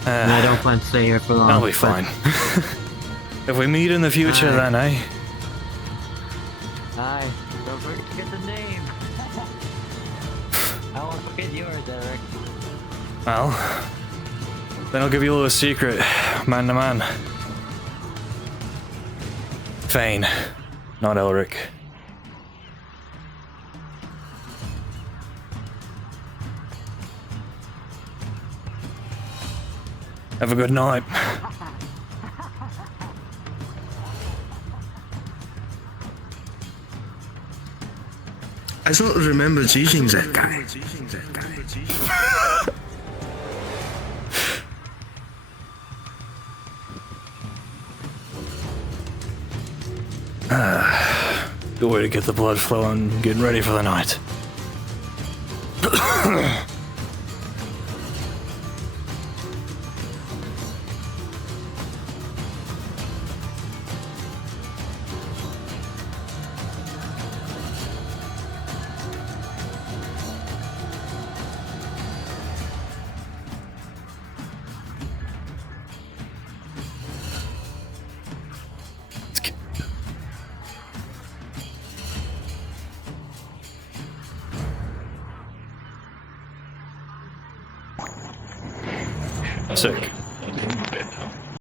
And I don't plan to stay here for long. I'll be fine. If we meet in the future, then, eh? Aye. Don't forget the name. I won't forget yours, Eric. Well, then I'll give you a little secret, man to man. Fayne, not Elric. Have a good night. I sort of remember teaching that guy. Good way to get the blood flowing, getting ready for the night. Sick.